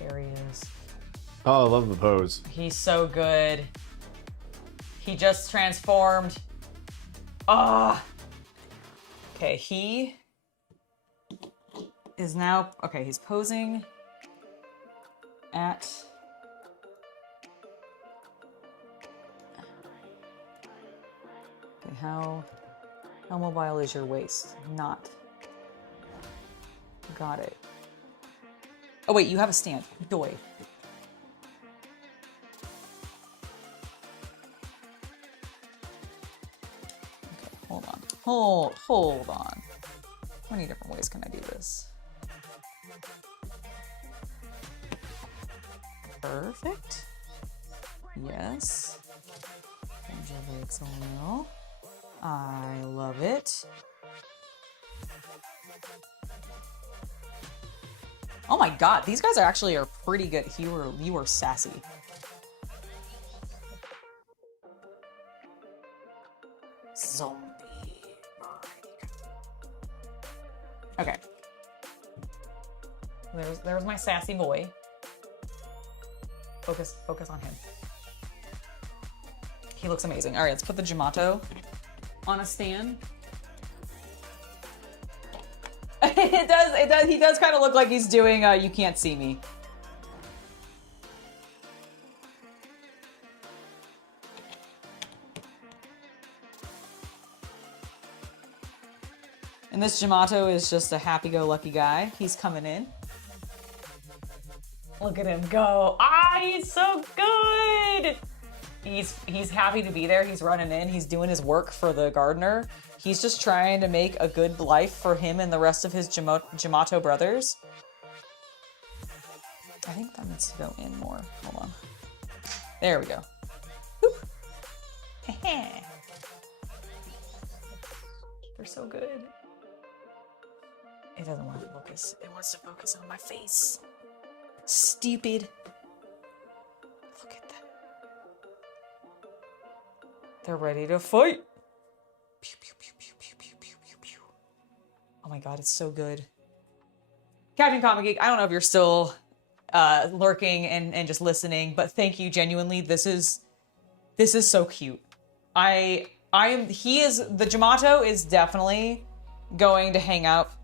There he is. Oh, I love the pose. He's so good. He just transformed. Ah. Okay, he is now, okay, he's posing at okay, how mobile is your waist? Not. Got it. Oh wait, you have a stand. Doy. Okay, hold on. Hold on. How many different ways can I do this? Perfect. Yes. Bend your legs a little. I love it. Oh my god, these guys are pretty good. You were sassy. Zombie. Okay. There's my sassy boy. Focus on him. He looks amazing. All right, let's put the Jamato on a stand. It does. He does kind of look like he's doing You Can't See Me. And this Jamato is just a happy-go-lucky guy. He's coming in. Look at him go. Ah, he's so good. He's happy to be there. He's running in. He's doing his work for the gardener. He's just trying to make a good life for him and the rest of his Jamato brothers. I think that needs to go in more. Hold on. There we go. They're so good. It doesn't want to focus. It wants to focus on my face. Stupid. Look at that. They're ready to fight. Pew, pew, pew, pew, pew, pew, pew, pew, pew. Oh my god, it's so good. Captain Comic Geek, I don't know if you're still lurking and just listening, but thank you genuinely. This is so cute. The Jamato is definitely going to hang out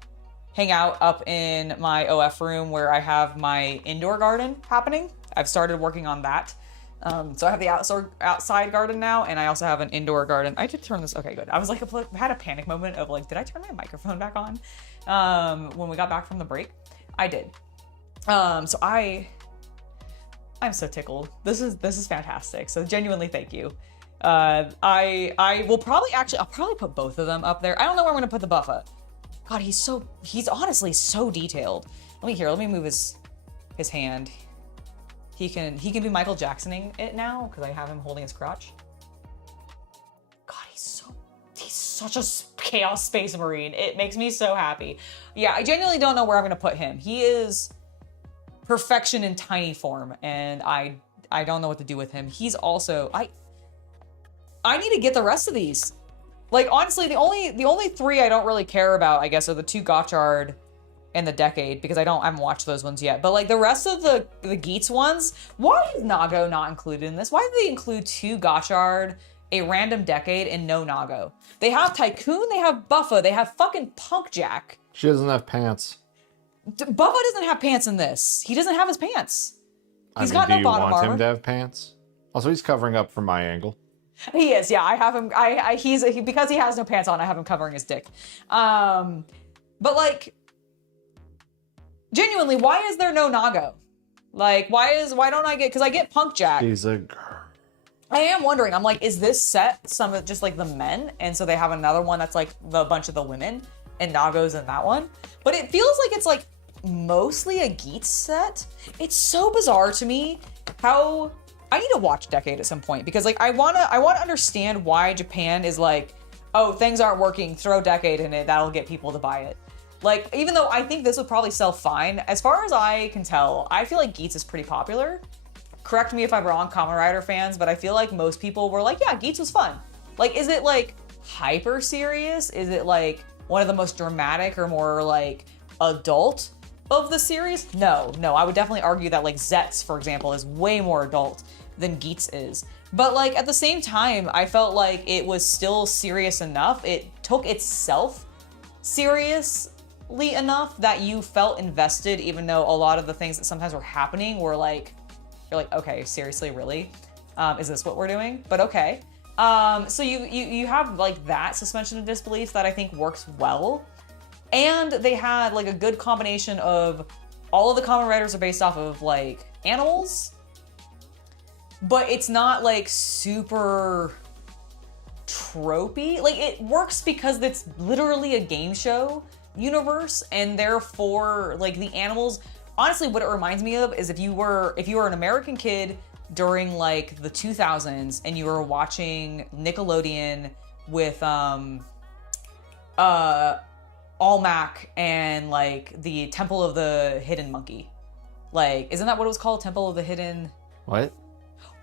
up in my OF room where I have my indoor garden happening. I've started working on that. So I have the outside garden now, and I also have an indoor garden. I did turn this, okay, good. I was like, I had a panic moment of like, did I turn my microphone back on? When we got back from the break, I did. So I'm so tickled. This is fantastic. So genuinely, thank you. I will probably I'll probably put both of them up there. I don't know where I'm gonna put the buffa. God, he's honestly so detailed. Let me move his hand. He can be Michael Jacksoning it now because I have him holding his crotch. God, he's such a chaos space marine. It makes me so happy. Yeah, I genuinely don't know where I'm gonna put him. He is perfection in tiny form, and I don't know what to do with him. He's also I need to get the rest of these. Like honestly, the only three I don't really care about, I guess, are the two Gotchard and the Decade, because I haven't watched those ones yet. But like the rest of the Geats ones, why is Nago not included in this? Why did they include two Gotchard, a random Decade, and no Nago? They have Tycoon, they have Buffa, they have fucking Punk Jack. She doesn't have pants. Buffa doesn't have pants in this. He doesn't have his pants. He's got do no you bottom want armor. him to have pants? Also, he's covering up from my angle. He is, yeah. I have him. Because he has no pants on, I have him covering his dick. But like, genuinely, why is there no Nago? Like, why don't I get? Because I get Punk Jack. He's a girl. I am wondering. I'm like, is this set some of just like the men, and so they have another one that's like the bunch of the women, and Nago's in that one. But it feels like it's like mostly a Geats set. It's so bizarre to me how. I need to watch Decade at some point because like I wanna understand why Japan is like, oh, things aren't working, throw Decade in it, that'll get people to buy it. Like, even though I think this would probably sell fine, as far as I can tell, I feel like Geats is pretty popular. Correct me if I'm wrong, Kamen Rider fans, but I feel like most people were like, yeah, Geats was fun. Like, is it like hyper serious? Is it like one of the most dramatic or more like adult of the series? No, I would definitely argue that like Zetz, for example, is way more adult than Geats is. But like at the same time, I felt like it was still serious enough. It took itself seriously enough that you felt invested, even though a lot of the things that sometimes were happening were like, you're like, okay, seriously, really? Is this what we're doing? But okay. So you have like that suspension of disbelief that I think works well. And they had like a good combination of all of the Kamen Riders are based off of like animals, but it's not like super tropey. Like it works because it's literally a game show universe, and therefore like the animals, honestly what it reminds me of is if you were an American kid during like the 2000s and you were watching Nickelodeon with Almac and like the Temple of the Hidden Monkey. Like, isn't that what it was called? Temple of the Hidden... What?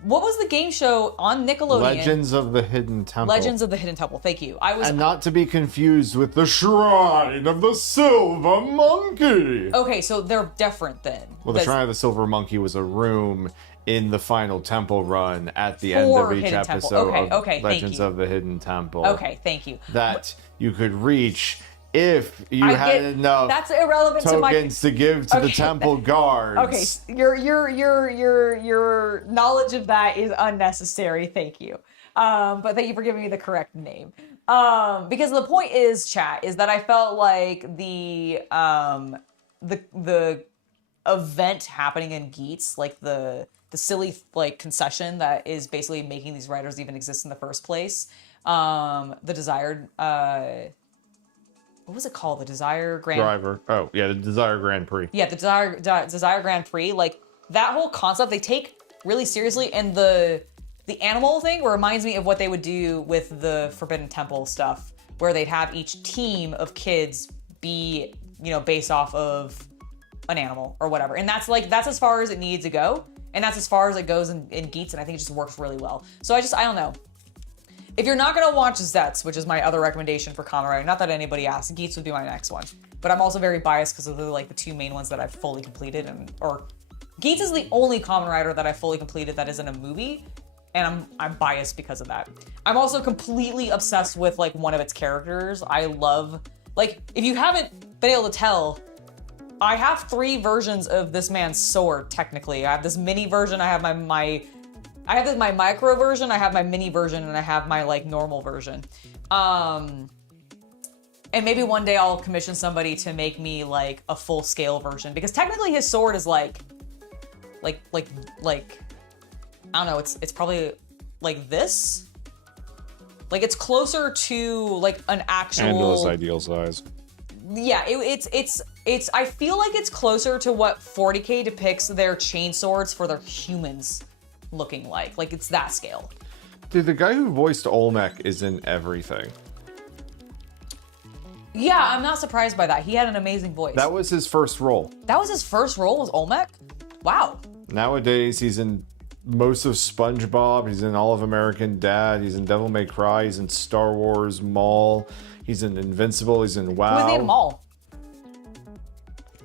What was the game show on Nickelodeon? Legends of the Hidden Temple. Legends of the Hidden Temple. Thank you. And not to be confused with the Shrine of the Silver Monkey. Okay, so they're different then. Well, the Shrine of the Silver Monkey was a room in the final temple run at the end of each Hidden Temple. episode Okay, of thank Legends you. of the Hidden Temple. Okay, thank you. That you could reach if you had enough that's irrelevant tokens to give to the temple guards. Okay, your knowledge of that is unnecessary. Thank you. But thank you for giving me the correct name. Because the point is, chat, is that I felt like the event happening in Geats, like the silly like concession that is basically making these writers even exist in the first place. The desired what was it called? The Desire Grand Driver. Oh, yeah, the Desire Grand Prix. Yeah, the Desire Grand Prix. Like that whole concept they take really seriously, and the animal thing reminds me of what they would do with the Forbidden Temple stuff, where they'd have each team of kids be, based off of an animal or whatever. And that's as far as it needs to go. And that's as far as it goes in Geats, and I think it just works really well. So I don't know. If you're not gonna watch Zets, which is my other recommendation for Kamen Rider, not that anybody asked, Geats would be my next one. But I'm also very biased because of the two main ones that I've fully completed, or Geats is the only Kamen Rider that I've fully completed that isn't a movie, and I'm biased because of that. I'm also completely obsessed with one of its characters. I love, if you haven't been able to tell, I have 3 versions of this man's sword, technically. I have this mini version, I have my micro version, I have my mini version, and I have my normal version. And maybe one day I'll commission somebody to make me a full scale version, because technically his sword is I don't know, it's probably like this. It's closer to an actual Angela's ideal size. Yeah, it's I feel like it's closer to what 40K depicts their chain swords for their humans looking like. It's that scale. Dude, the guy who voiced Olmec is in everything. Yeah, I'm not surprised by that. He had an amazing voice. That was his first role. That was his first role, was Olmec? Wow. Nowadays, he's in most of SpongeBob. He's in All of American Dad. He's in Devil May Cry. He's in Star Wars Maul. He's in Invincible. He's in WoW. Who was he in Maul?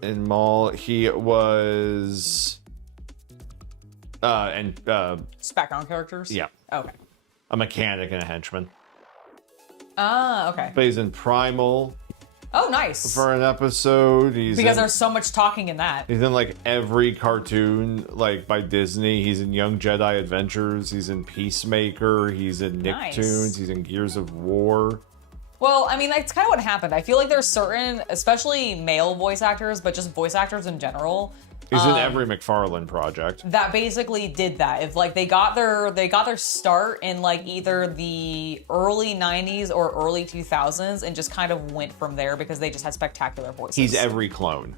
In Maul, he was... Just background characters? Yeah. Okay. A mechanic and a henchman. Okay. But he's in Primal. Oh, nice. For an episode. Because there's so much talking in that. He's in every cartoon by Disney. He's in Young Jedi Adventures. He's in Peacemaker. He's in Nicktoons. He's in Gears of War. Well, I mean, that's kind of what happened. I feel like there's certain, especially male voice actors, but just voice actors in general. He's in every McFarlane project. That basically did that. If they got their start in either the early 90s or early 2000s and just kind of went from there because they just had spectacular voices. He's every clone.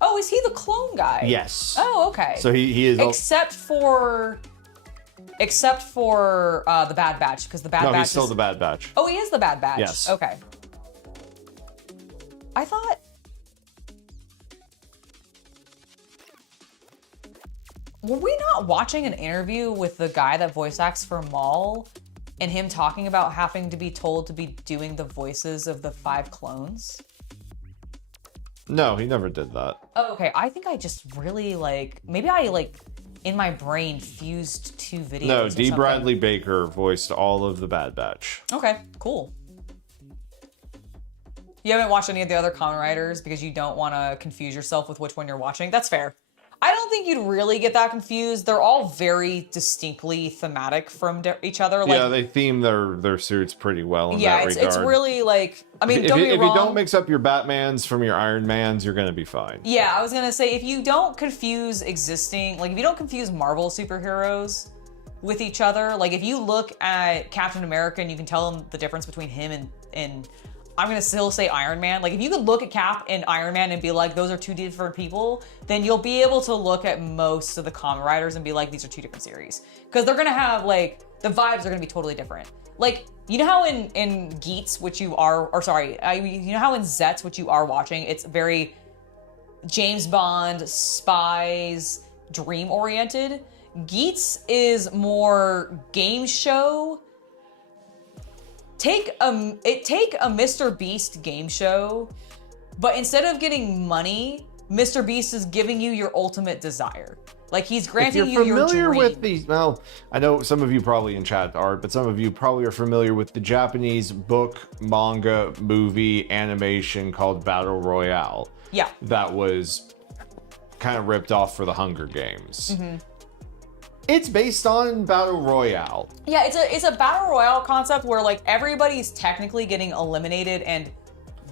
Oh, is he the clone guy? Yes. Oh, okay. So he is except for the Bad Batch, because the Bad Batch he's still the Bad Batch. Oh, he is the Bad Batch. Yes. Okay. I thought... Were we not watching an interview with the guy that voice acts for Maul and him talking about having to be told to be doing the voices of the 5 clones? No, he never did that. Oh, okay. I think I just really maybe I in my brain fused 2 videos. No, or D. something. Bradley Baker voiced all of the Bad Batch. Okay, cool. You haven't watched any of the other Kamen Riders because you don't want to confuse yourself with which one you're watching? That's fair. I don't think you'd really get that confused. They're all very distinctly thematic from each other. Yeah, they theme their suits pretty well in that regard. It's really I mean, if don't get me wrong. If you don't mix up your Batmans from your Iron Mans, you're going to be fine. Yeah, I was going to say, if you don't confuse if you don't confuse Marvel superheroes with each other, if you look at Captain America and you can tell the difference between him and I'm going to still say Iron Man. If you could look at Cap and Iron Man and be those are 2 different people, then you'll be able to look at most of the Kamen Riders and be these are 2 different series. Because they're going to have, the vibes are going to be totally different. like, you know how in Geats, which you are, or sorry, you know how in Zets, which you are watching, it's very James Bond, spies, dream oriented. Geats is more game show. Take a Mr. Beast game show, but instead of getting money, Mr. Beast is giving you your ultimate desire. Like, he's granting you your dream. Familiar with the, well, I know some of you probably in chat aren't, but some of you probably are familiar with the Japanese book, manga, movie, animation called Battle Royale. Yeah. That was kind of ripped off for the Hunger Games. It's based on Battle Royale. Yeah, it's a Battle Royale concept where, like, everybody's technically getting eliminated and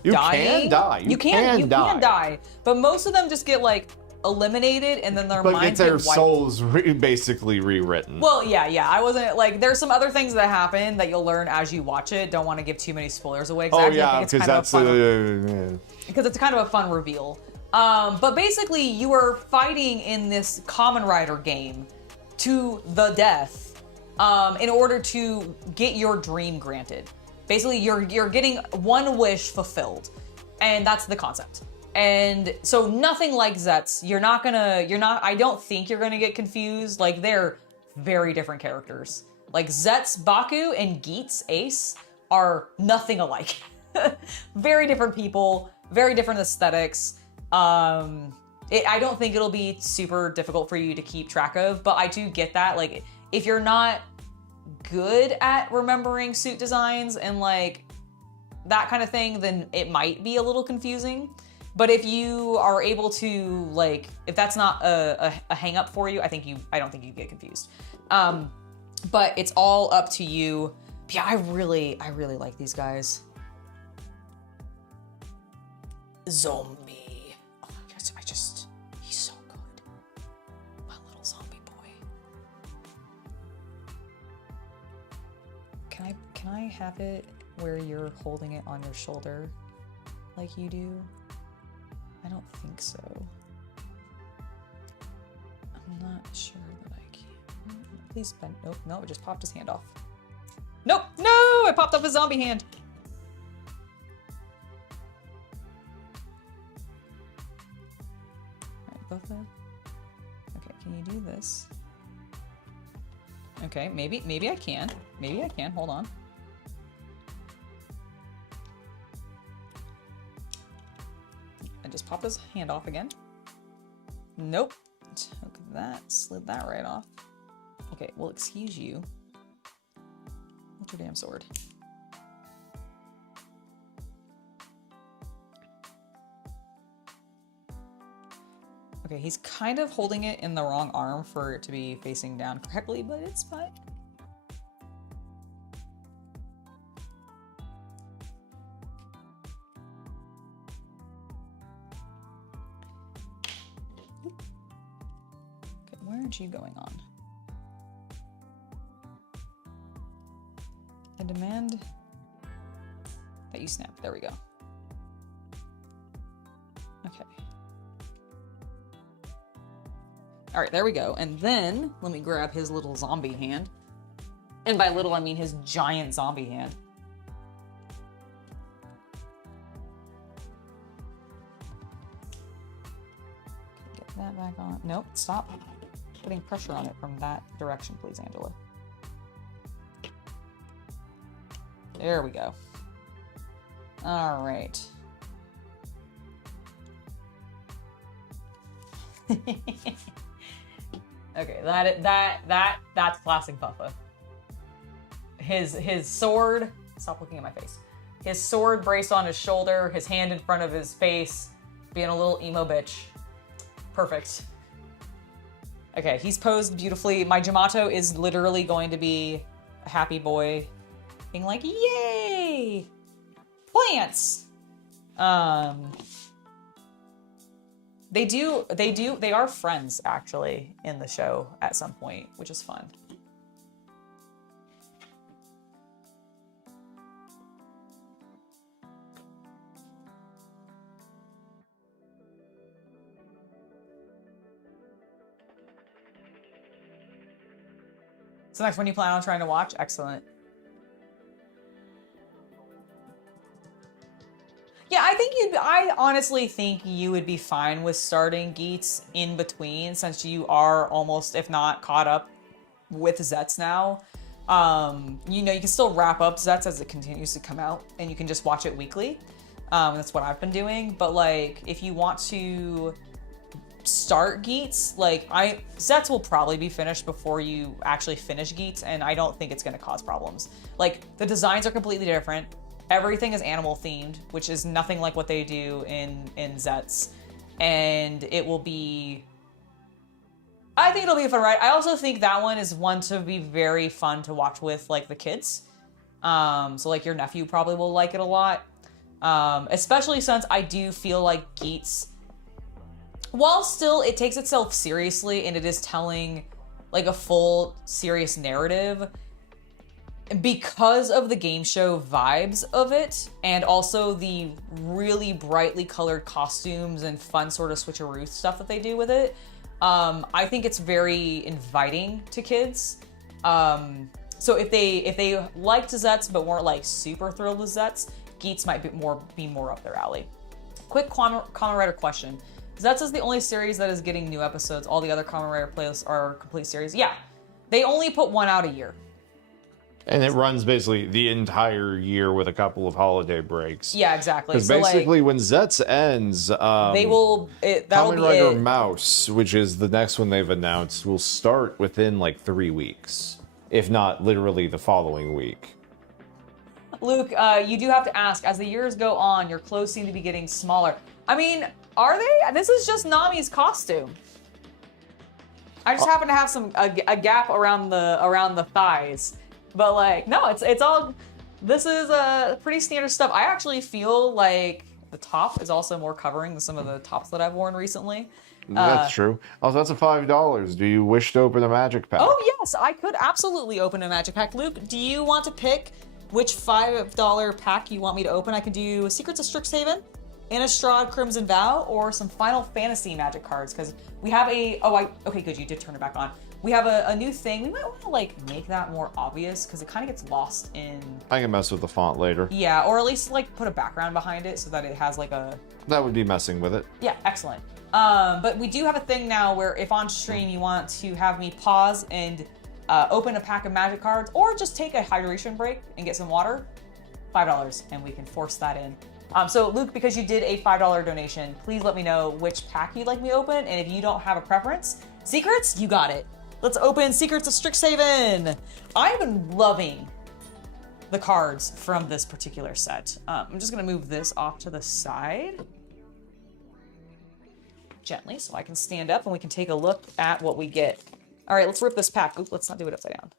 dying. Can die. You can die. But most of them just get, like, eliminated, and then their minds get their get wiped. souls basically rewritten. Well, yeah. I wasn't, like, there's some other things that happen that you'll learn as you watch it. Don't want to give too many spoilers away. Oh yeah, because that's because it's kind of a fun reveal. But basically, you are fighting in this Kamen Rider game to the death, in order to get your dream granted. Basically, you're getting one wish fulfilled, and that's the concept. And so nothing like Zets. I don't think you're gonna get confused. Like, they're very different characters. Like, Zets Baku and Geats Ace are nothing alike. Very different people, very different aesthetics. I don't think it'll be super difficult for you to keep track of, but I do get that. Like, if you're not good at remembering suit designs and, like, that kind of thing, then it might be a little confusing. But if you are able to, like, if that's not a hang up for you, I don't think you get confused. But it's all up to you. But yeah, I really like these guys. Zombie. Oh my gosh, he's so good. My little zombie boy. Can I have it where you're holding it on your shoulder like you do? I don't think so. I'm not sure that I can. Please bend. Nope, no, it just popped his hand off. Nope, no, it popped off his zombie hand. All right, Buffa. Okay, can you do this? Okay, maybe I can. Maybe I can, hold on. I just popped his hand off again. Nope. Took that, slid that right off. Okay, well, excuse you. What's your damn sword? Okay, he's kind of holding it in the wrong arm for it to be facing down correctly, but it's fine. Okay, where aren't you going on? I demand that you snap. There we go. Okay. All right, there we go. And then let me grab his little zombie hand. And by little, I mean his giant zombie hand. Okay, get that back on. Nope, stop putting pressure on it from that direction, please, Angela. There we go. All right. Okay, that's classic Buffa. His sword, stop looking at my face. His sword braced on his shoulder, his hand in front of his face, being a little emo bitch. Perfect. Okay, he's posed beautifully. My Jamato is literally going to be a happy boy, being like, yay! Plants! They are friends, actually, in the show at some point, which is fun. So next one you plan on trying to watch? Excellent. I honestly think you would be fine with starting Geats in between, since you are almost, if not caught up with Zets now. You know, you can still wrap up Zets as it continues to come out, and you can just watch it weekly. That's what I've been doing. But like, if you want to start Geats, like Zets will probably be finished before you actually finish Geats, and I don't think it's going to cause problems. Like, the designs are completely different. Everything is animal themed, which is nothing like what they do in Zets, and it will be. I think it'll be a fun ride. I also think that one is one to be very fun to watch with like the kids. So like your nephew probably will like it a lot, especially since I do feel like Geats, while still it takes itself seriously and it is telling like a full serious narrative, because of the game show vibes of it, and also the really brightly colored costumes and fun sort of switcheroo stuff that they do with it, I think it's very inviting to kids. So if they liked Zets but weren't like super thrilled with Zets, Geats might be more up their alley. Quick comment writer question. Zets is the only series that is getting new episodes. All the other comment writer playlists are complete series. Yeah, they only put one out a year. And it runs basically the entire year with a couple of holiday breaks. Yeah, exactly. Because so basically, when Zets ends, that'll Kamen be Rider it. Mouse, which is the next one they've announced, will start within like 3 weeks, if not literally the following week. Luke, you do have to ask, as the years go on, your clothes seem to be getting smaller. I mean, are they? This is just Nami's costume. I just happen to have a gap around the thighs. But like, no, it's all, this is pretty standard stuff. I actually feel like the top is also more covering than some of the tops that I've worn recently. That's true. Oh, that's a $5. Do you wish to open a magic pack? Oh yes, I could absolutely open a magic pack. Luke, do you want to pick which $5 pack you want me to open? I can do Secrets of Strixhaven, Innistrad Crimson Vow, or some Final Fantasy magic cards, because we have okay, good, you did turn it back on. We have a new thing. We might want to like make that more obvious, because it kind of gets lost in. I can mess with the font later. Yeah, or at least like put a background behind it so that it has like a. That would be messing with it. Yeah, excellent. But we do have a thing now where if on stream you want to have me pause and open a pack of magic cards, or just take a hydration break and get some water, $5, and we can force that in. So Luke, because you did a $5 donation, please let me know which pack you'd like me to open, and if you don't have a preference, Secrets, you got it. Let's open Secrets of Strixhaven. I've been loving the cards from this particular set. I'm just gonna move this off to the side gently so I can stand up and we can take a look at what we get. All right, let's rip this pack. Oop, let's not do it upside down.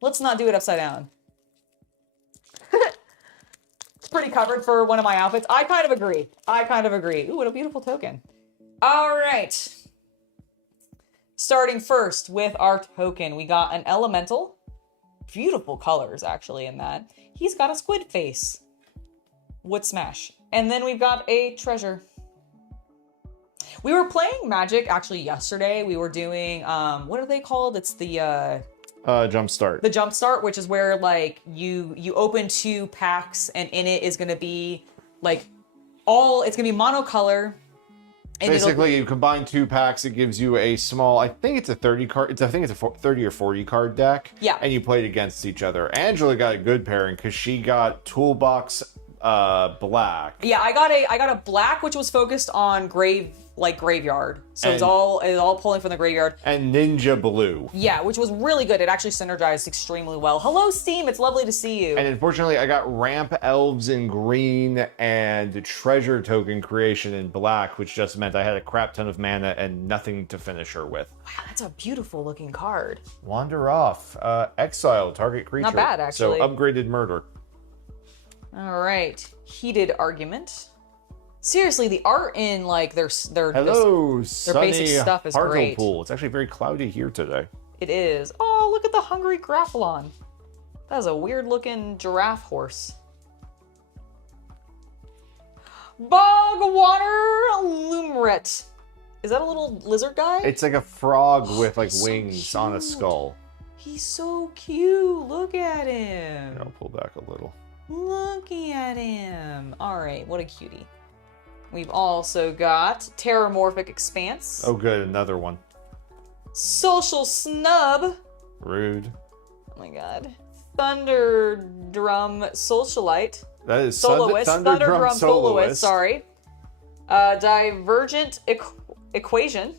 Let's not do it upside down. It's pretty covered for one of my outfits. I kind of agree. Ooh, what a beautiful token. All right. Starting first with our token, we got an elemental. Beautiful colors, actually, in that. He's got a squid face. Wood smash. And then we've got a treasure. We were playing Magic, actually, yesterday. We were doing, what are they called? It's the, Jumpstart. The Jumpstart, which is where, like, you open 2 packs, and in it is going to be, like, it's going to be monocolor. And basically, you combine 2 packs, it gives you a small, I think it's a 30 card, I think it's a 30 or 40 card deck. Yeah. And you play it against each other. Angela got a good pairing because she got Toolbox black. Yeah, I got a black, which was focused on graveyard. So it's all pulling from the graveyard. And Ninja Blue. Yeah, which was really good. It actually synergized extremely well. Hello, Steam. It's lovely to see you. And unfortunately, I got Ramp Elves in green and Treasure Token Creation in black, which just meant I had a crap ton of mana and nothing to finish her with. Wow, that's a beautiful looking card. Wander off. Exile target creature. Not bad, actually. So upgraded murder. All right. Heated argument. Seriously, the art in like their Hello, sunny basic stuff is great. Hartlepool. It's actually very cloudy here today. It is. Oh, look at the hungry Graphalon. That is a weird looking giraffe horse. Bogwater Lumret. Is that a little lizard guy? It's like a frog with like so wings on a cute. skull. He's so cute. Look at him. I'll pull back a little. Looking at him. All right, what a cutie. We've also got Terramorphic Expanse. Oh, good. Another one. Social Snub. Rude. Oh my god. Thunder Drum Socialite. That is Soloist. Thunder Drum Soloist, sorry. Divergent Equation.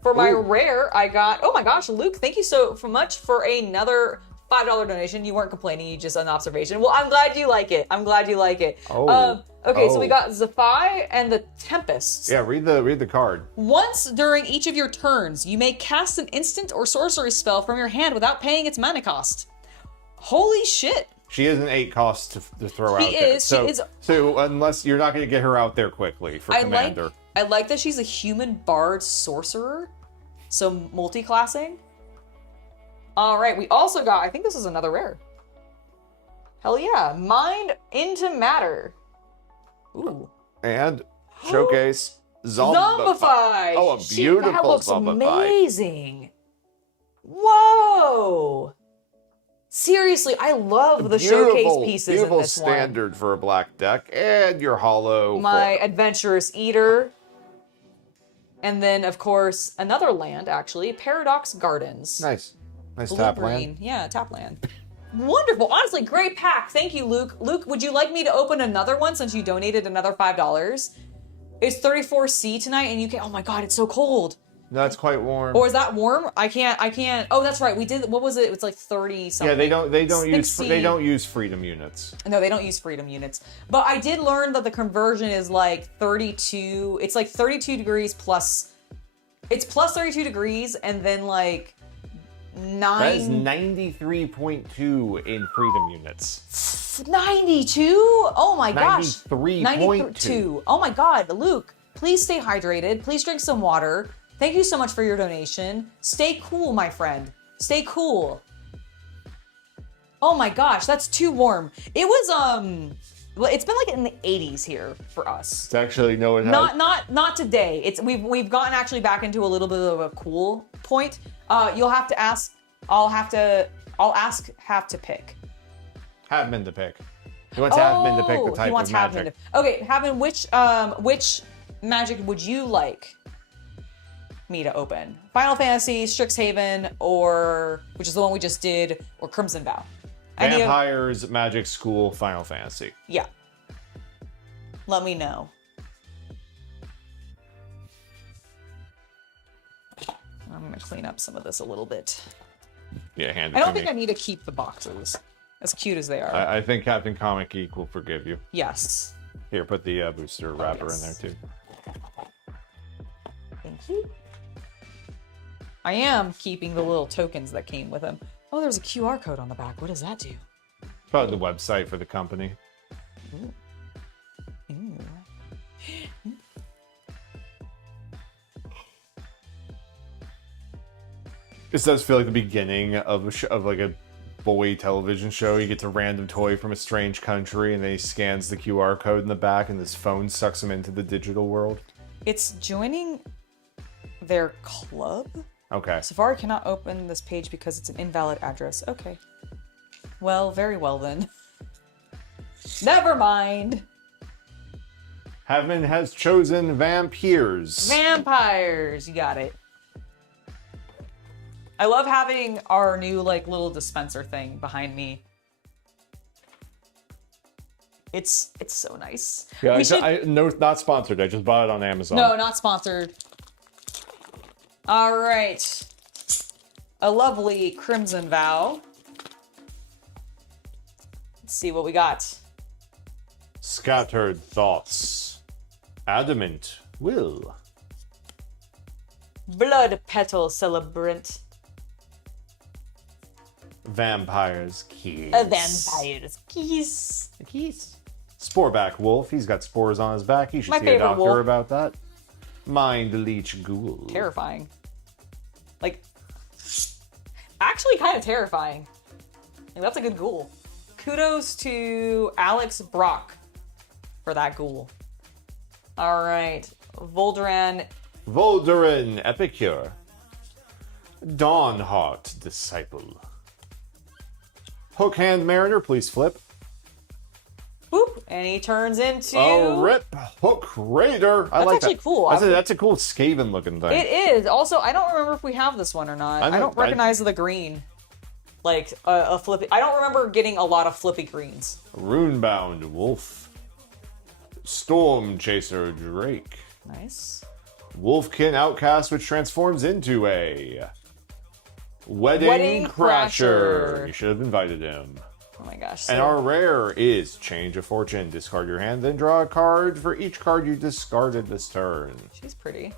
For my rare, I got... Oh my gosh, Luke, thank you so much for another $5 donation. You weren't complaining, you just an observation. Well, I'm glad you like it. I'm glad you like it. Okay, so we got Zephai and the Tempest. Yeah, read the card. Once during each of your turns, you may cast an instant or sorcery spell from your hand without paying its mana cost. Holy shit. She is an 8 cost to throw out there. She is. So unless you're not going to get her out there quickly for Commander. I like that she's a human bard sorcerer. So multi-classing. All right, we also got, I think this is another rare. Hell yeah. Mind into Matter. Ooh. And showcase Zombify. Oh, a beautiful that looks Zombify. Amazing. Whoa. Seriously, I love the showcase pieces in beautiful this one. standard for a black deck. And your hollow. My Adventurous Eater. And then, of course, another land, actually. Paradox Gardens. Nice Blue tap green. land. Yeah, tap land. Wonderful. Honestly, great pack. Thank you, Luke. Luke, would you like me to open another one since you donated another $5? It's 34C tonight, and you can... Oh my god, it's so cold. No, it's quite warm. Or is that warm? I can't. Oh, that's right. We did. What was it? It's like 30 something. Yeah, they don't 60. use freedom units. No, they don't use freedom units. But I did learn that the conversion is like 32. It's like 32 degrees plus. It's plus 32 degrees and then like 9. That is 93.2 in freedom units. 92? Oh my gosh. 93.2. Oh my god, Luke, please stay hydrated. Please drink some water. Thank you so much for your donation. Stay cool, my friend. Stay cool. Oh my gosh, that's too warm. It was well, it's been like in the 80s here for us. It's actually Not today. It's we've gotten actually back into a little bit of a cool point. You'll have to ask. I'll ask have to pick. Havman to pick. He wants Havman to pick the type he wants of magic. Okay, Havman, which magic would you like me to open? Final Fantasy, Strixhaven, or which is the one we just did, or Crimson Vow? Vampires, Magic School, Final Fantasy. Yeah. Let me know. I'm gonna clean up some of this a little bit. Yeah, hand it I to don't think me. I need to keep the boxes, as cute as they are. I think Captain Comic Geek will forgive you. Yes. Here, put the booster wrapper in there too. Thank you. I am keeping the little tokens that came with them. Oh, there's a QR code on the back. What does that do? Probably the website for the company. Ooh. Ooh. This does feel like the beginning of like a boy television show. You get a random toy from a strange country, and then he scans the QR code in the back, and his phone sucks him into the digital world. It's joining their club? Okay. Safari cannot open this page because it's an invalid address. Okay. Well, very well then. Never mind. Havman has chosen vampires. Vampires. You got it. I love having our new like little dispenser thing behind me. It's so nice. Yeah, no, not sponsored. I just bought it on Amazon. No, not sponsored. All right. A lovely Crimson Vow. Let's see what we got. Scattered Thoughts. Adamant Will. Blood Petal Celebrant. Vampire's Keys. A vampire's kiss. Keys. Sporeback Wolf. He's got spores on his back. You should My see a favorite doctor wolf. about that. Mind Leech Ghoul. Terrifying. Like, actually kind of terrifying. Like, that's a good ghoul. Kudos to Alex Brock for that ghoul. All right. Volduran. Voldurin Epicure. Dawnheart Disciple. Hookhand Mariner, please flip. Boop, and he turns into a Rip Hook Raider. I That's like actually that. cool. That's a cool Skaven looking thing. It is. Also, I don't remember if we have this one or not. I don't recognize the green. Like a flippy. I don't remember getting a lot of flippy greens. Runebound Wolf. Storm Chaser Drake. Nice. Wolfkin Outcast, which transforms into a Wedding Crasher. You should have invited him. Oh my gosh. And our rare is Change of Fortune. Discard your hand, then draw a card for each card you discarded this turn. She's pretty.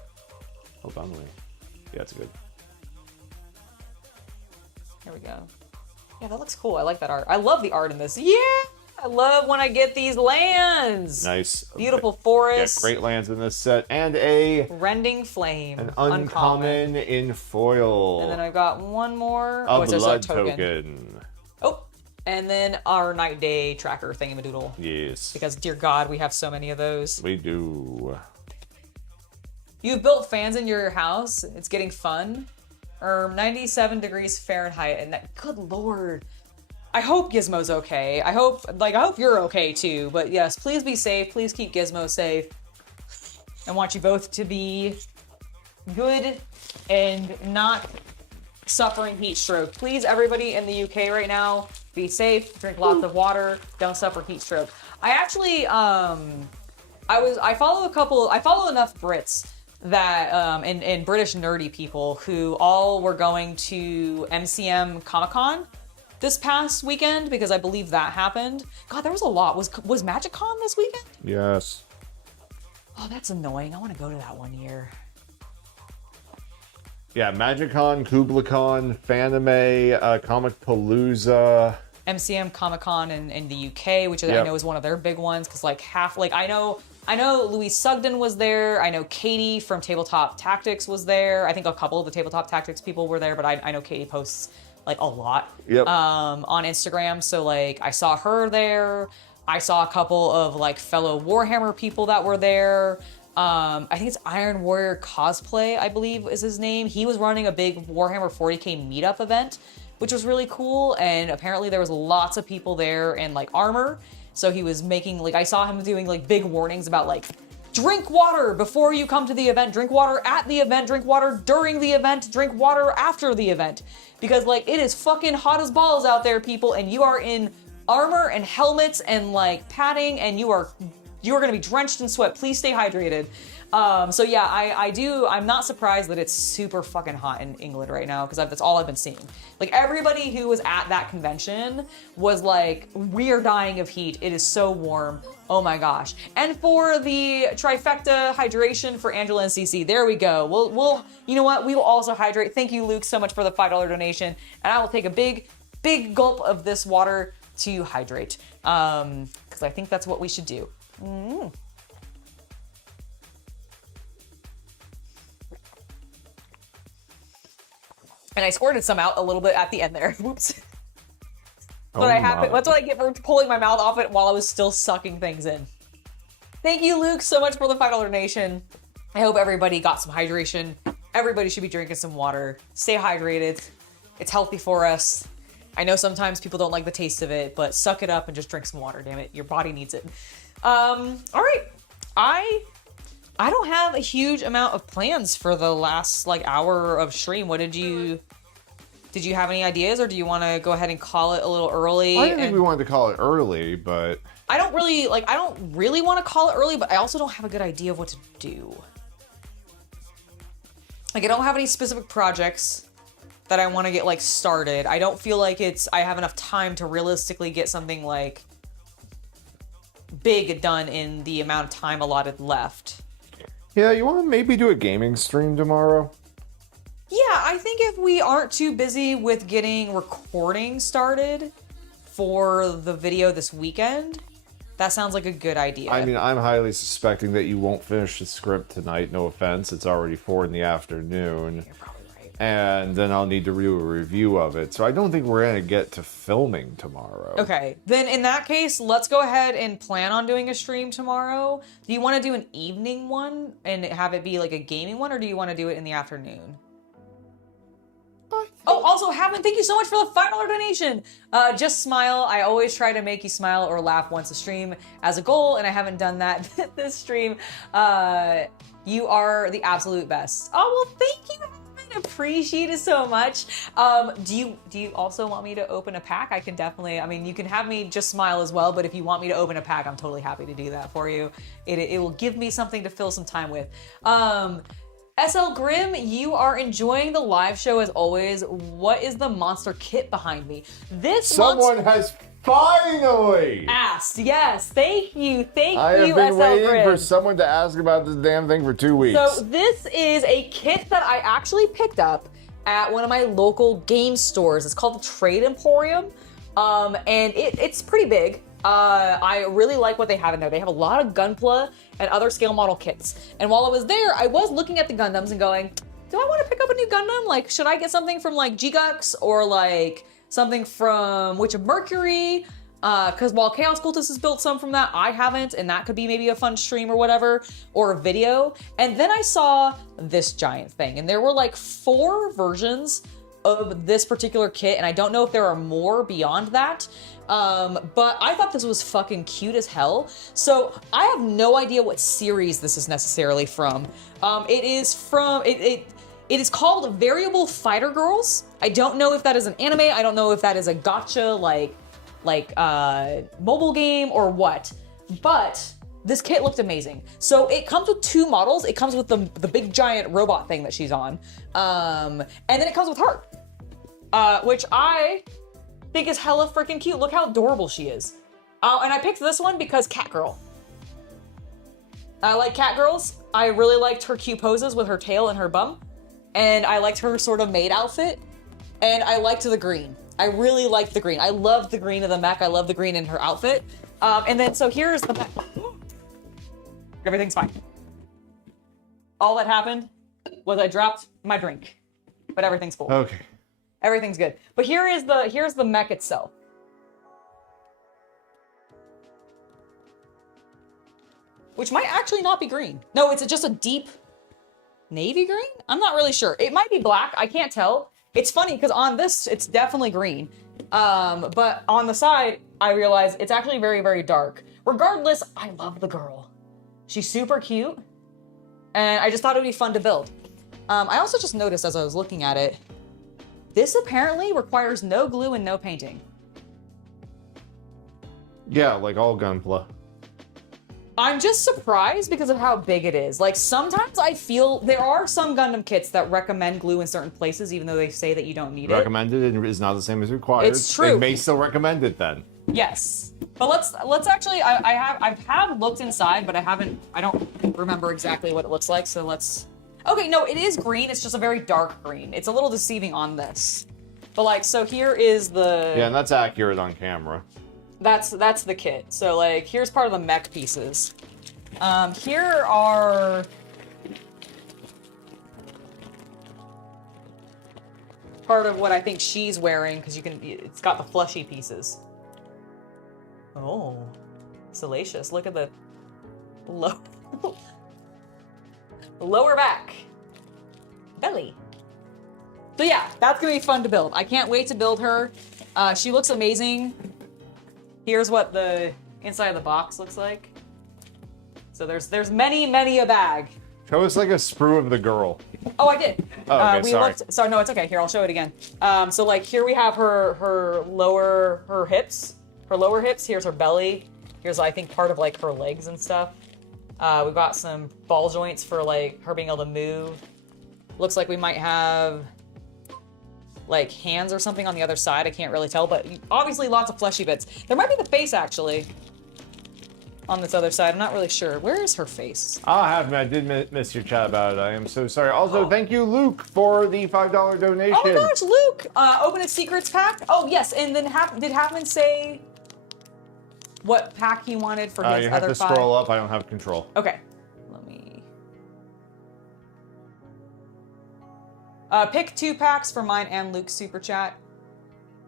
Hold on, wait. Yeah, that's good. There we go. Yeah, that looks cool. I like that art. I love the art in this. Yeah! I love when I get these lands. Nice. Beautiful forest. Yeah, great lands in this set. And a Rending Flame. An uncommon in foil. And then I've got one more. A it's just blood token. Oh, and then our Night Day Tracker thingamadoodle. Yes. Because, dear God, we have so many of those. We do. You've built fans in your house. It's getting fun. 97 degrees Fahrenheit, and that, good Lord. I hope Gizmo's okay. I hope you're okay too. But yes, please be safe. Please keep Gizmo safe. I want you both to be good and not suffering heat stroke. Please, everybody in the UK right now, be safe. Drink lots of water. Don't suffer heat stroke. I actually, I follow enough Brits that and British nerdy people who all were going to MCM Comic-Con this past weekend, because I believe that happened. God, there was a lot. Was MagicCon this weekend? Yes. Oh, that's annoying. I want to go to that one year. Yeah, MagicCon, KublaCon, Fanime, Comicpalooza. MCM Comic-Con in the UK, which I know is one of their big ones, because I know Louise Sugden was there. I know Katie from Tabletop Tactics was there. I think a couple of the Tabletop Tactics people were there, but I know Katie posts a lot on Instagram. So I saw her there. I saw a couple of fellow Warhammer people that were there. I think it's Iron Warrior Cosplay, I believe is his name. He was running a big Warhammer 40k meetup event, which was really cool. And apparently there was lots of people there in armor. So he was making I saw him doing big warnings about drink water before you come to the event, drink water at the event, drink water during the event, drink water after the event. Because it is fucking hot as balls out there, people, and you are in armor and helmets and padding, and you are gonna be drenched in sweat. Please stay hydrated. So yeah, I'm not surprised that it's super fucking hot in England right now, because that's all I've been seeing. Everybody who was at that convention was we are dying of heat. It is so warm. Oh my gosh. And for the trifecta hydration for Angela and CC, there we go. We'll you know what? We will also hydrate. Thank you, Luke, so much for the $5 donation. And I will take a big gulp of this water to hydrate. Because I think that's what we should do. Mm. And I squirted some out a little bit at the end there. Whoops. That's what I get for pulling my mouth off it while I was still sucking things in. Thank you, Luke, so much for the $5 donation. I hope everybody got some hydration. Everybody should be drinking some water. Stay hydrated. It's healthy for us. I know sometimes people don't like the taste of it, but suck it up and just drink some water, damn it. Your body needs it. All right. I don't have a huge amount of plans for the last hour of stream. What did you have any ideas, or do you want to go ahead and call it a little early? I didn't think we wanted to call it early, but I don't really want to call it early, but I also don't have a good idea of what to do. I don't have any specific projects that I want to get started. I don't feel like I have enough time to realistically get something big done in the amount of time allotted left. Yeah, you want to maybe do a gaming stream tomorrow? Yeah, I think if we aren't too busy with getting recording started for the video this weekend, that sounds like a good idea. I mean, I'm highly suspecting that you won't finish the script tonight. No offense, it's already 4 in the afternoon. You're probably right. And then I'll need to do a review of it. So I don't think we're going to get to filming tomorrow. Okay, then in that case, let's go ahead and plan on doing a stream tomorrow. Do you want to do an evening one and have it be a gaming one, or do you want to do it in the afternoon? Bye. Oh, also, Haven, thank you so much for the $5 donation. Just smile. I always try to make you smile or laugh once a stream as a goal, and I haven't done that this stream. You are the absolute best. Oh, well, thank you, Haven. Appreciate it so much. Do you also want me to open a pack? I can definitely, I mean, you can have me just smile as well, but if you want me to open a pack, I'm totally happy to do that for you. It will give me something to fill some time with. SL Grim, you are enjoying the live show as always. What is the monster kit behind me? Someone has finally asked. Yes, thank you, I have been SL waiting Grim. for someone to ask about this damn thing for 2 weeks. So this is a kit that I actually picked up at one of my local game stores. It's called the Trade Emporium, and it's pretty big. I really like what they have in there. They have a lot of Gunpla and other scale model kits. And while I was there, I was looking at the Gundams and going, do I want to pick up a new Gundam? Like, should I get something from like G-Gux or like something from Witch of Mercury? Because while Chaos Cultist has built some from that, I haven't, and that could be maybe a fun stream or whatever, or a video. And then I saw this giant thing, and there were like 4 versions of this particular kit, and I don't know if there are more beyond that. But I thought this was fucking cute as hell. So I have no idea what series this is necessarily from. It is called Variable Fighter Girls. I don't know if that is an anime. I don't know if that is a gacha like mobile game or what. But this kit looked amazing. So it comes with 2 models. It comes with the big giant robot thing that she's on. And then it comes with her, which I think is hella freaking cute. Look how adorable she is. And I picked this one because Catgirl. I like Catgirls. I really liked her cute poses with her tail and her bum. And I liked her sort of maid outfit. And I liked the green. I really liked the green. I loved the green of the mech. I love the green in her outfit. And then, so here's the mech. Everything's fine. All that happened was I dropped my drink. But everything's full. Okay. Everything's good. But here's the mech itself. Which might actually not be green. No, it's just a deep navy green? I'm not really sure. It might be black. I can't tell. It's funny because on this, it's definitely green. But on the side, I realize it's actually very, very dark. Regardless, I love the girl. She's super cute. And I just thought it would be fun to build. I also just noticed as I was looking at it, this apparently requires no glue and no painting. Yeah, like all Gunpla. I'm just surprised because of how big it is. Like, sometimes I feel there are some Gundam kits that recommend glue in certain places, even though they say that you don't need it. Recommended is not the same as required. It's true. They may still recommend it then. Yes. But let's actually, I have looked inside, but I don't remember exactly what it looks like, so let's... Okay, no, it is green. It's just a very dark green. It's a little deceiving on this. But like, so here is the... Yeah, and that's accurate on camera. That's the kit. So like, here's part of the mech pieces. Here are... part of what I think she's wearing, because it's got the fleshy pieces. Oh, salacious. Look at the lower back. Belly. So yeah, that's gonna be fun to build. I can't wait to build her. She looks amazing. Here's what the inside of the box looks like. So there's many a bag. Show us like a sprue of the girl. Oh, I did. Oh, okay, sorry. So no, it's okay. Here, I'll show it again. So like here we have her lower hips. Her lower hips. Here's her belly. Here's I think part of like her legs and stuff. We've got some ball joints for like her being able to move. Looks like we might have like hands or something on the other side. I can't really tell, but obviously lots of fleshy bits. There might be the face actually on this other side. I'm not really sure. Where is her face? I did miss your chat about it. I am so sorry. Also, thank you, Luke, for the $5 donation. Oh my gosh, Luke! Open a secrets pack. Oh yes, and then did Hapman say what pack he wanted for his you other have to 5? scroll up. I don't have control. Okay, let me pick 2 packs for mine and Luke's super chat.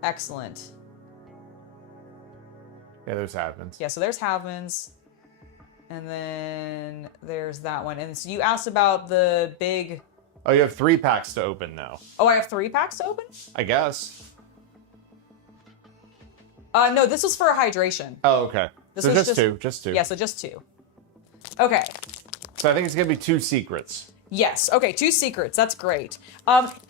Excellent. Yeah, there's happens. Yeah, so there's Havens, and then there's that one. And so you asked about the big Oh, you have 3 packs to open now. Oh, I have 3 packs to open? I guess. No, this was for hydration. Oh, okay. This So was just 2. Yeah, so just 2. Okay. So I think it's gonna be 2 secrets. Yes. Okay, 2 secrets. That's great.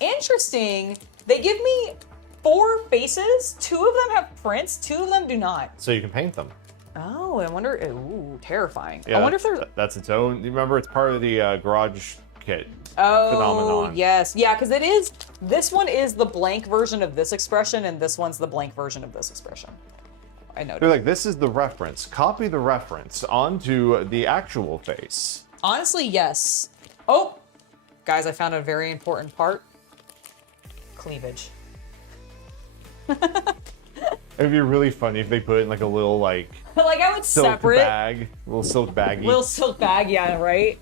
Interesting. They give me 4 faces. 2 of them have prints. 2 of them do not. So you can paint them. Oh, I wonder. Ooh, terrifying. Yeah, I wonder if there's. that's its own. You remember, it's part of the garage kit Oh, phenomenon. yes. Yeah, because it is. This one is the blank version of this expression, and this one's the blank version of this expression. I know. They're like, this is the reference. Copy the reference onto the actual face. Honestly, yes. Oh, guys, I found a very important part. Cleavage. It'd be really funny if they put it in like a little like Like I would silk separate. bag, little silk baggie. Little silk bag, yeah, right.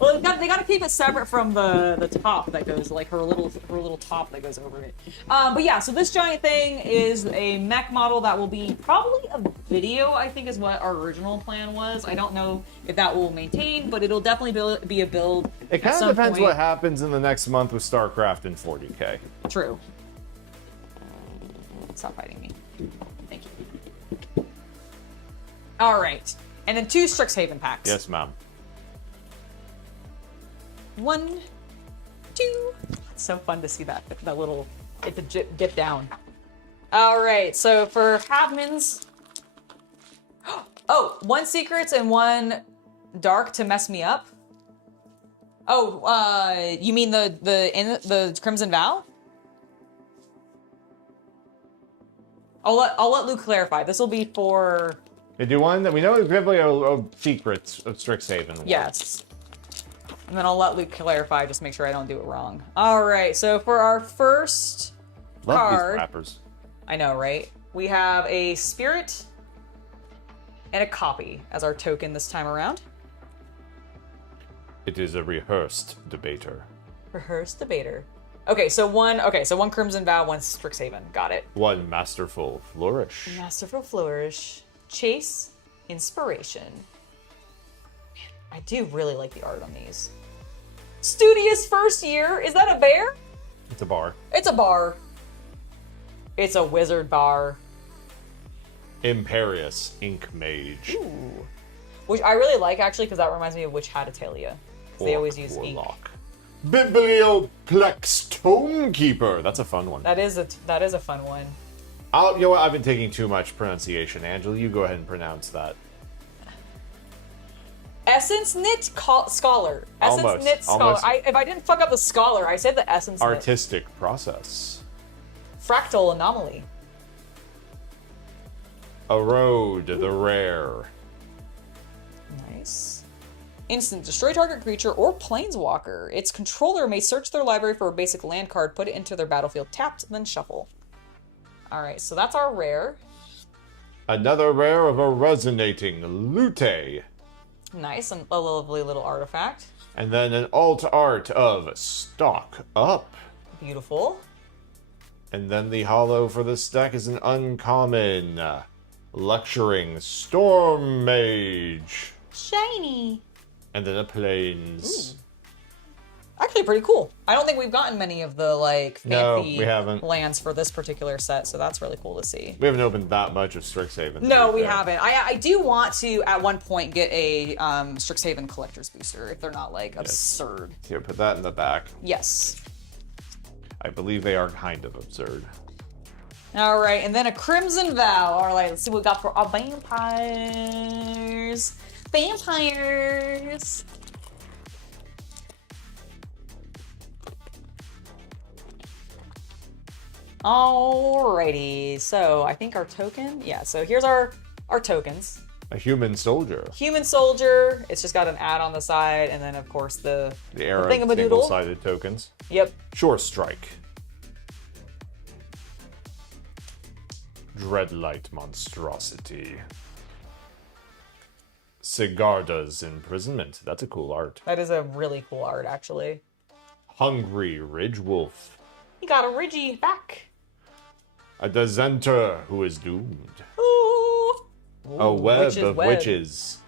Well, they got to keep it separate from the top that goes, like her little top that goes over it. But yeah, so this giant thing is a mech model that will be probably a video, I think is what our original plan was. I don't know if that will maintain, but it'll definitely be a build. It kind of depends what happens in the next month with StarCraft and 40K. True. Stop fighting me. Thank you. All right. And then 2 Strixhaven packs. Yes, ma'am. 1, 2. It's so fun to see that little, it's a dip down. All right, so for Havmans, oh, 1 secrets and 1 dark to mess me up. Oh, you mean the Crimson Vow? I'll let Luke clarify. This will be for. They do one that we know is probably a secrets of Strixhaven. Yes. And then I'll let Luke clarify, just make sure I don't do it wrong. All right, so for our first Love card, these wrappers. I know, right? We have a spirit and a copy as our token this time around. It is a rehearsed debater. Rehearsed debater. Okay, so one Crimson Vow, 1 Strixhaven. Got it. 1 masterful flourish. Masterful flourish. Chase inspiration. I do really like the art on these. Studious first year. Is that a bear? It's a bar. It's a bar. It's a wizard bar. Imperious Ink Mage. Ooh. Which I really like, actually, because that reminds me of Witch Hatatalia. They always use ink. Biblioplex Tomekeeper. That's a fun one. That is a fun one. You know what? I've been taking too much pronunciation. Angela, you go ahead and pronounce that. Essence Knit Scholar. Essence Almost, Knit Scholar. almost. If I didn't fuck up the scholar, I said the Essence Knit. Artistic process. Fractal Anomaly. Erode the rare. Nice. Instant. Destroy target creature or planeswalker. Its controller may search their library for a basic land card, put it into their battlefield tapped, then shuffle. Alright, so that's our rare. Another rare of a resonating Lute. Nice, and a lovely little artifact. And then an alt art of Stock Up. Beautiful. And then the holo for this deck is an uncommon Lecturing Storm Mage. Shiny. And then a Plains. Ooh. Actually pretty cool. I don't think we've gotten many of the like fancy we haven't. lands for this particular set, so that's really cool to see. We haven't opened that much of Strixhaven. No, we haven't. I do want to at one point get a Strixhaven collector's booster if they're not like absurd. Here, put that in the back. Yes. I believe they are kind of absurd. All right, and then a Crimson Vow. All right, let's see what we got for our vampires. Vampires. Alrighty, so I think our token, so here's our tokens. A human soldier. Human soldier, it's just got an ad on the side, and then of course the arrow thingamadoodle. single-sided tokens. Yep. Sure Strike. Dreadlight Monstrosity. Sigarda's Imprisonment. That's a cool art. That is a really cool art, actually. Hungry Ridge Wolf. You got a Ridgy back. A Dezenter who is doomed. Ooh. A web Witch's of web. witches.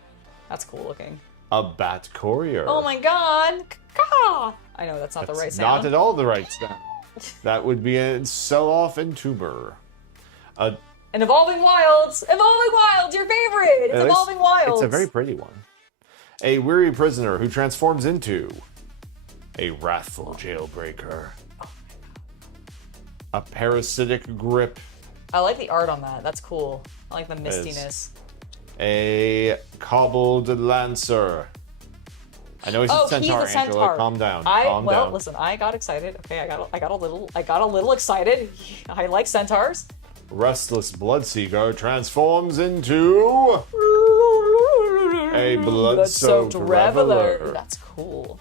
That's cool looking. A bat courier. Oh my god. Caw. I know that's not the right sound. Not at all the right sound. That would be a sell-off and tuber. And Evolving Wilds! Evolving Wilds, your favorite! It's Evolving Wilds! It's a very pretty one. A weary prisoner who transforms into a wrathful jailbreaker. A parasitic grip. I like the art on that. That's cool. I like the mistiness. A cobbled lancer. I know he's a centaur, Angela. Calm down. Calm down. Listen, I got excited. Okay, I got a little excited. I like centaurs. Restless Bloodseeker transforms into a blood-soaked reveler. That's cool.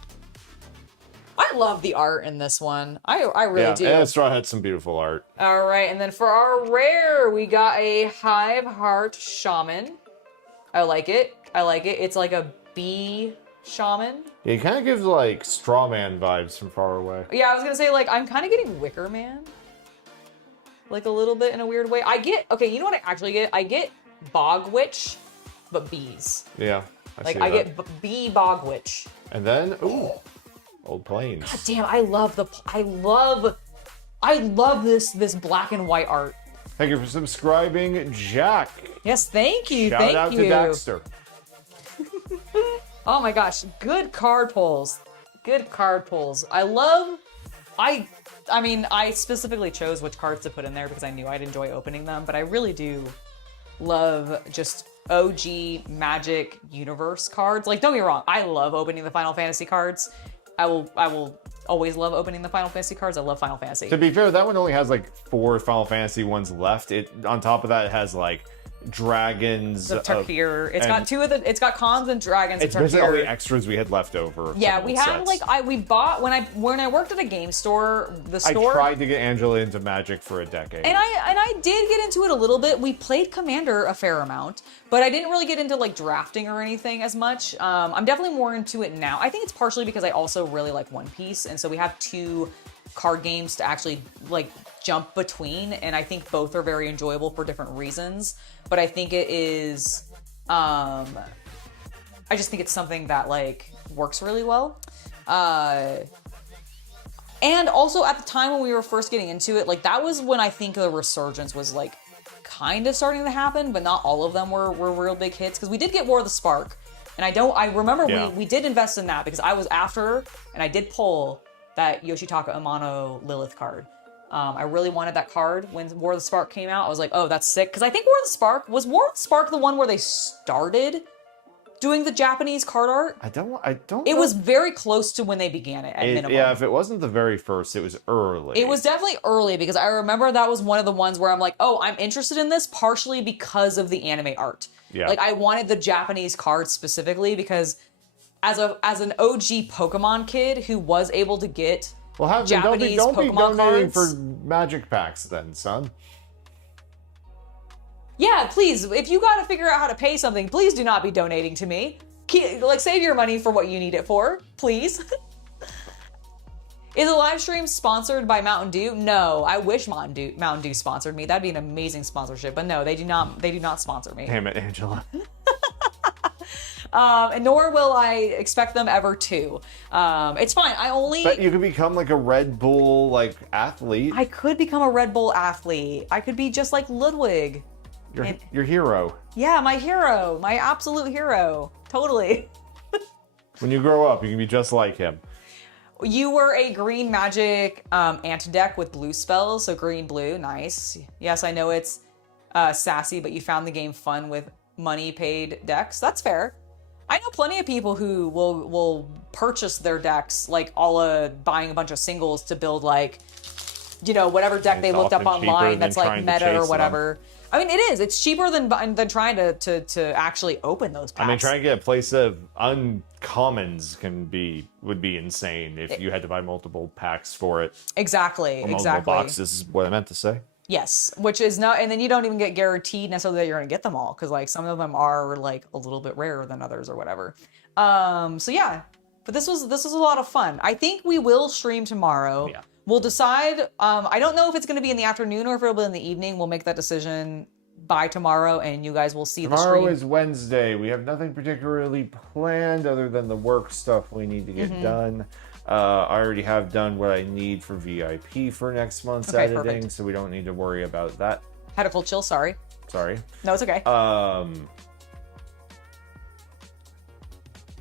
I love the art in this one. I really do. And Straw had some beautiful art. All right, and then for our rare, we got a Hive Heart Shaman. I like it. It's like a bee shaman. Yeah, he kind of gives like Strawman vibes from far away. Yeah, I was gonna say, like, I'm kind of getting Wicker Man. Like a little bit in a weird way. Okay, you know what I actually get? I get Bog Witch, but bees. Yeah, I get bee Bog Witch. And then, Old Plains. God damn, I love this black and white art. Thank you for subscribing, Jack. Yes, thank you. Shout out to Daxter. Oh my gosh, good card pulls. I mean, I specifically chose which cards to put in there because I knew I'd enjoy opening them, but I really do love just OG Magic Universe cards. Like, don't get me wrong, I love opening the Final Fantasy cards. I will always love opening the Final Fantasy cards. I love Final Fantasy. To be fair, that one only has like 4 Final Fantasy ones left. On top of that, it has like dragons. The Tarkir. It's got cons and dragons. It's basically all the extras we had left over. Yeah, we had we bought when I worked at a game store. I tried to get Angela into Magic for a decade. And I did get into it a little bit. We played Commander a fair amount, but I didn't really get into like drafting or anything as much. I'm definitely more into it now. I think it's partially because I also really like One Piece, and so we have 2 card games to actually like jump between, and I think both are very enjoyable for different reasons. But I think it is, I just think it's something that like works really well. And also at the time when we were first getting into it, like that was when I think the resurgence was like kind of starting to happen, but not all of them were real big hits. Because we did get War of the Spark, and I remember we did invest in that because I was after, and I did pull that Yoshitaka Amano Lilith card. I really wanted that card when War of the Spark came out. I was like, oh, that's sick. Because I think War of the Spark the one where they started doing the Japanese card art? I don't. It was very close to when they began it at minimum. Yeah, if it wasn't the very first, it was early. It was definitely early because I remember that was one of the ones where I'm like, oh, I'm interested in this partially because of the anime art. Yeah. Like I wanted the Japanese cards specifically because as an OG Pokemon kid who was able to get Japanese don't be Pokemon donating cards for Magic packs then, son. Yeah, please, if you gotta figure out how to pay something, please do not be donating to me. Save your money for what you need it for, please. Is a live stream sponsored by Mountain Dew? No, I wish Mountain Dew sponsored me. That'd be an amazing sponsorship, but no, they do not sponsor me. Damn it, Angela. And nor will I expect them ever to. It's fine. But you could become like a Red Bull athlete. I could become a Red Bull athlete. I could be just like Ludwig. Your hero. Yeah, my hero. My absolute hero. Totally. When you grow up, you can be just like him. You were a green magic anti-deck with blue spells, so green-blue, nice. Yes, I know it's sassy, but you found the game fun with money-paid decks. That's fair. I know plenty of people who will purchase their decks, like buying a bunch of singles to build whatever deck they looked up online that's like meta or whatever. I mean, it is. It's cheaper than trying to actually open those packs. I mean, trying to get a place of uncommons would be insane if you had to buy multiple packs for it. Exactly. Or multiple boxes is what I meant to say. Yes, which is not, and then you don't even get guaranteed necessarily that you're gonna get them all because some of them are a little bit rarer than others or whatever. So yeah, but this was a lot of fun. I think we will stream tomorrow. Yeah. We'll decide. I don't know if it's gonna be in the afternoon or if it'll be in the evening. We'll make that decision by tomorrow, and you guys will see the stream. Tomorrow is Wednesday. We have nothing particularly planned other than the work stuff we need to get done. I already have done what I need for VIP for next month's editing, perfect. so we don't need to worry about that. Had a cold chill, sorry. Sorry. No, it's okay.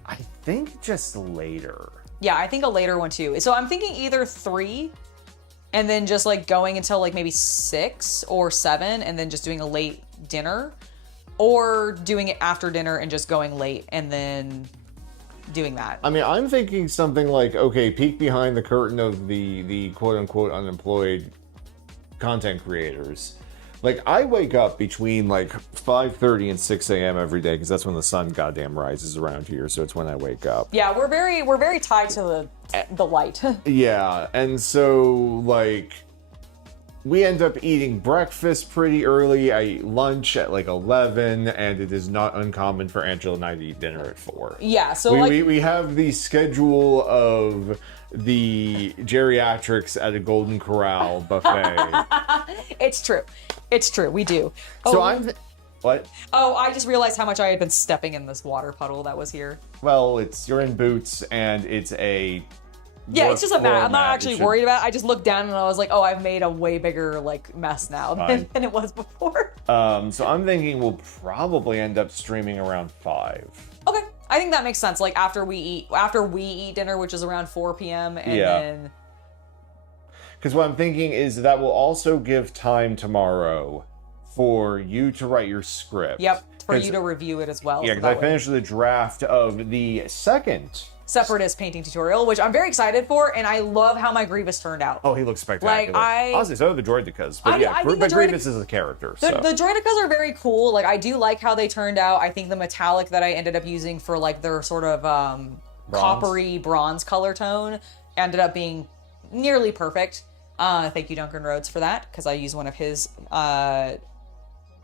I think just later. Yeah, I think a later one too. So I'm thinking either 3 and then just like going until like maybe 6 or 7 and then just doing a late dinner, or doing it after dinner and just going late and then doing that. I mean, I'm thinking something like, okay, peek behind the curtain of the quote-unquote unemployed content creators. Like, I wake up between like 5:30 and 6 a.m. every day because that's when the sun goddamn rises around here, so it's when I wake up. Yeah, we're very tied to the light. Yeah, and so like we end up eating breakfast pretty early. I eat lunch at like 11, and it is not uncommon for Angela and I to eat dinner at 4. Yeah, so we have the schedule of the geriatrics at a Golden Corral buffet. it's true. It's true. We do. So Oh, what? Oh, I just realized how much I had been stepping in this water puddle that was here. Well, you're in boots, and it's a Yeah, it's just a mat. I'm not mat. actually worried about it. I just looked down and I was like, oh, I've made a way bigger like mess now than it was before. So I'm thinking we'll probably end up streaming around 5. Okay, I think that makes sense. Like after we eat dinner, which is around 4 p.m. and then Because what I'm thinking is that will also give time tomorrow for you to write your script. Yep, for you to review it as well. Yeah, so because I that way. finished the draft of the second Separatist painting tutorial, which I'm very excited for, and I love how my Grievous turned out. Oh, he looks spectacular. Honestly, so do the Droidicas. But I think the Grievous is a character. The So. Droidicas are very cool. Like, I do like how they turned out. I think the metallic that I ended up using for, like, their sort of coppery bronze color tone ended up being nearly perfect. Thank you, Duncan Rhodes, for that, because I used one of his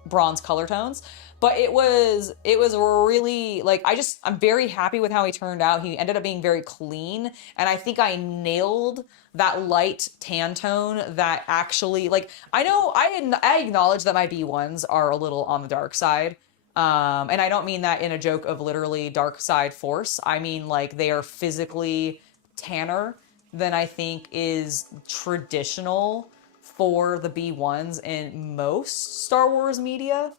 bronze color tones. But it was really, like, I'm very happy with how he turned out. He ended up being very clean, and I think I nailed that light tan tone that actually, like, I acknowledge that my B1s are a little on the dark side. And I don't mean that in a joke of literally dark side force. I mean, like, they are physically tanner than I think is traditional for the B1s in most Star Wars media.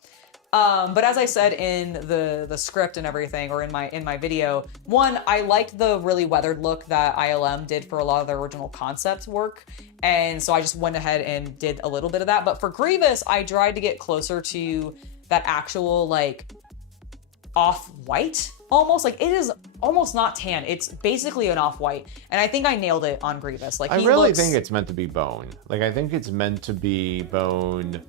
But as I said in the script and everything, or in my video, one, I liked the really weathered look that ILM did for a lot of their original concept work, and so I just went ahead and did a little bit of that. But for Grievous, I tried to get closer to that actual, like, off-white, almost. Like, it is almost not tan. It's basically an off-white, and I think I nailed it on Grievous. Like, I really think it's meant to be bone. Like, I think it's meant to be bone.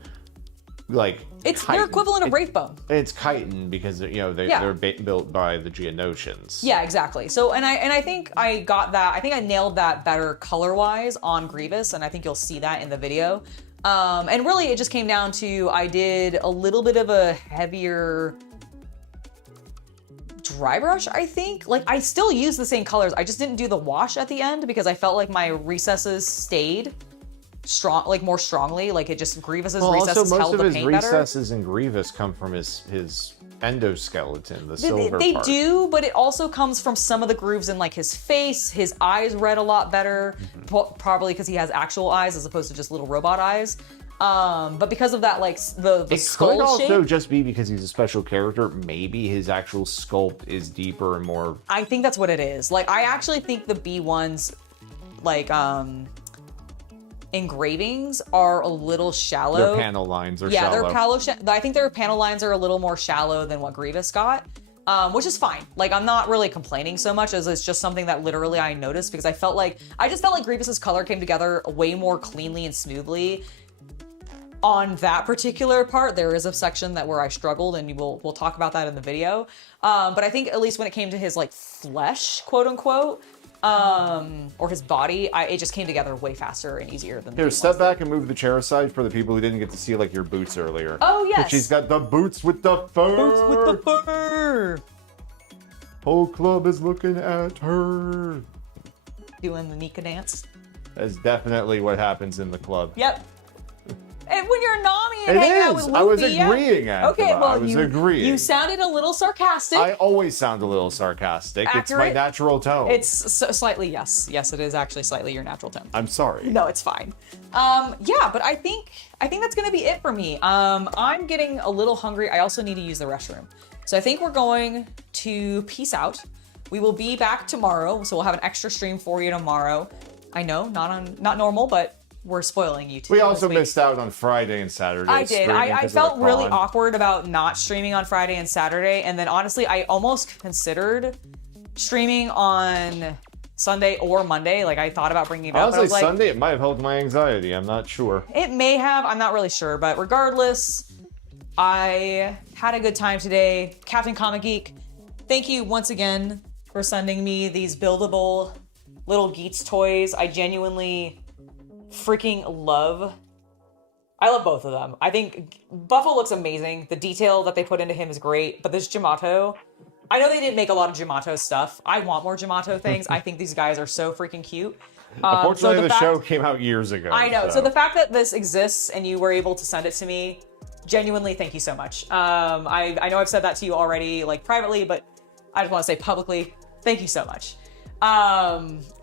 Like, it's their equivalent of Wraithbone. It's chitin because they're built by the Geonosians. Yeah, exactly. So and I think I got that. I think I nailed that better color wise on Grievous, and I think you'll see that in the video. And really, it just came down to I did a little bit of a heavier dry brush. I think, like, I still use the same colors. I just didn't do the wash at the end because I felt like my recesses stayed strong, like, more strongly. Like, it just Grievous's recesses held the paint better. Most of his recesses in Grievous come from his endoskeleton, the silver they part. do, but it also comes from some of the grooves in, like, his face. His eyes read a lot better, probably because he has actual eyes as opposed to just little robot eyes. But because of that, like, the skull shape. It could also shape, just be because he's a special character. Maybe his actual sculpt is deeper and more. I think that's what it is. Like, I actually think the B1's, like, engravings are a little shallow. Their panel lines are shallow. I think their panel lines are a little more shallow than what Grievous got, which is fine. Like, I'm not really complaining so much as it's just something that literally I noticed because I just felt like Grievous's color came together way more cleanly and smoothly. On that particular part, there is a section where I struggled, and we'll talk about that in the video. But I think at least when it came to his, like, flesh, quote unquote, or his body, it just came together way faster and easier than. Here, step back and move the chair aside for the people who didn't get to see, like, your boots earlier. Oh yes, she's got the boots with the fur. Boots with the fur. Whole club is looking at her. Doing the Nika dance. That's definitely what happens in the club. Yep. And when you're Nami and It hanging out is. with I was Luffy, yeah. agreeing, Angela. Okay, well, I was agreeing. you sounded a little sarcastic. I always sound a little sarcastic. It's my Accurate. natural tone. It's slightly, yes. Yes, it is actually slightly your natural tone. I'm sorry. No, it's fine. Yeah, but I think that's gonna be it for me. I'm getting a little hungry. I also need to use the restroom. So I think we're going to peace out. We will be back tomorrow, so we'll have an extra stream for you tomorrow. I know, not normal, but we're spoiling you too. We also missed out on Friday and Saturday. I did. streaming I 'cause of felt the really con. awkward about not streaming on Friday and Saturday, and then honestly, I almost considered streaming on Sunday or Monday. Like I thought about bringing it up. But I Honestly, was like, Sunday it might have helped my anxiety. I'm not sure. it may have. I'm not really sure, but regardless, I had a good time today. Captain Comic Geek, thank you once again for sending me these buildable little Geets toys. I genuinely freaking love. I love both of them. I think Buffalo looks amazing. The detail that they put into him is great, but this Jamato, I know they didn't make a lot of Jamato stuff. I want more Jamato things. I think these guys are so freaking cute. Unfortunately, so the show came out years ago. I know. So the fact that this exists and you were able to send it to me, genuinely, thank you so much. I know I've said that to you already, like privately, but I just want to say publicly, thank you so much.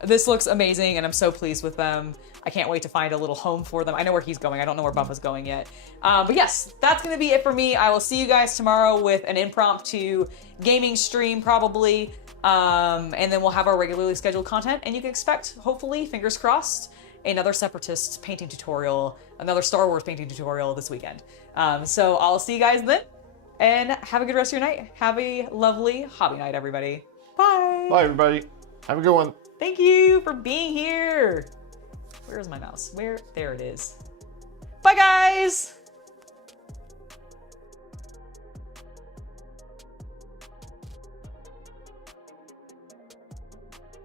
This looks amazing, and I'm so pleased with them. I can't wait to find a little home for them. I know where he's going. I don't know where Buffa's going yet. But yes, that's going to be it for me. I will see you guys tomorrow with an impromptu gaming stream, probably. And then we'll have our regularly scheduled content, and you can expect, hopefully, fingers crossed, another Separatist painting tutorial, another Star Wars painting tutorial this weekend. So I'll see you guys then, and have a good rest of your night. Have a lovely hobby night, everybody. Bye. Bye, everybody. Have a good one. Thank you for being here. Where's my mouse? There it is. Bye, guys.